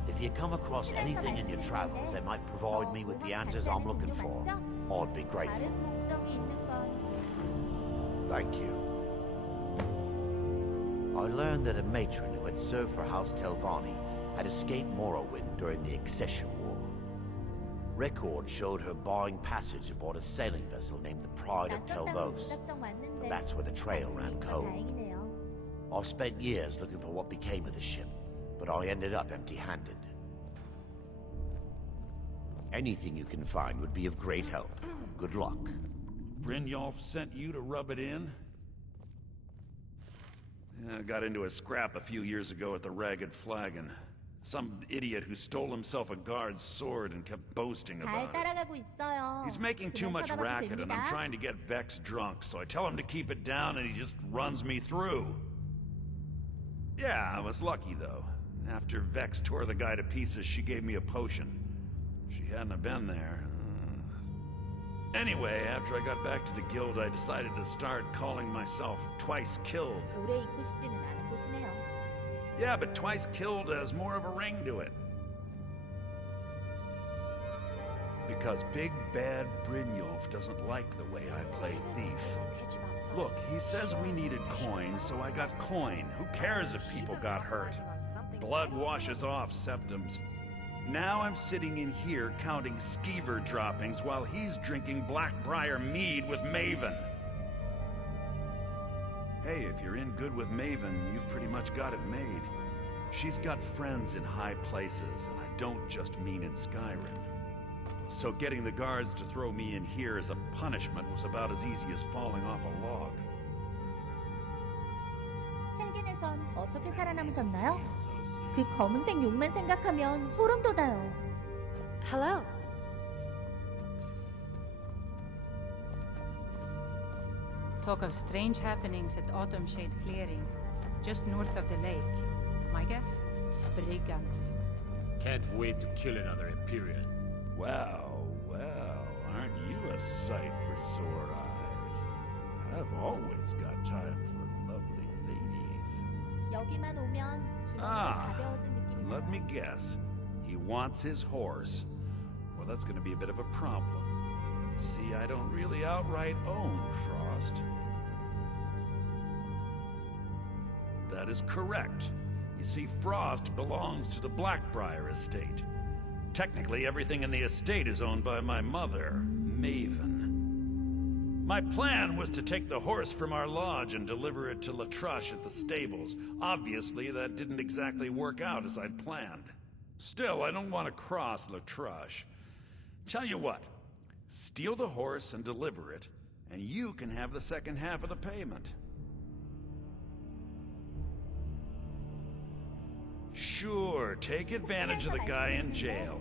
If you come across anything in your travels that might provide me with the answers I'm looking for, I'd be grateful. Thank you. I learned that a matron who had served for House Telvanni had escaped Morrowind during the Accession War. Records showed her buying passage aboard a sailing vessel named the Pride of Telvos. But that's where the trail ran cold. I spent years looking for what became of the ship, but I ended up empty-handed. Anything you can find would be of great help. Good luck. Brynjolf sent you to rub it in? I got into a scrap a few years ago at the Ragged Flagon. Some idiot who stole himself a guard's sword and kept boasting about it. He's making too much racket and I'm trying to get Vex drunk, so I tell him to keep it down and he just runs me through. Yeah, I was lucky though. After Vex tore the guy to pieces, she gave me a potion. If she hadn't have been there... Anyway, after I got back to the guild, I decided to start calling myself Twice Killed. Yeah, but Twice Killed has more of a ring to it. Because Big Bad Brynjolf doesn't like the way I play thief. Look, he says we needed coin, so I got coin. Who cares if people got hurt? Blood washes off septums. Now I'm sitting in here counting skeever droppings while he's drinking Blackbriar mead with Maven. Hey, if you're in good with Maven, you've pretty much got it made. She's got friends in high places, and I don't just mean in Skyrim. So getting the guards to throw me in here as a punishment was about as easy as falling off a log. 헬겐에선 어떻게 살아남으셨나요? 그 검은색 용만 생각하면 소름 돋아요. Hello. Talk of strange happenings at Autumnshade Clearing, just north of the lake. My guess? Spriggans. Can't wait to kill another Imperial. Well, aren't you a sight for sore eyes? I've always got time for lovely ladies. 여기만 오면 주머니가 가벼워진 느낌이네요. Let me guess. He wants his horse. Well, that's going to be a bit of a problem. See, I don't really outright own Frost. That is correct. You see, Frost belongs to the Blackbriar estate. Technically, everything in the estate is owned by my mother, Maven. My plan was to take the horse from our lodge and deliver it to Latrush at the stables. Obviously, that didn't exactly work out as I'd planned. Still, I don't want to cross Latrush. Tell you what, steal the horse and deliver it, and you can have the second half of the payment. Sure, take advantage of the guy in jail.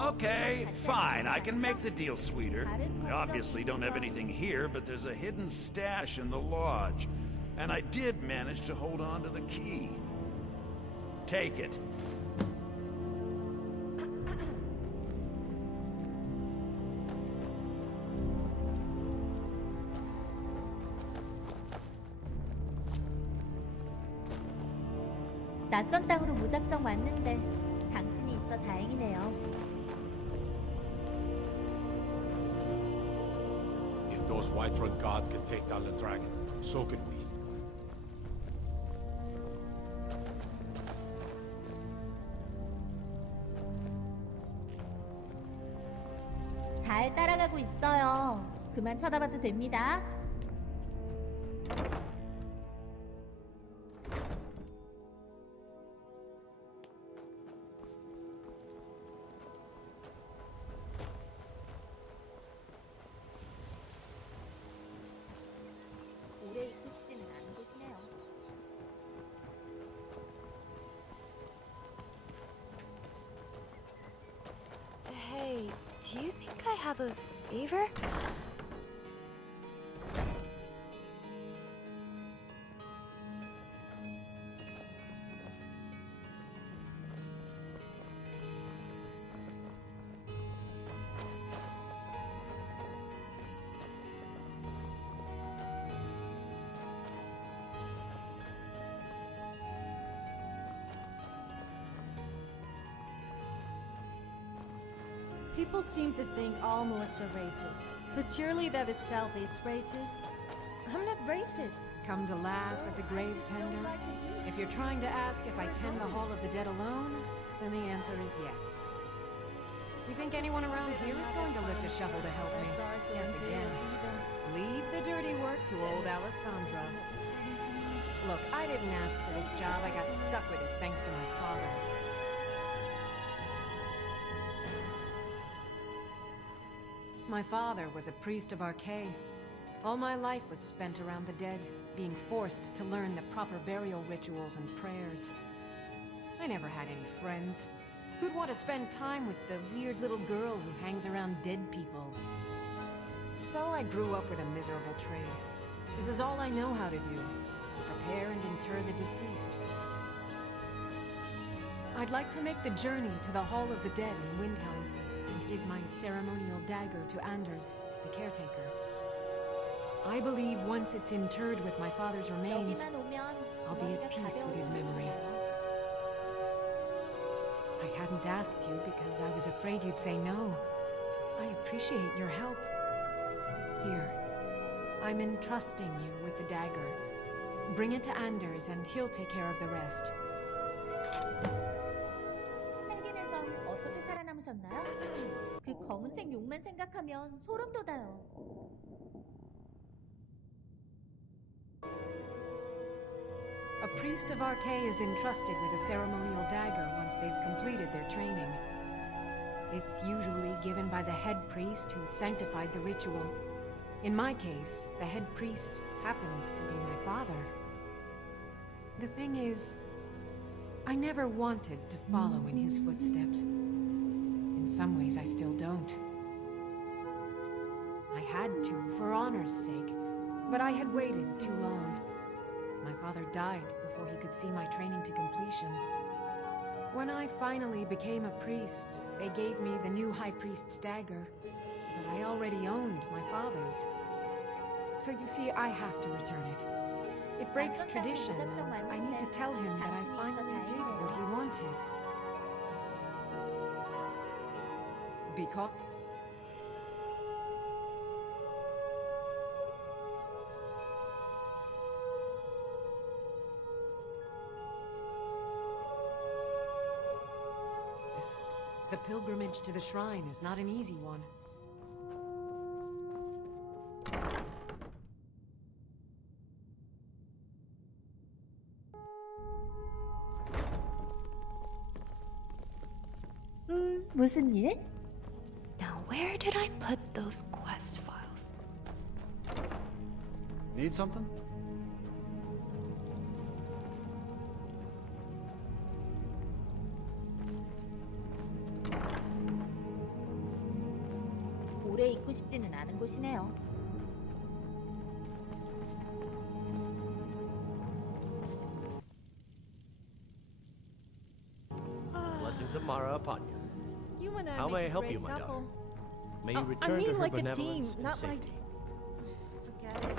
Okay, fine, I can make the deal sweeter. I obviously don't have anything here, but there's a hidden stash in the lodge. And I did manage to hold on to the key. Take it. 낯선 땅으로 무작정 왔는데 당신이 있어 다행이네요. If those Whiterun gods can take down the dragon, so can we. 잘 따라가고 있어요. 그만 쳐다봐도 됩니다. 오래 있고 싶지는 않은 곳이네요. Hey, do you think I have a fever? People seem to think all Nords are racist, but surely that itself is racist. I'm not racist. Come to laugh at the grave tender? If you're trying to ask if I tend the Hall of the Dead alone, then the answer is yes. You think anyone around here is going to lift a shovel to help me? Guess again. Leave the dirty work to old Alessandra. Look, I didn't ask for this job. I got stuck with it thanks to my father. My father was a priest of Archay. All my life was spent around the dead, being forced to learn the proper burial rituals and prayers. I never had any friends. Who'd want to spend time with the weird little girl who hangs around dead people? So I grew up with a miserable trade. This is all I know how to do. Prepare and inter the deceased. I'd like to make the journey to the Hall of the Dead in Windhelm and give my ceremonial dagger to Anders, the caretaker. I believe once it's interred with my father's remains, I'll be at peace with his memory. I hadn't asked you because I was afraid you'd say no. I appreciate your help. Here, I'm entrusting you with the dagger. Bring it to Anders and he'll take care of the rest. 헬긴에선 어떻게 살아남으셨나요? 그 검은색 용만 생각하면 소름 돋아요. A priest of Archay is entrusted with a ceremonial dagger once they've completed their training. It's usually given by the head priest who sanctified the ritual. In my case, the head priest happened to be my father. The thing is, I never wanted to follow in his footsteps. In some ways, I still don't. I had to, for honor's sake, but I had waited too long. My father died before he could see my training to completion. When I finally became a priest, they gave me the new High Priest's dagger, but I already owned my father's. So you see, I have to return it. It breaks tradition, and I need to tell him that I finally did what he wanted. Because... the pilgrimage to the shrine is not an easy one. 무슨 일? Now where did I put those quest files? Need something? 오래 있고 싶지는 않은 곳이네요. Blessings of Mara upon you. You and I How make may I a help great you, my couple. daughter? May you I return mean to her like a benevolence team, and not safety. Forget it.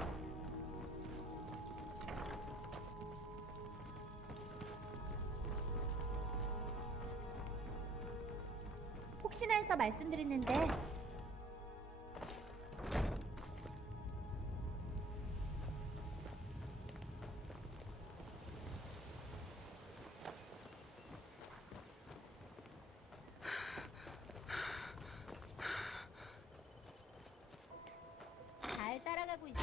혹시나 해서 말씀드리는데 잘 따라가고 있어.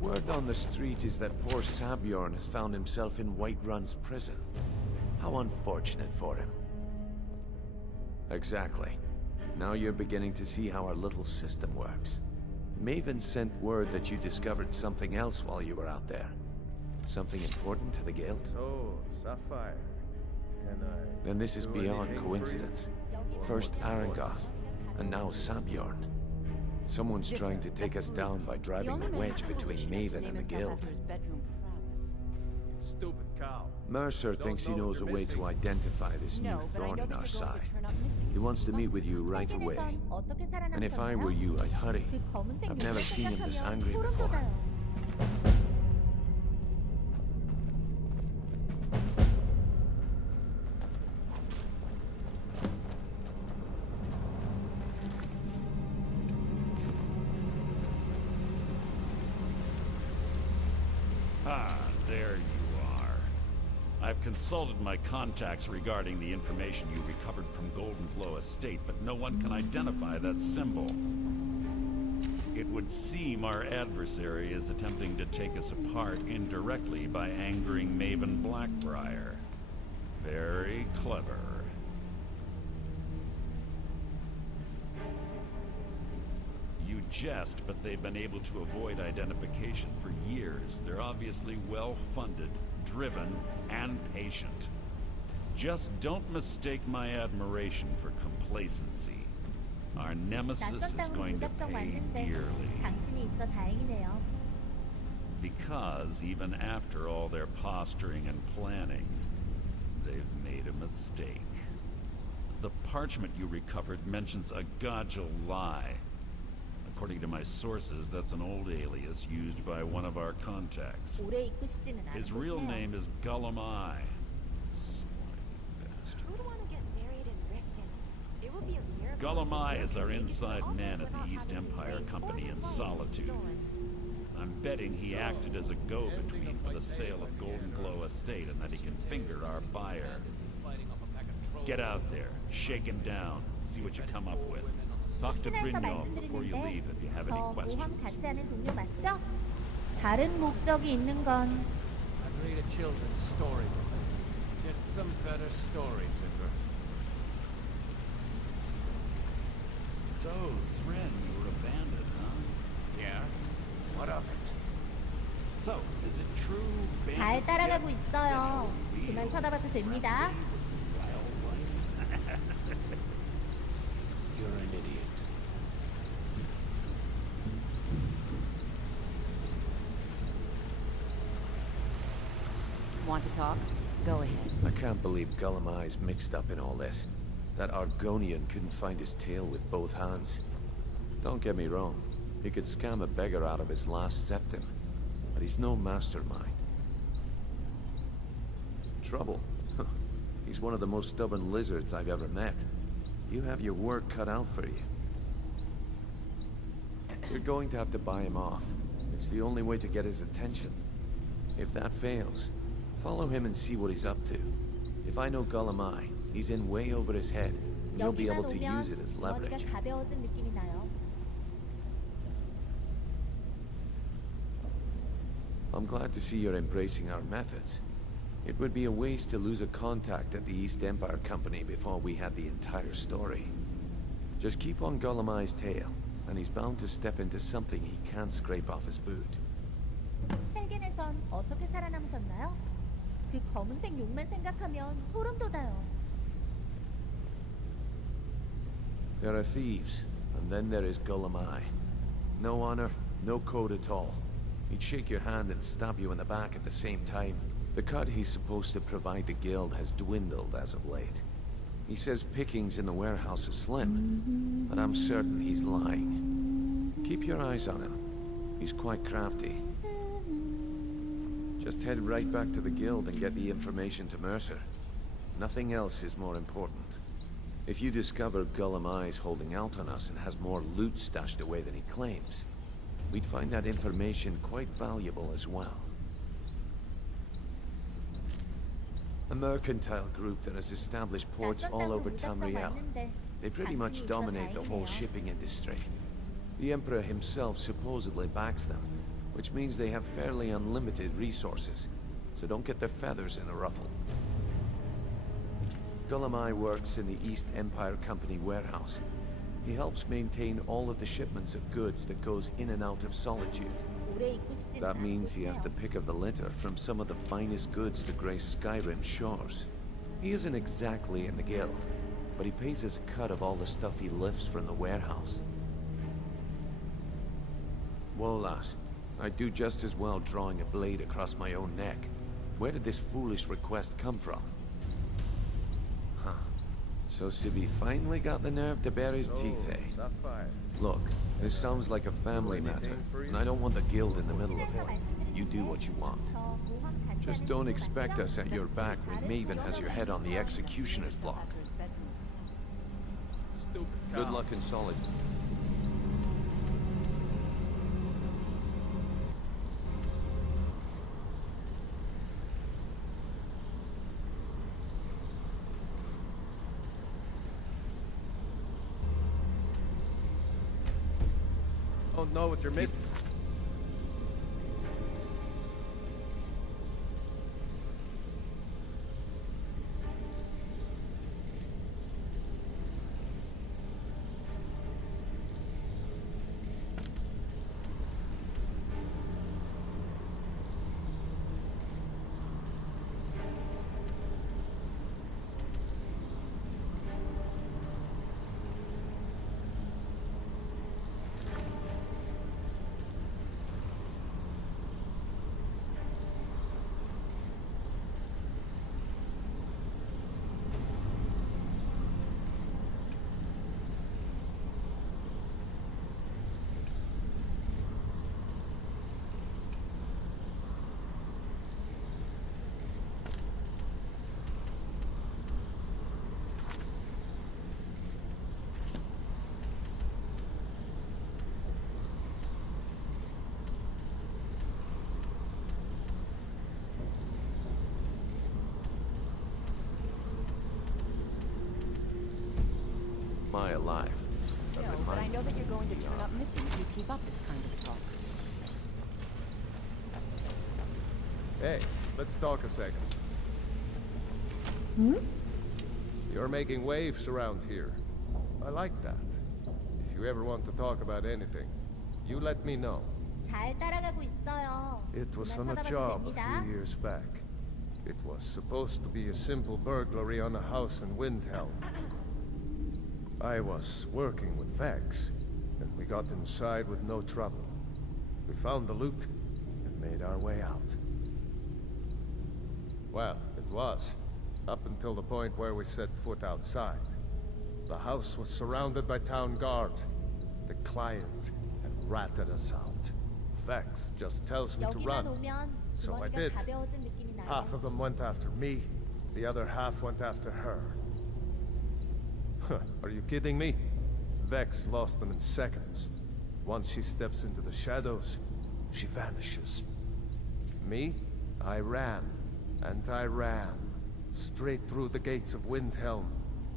Word on the street is that poor Sabjorn has found himself in Whiterun's prison. How unfortunate for him. Exactly. Now you're beginning to see how our little system works. Maven sent word that you discovered something else while you were out there. Something important to the Guild? So, Sapphire, can I... Then this is do beyond anything for you? coincidence. First Arangoth, and now Sabjorn. Someone's trying to take us down by driving a wedge between Maven and the Guild. Bedroom prowess. cow. Mercer thinks he knows a way to identify this new thorn in our side. He wants to meet with you right away. And if I were you, I'd hurry. I've never seen him this angry before. Ah, there you are. I've consulted my contacts regarding the information you recovered from Golden Glow Estate, but no one can identify that symbol. It would seem our adversary is attempting to take us apart indirectly by angering Maven Blackbriar. Very clever. You jest, but they've been able to avoid identification for years. They're obviously well-funded, driven, and patient. Just don't mistake my admiration for complacency. Our nemesis is going to pay dearly. 당신이 있어 다행이네요. Because even after all their posturing and planning, they've made a mistake. The parchment you recovered mentions a Gajal lie. According to my sources, that's an old alias used by one of our contacts. 오래 있고 싶지는 His real 않으시네요. name is Gullum-Eye. Who'd want to get married in Riften? It would be a miracle. Gullum-Eye is our inside man at the East Empire Company in Solitude. I'm betting he acted as a go-between for the sale of Golden Glow Estate and that he can finger our buyer. Get out there, shake him down, see what you come up with. Talk to 혹시나 해서 Brynjolf before you leave if you have 말씀드리는데 any 저 questions. 모험 같이 하는 동료 맞죠? 다른 목적이 있는 건 I'd read a children's storybook. Get some better story, Finger. So, Thren, you were abandoned, huh? Yeah? What of it? So, is it true 잘 bandits 따라가고 get 있어요. 그만 쳐다봐도 됩니다. You're an idiot. Want to talk? Go ahead. I can't believe Gullum-Eye's mixed up in all this. That Argonian couldn't find his tail with both hands. Don't get me wrong. He could scam a beggar out of his last septim. But he's no mastermind. Trouble? He's one of the most stubborn lizards I've ever met. You have your work cut out for you. You're going to have to buy him off. It's the only way to get his attention. If that fails, follow him and see what he's up to. If I know Gullum-Eye, he's in way over his head. And he'll be 여기만 able to use it 오면 as 주머니가 leverage. 가벼워진 느낌이 나요. I'm glad to see you're embracing our methods. It would be a waste to lose a contact at the East Empire Company before we had the entire story. Just keep on Gullum-Eye's tail, and he's bound to step into something he can't scrape off his boot. 헬겐에선 어떻게 살아남으셨나요? 그 검은색 용만 생각하면 소름 돋아요. There are thieves, and then there is Gullum-Eye. No honor, no code at all. He'd shake your hand and stab you in the back at the same time. The cut he's supposed to provide the guild has dwindled as of late. He says pickings in the warehouse are slim, but I'm certain he's lying. Keep your eyes on him. He's quite crafty. Just head right back to the guild and get the information to Mercer. Nothing else is more important. If you discover Gullum-Eye's holding out on us and has more loot stashed away than he claims, we'd find that information quite valuable as well. A mercantile group that has established ports all over Tamriel. They pretty much dominate the whole shipping industry. The Emperor himself supposedly backs them, which means they have fairly unlimited resources, so don't get their feathers in a ruffle. Gullum-Eye works in the East Empire Company warehouse. He helps maintain all of the shipments of goods that goes in and out of Solitude. 오래 있고 싶지는 That means he has 않으시네요. the pick of the litter from some of the finest goods to grace Skyrim's shores. He isn't exactly in the guild, but he pays us a cut of all the stuff he lifts from the warehouse. Whoa, lass. I'd do just as well drawing a blade across my own neck. Where did this foolish request come from? Huh. So Sibby finally got the nerve to bare his teeth, eh? Look, this sounds like a family matter, and I don't want the guild in the middle of it. You do what you want. Just don't expect us at your back when Maven has your head on the executioner's block. Good luck in solitude. Don't know what you're missing. My alive. No, but I know that you're going to turn up missing if you keep up this kind of talk. Hey, let's talk a second. Hmm? You're making waves around here. I like that. If you ever want to talk about anything, you let me know. 잘 따라가고 있어요. It was 그만 on a 쳐다봐도 job a 됩니다. few years back. It was supposed to be a simple burglary on a house in Windhelm. I was working with Vex, and we got inside with no trouble. We found the loot and made our way out. Well, it was, up until the point where we set foot outside. The house was surrounded by town guard. The client had ratted us out. Vex just tells me to 여기만 run, 오면 so I 주머니가 did. 가벼워진 느낌이 나요. Half of them went after me, the other half went after her. Huh, are you kidding me? Vex lost them in seconds. Once she steps into the shadows, she vanishes. Me? I ran, and I ran, straight through the gates of Windhelm,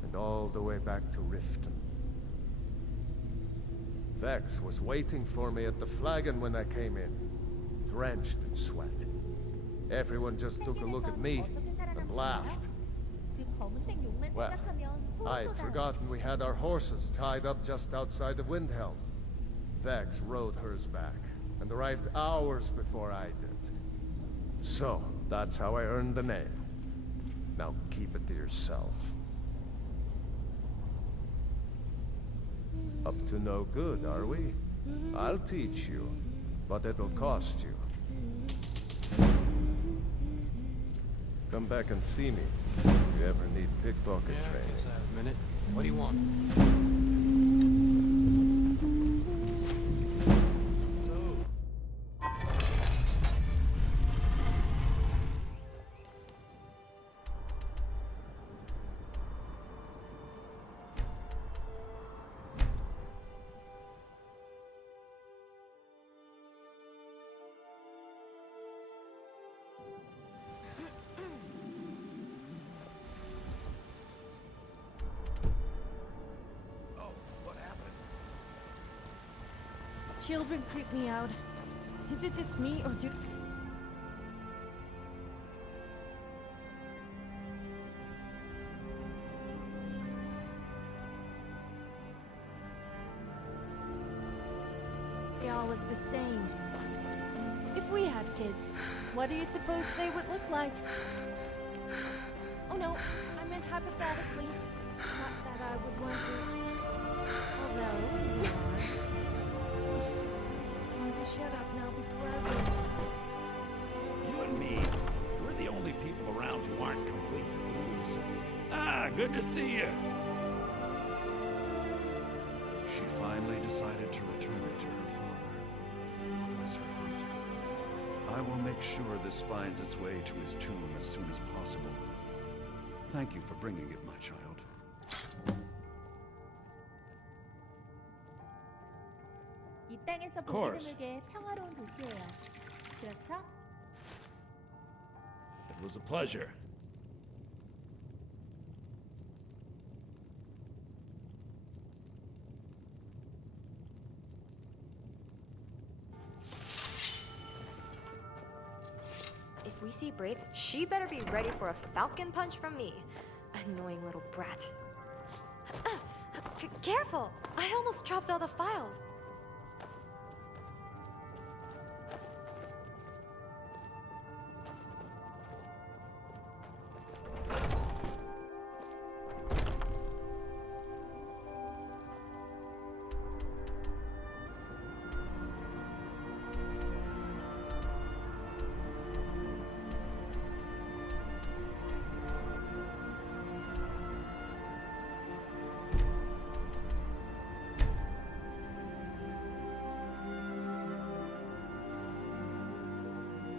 and all the way back to Riften. Vex was waiting for me at the flagon when I came in, drenched in sweat. Everyone just took a look at me and laughed. 그 검은색 용만 Well, 생각하면 I'd 소름 돋아요. forgotten we had our horses tied up just outside of Windhelm. Vex rode hers back, and arrived hours before I did. So, that's how I earned the name. Now keep it to yourself. Up to no good, are we? I'll teach you, but it'll cost you. Come back and see me if you ever need pickpocket training. A minute. What do you want? Children creep me out. Is it just me, or do... They all look the same. If we had kids, what do you suppose they would look like? Oh no, I meant hypothetically. Not that I would want to. Although, you are. I just wanted to shut up now before I would. You and me, we're the Good to see you. She finally decided to return it to her father. Bless her heart. I will make sure this finds its way to his tomb as soon as possible. Thank you for bringing it, my child. 이 땅에서 보기 course. 드물게 평화로운 도시예요. 그렇죠? It was a pleasure. If we see Braith, she better be ready for a falcon punch from me. Annoying little brat. Careful! I almost dropped all the files.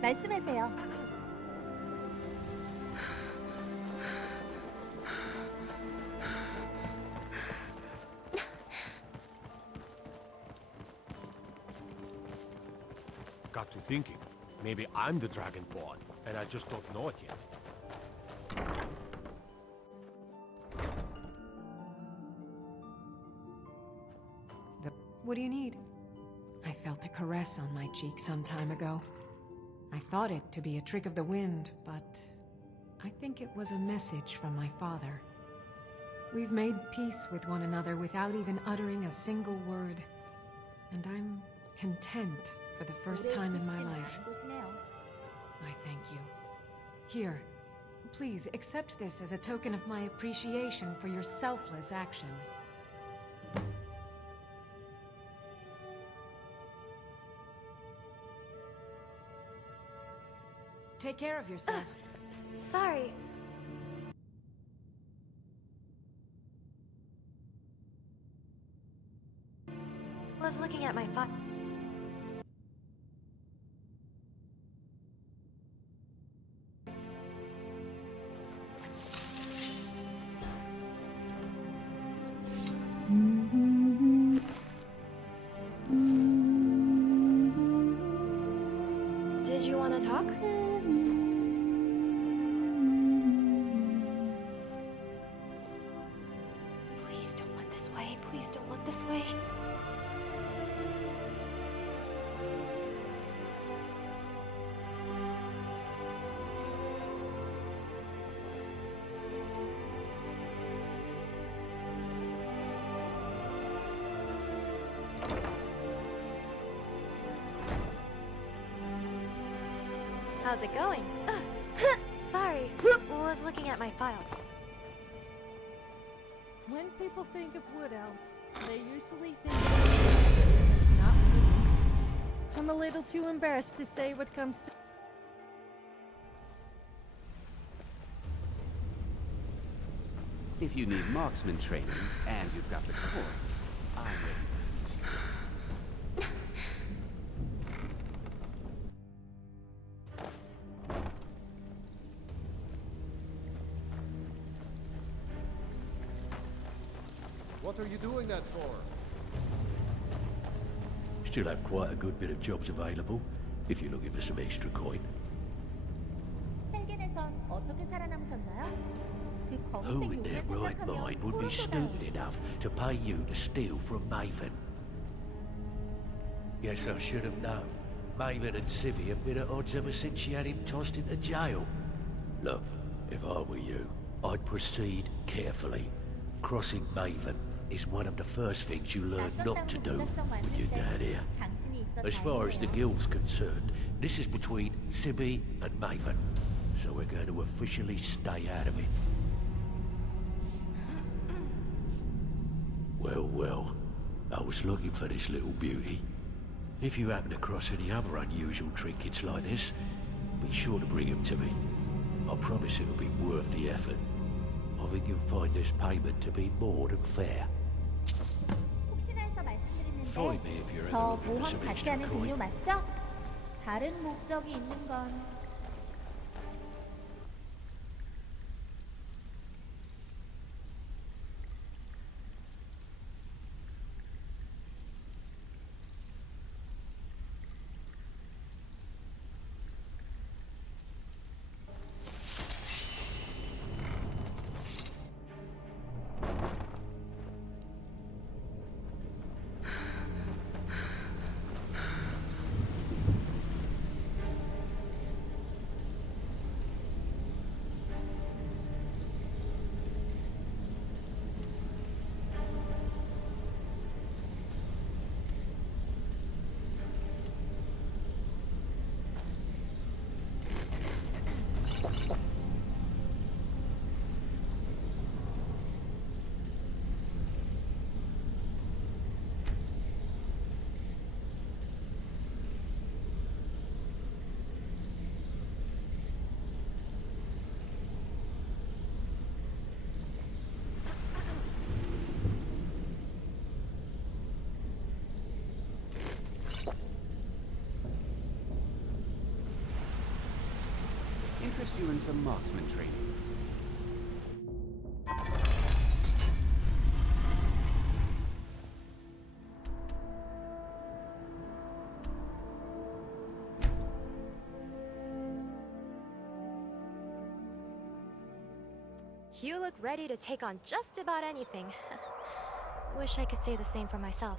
말씀하세요. Got to thinking. Maybe I'm the Dragonborn, and I just don't know it yet. What do you need? I felt a caress on my cheek some time ago. I thought it to be a trick of the wind, but I think it was a message from my father. We've made peace with one another without even uttering a single word. And I'm content for the first time in my life. I thank you. Here, please accept this as a token of my appreciation for your selfless action. Take care of yourself. Sorry. Was looking at my phone. Did you want to talk? Please don't look this way. Please don't look this way. How's it going? Sorry, was looking at my files. When people think of Wood Elves, they usually think of not me. I'm a little too embarrassed to say what comes to. If you need marksman training and you've got the core, I'm ready. What are you doing that for? Still have quite a good bit of jobs available, if you're looking for some extra coin. 헬겐에선 어떻게 살아남으셨나요? 그 Who 검은색 in their 용을 right 생각하면 mind would be 소름 돋아요. stupid enough to pay you to steal from Maven? Guess I should have known. Maven and Civvy have been at odds ever since she had him tossed into jail. Look, if I were you, I'd proceed carefully. Crossing Maven is one of the first things you learn not to do when you're down here. As far as the guild's concerned, this is between Civvy and Maven, so we're going to officially stay out of it. Well, I was looking for this little beauty. If you happen across any other unusual trinkets like this, be sure to bring them to me. I promise it'll be worth the effort. I think you'll find this payment to be more than fair. 혹시나 해서 Find me if you're 말씀드리는데 ever 저 looking for 보험 some 받지 extra 않은 coin. 동료 맞죠? 다른 목적이 있는 건 Interest you in some marksman training? You look ready to take on just about anything. Wish I could say the same for myself.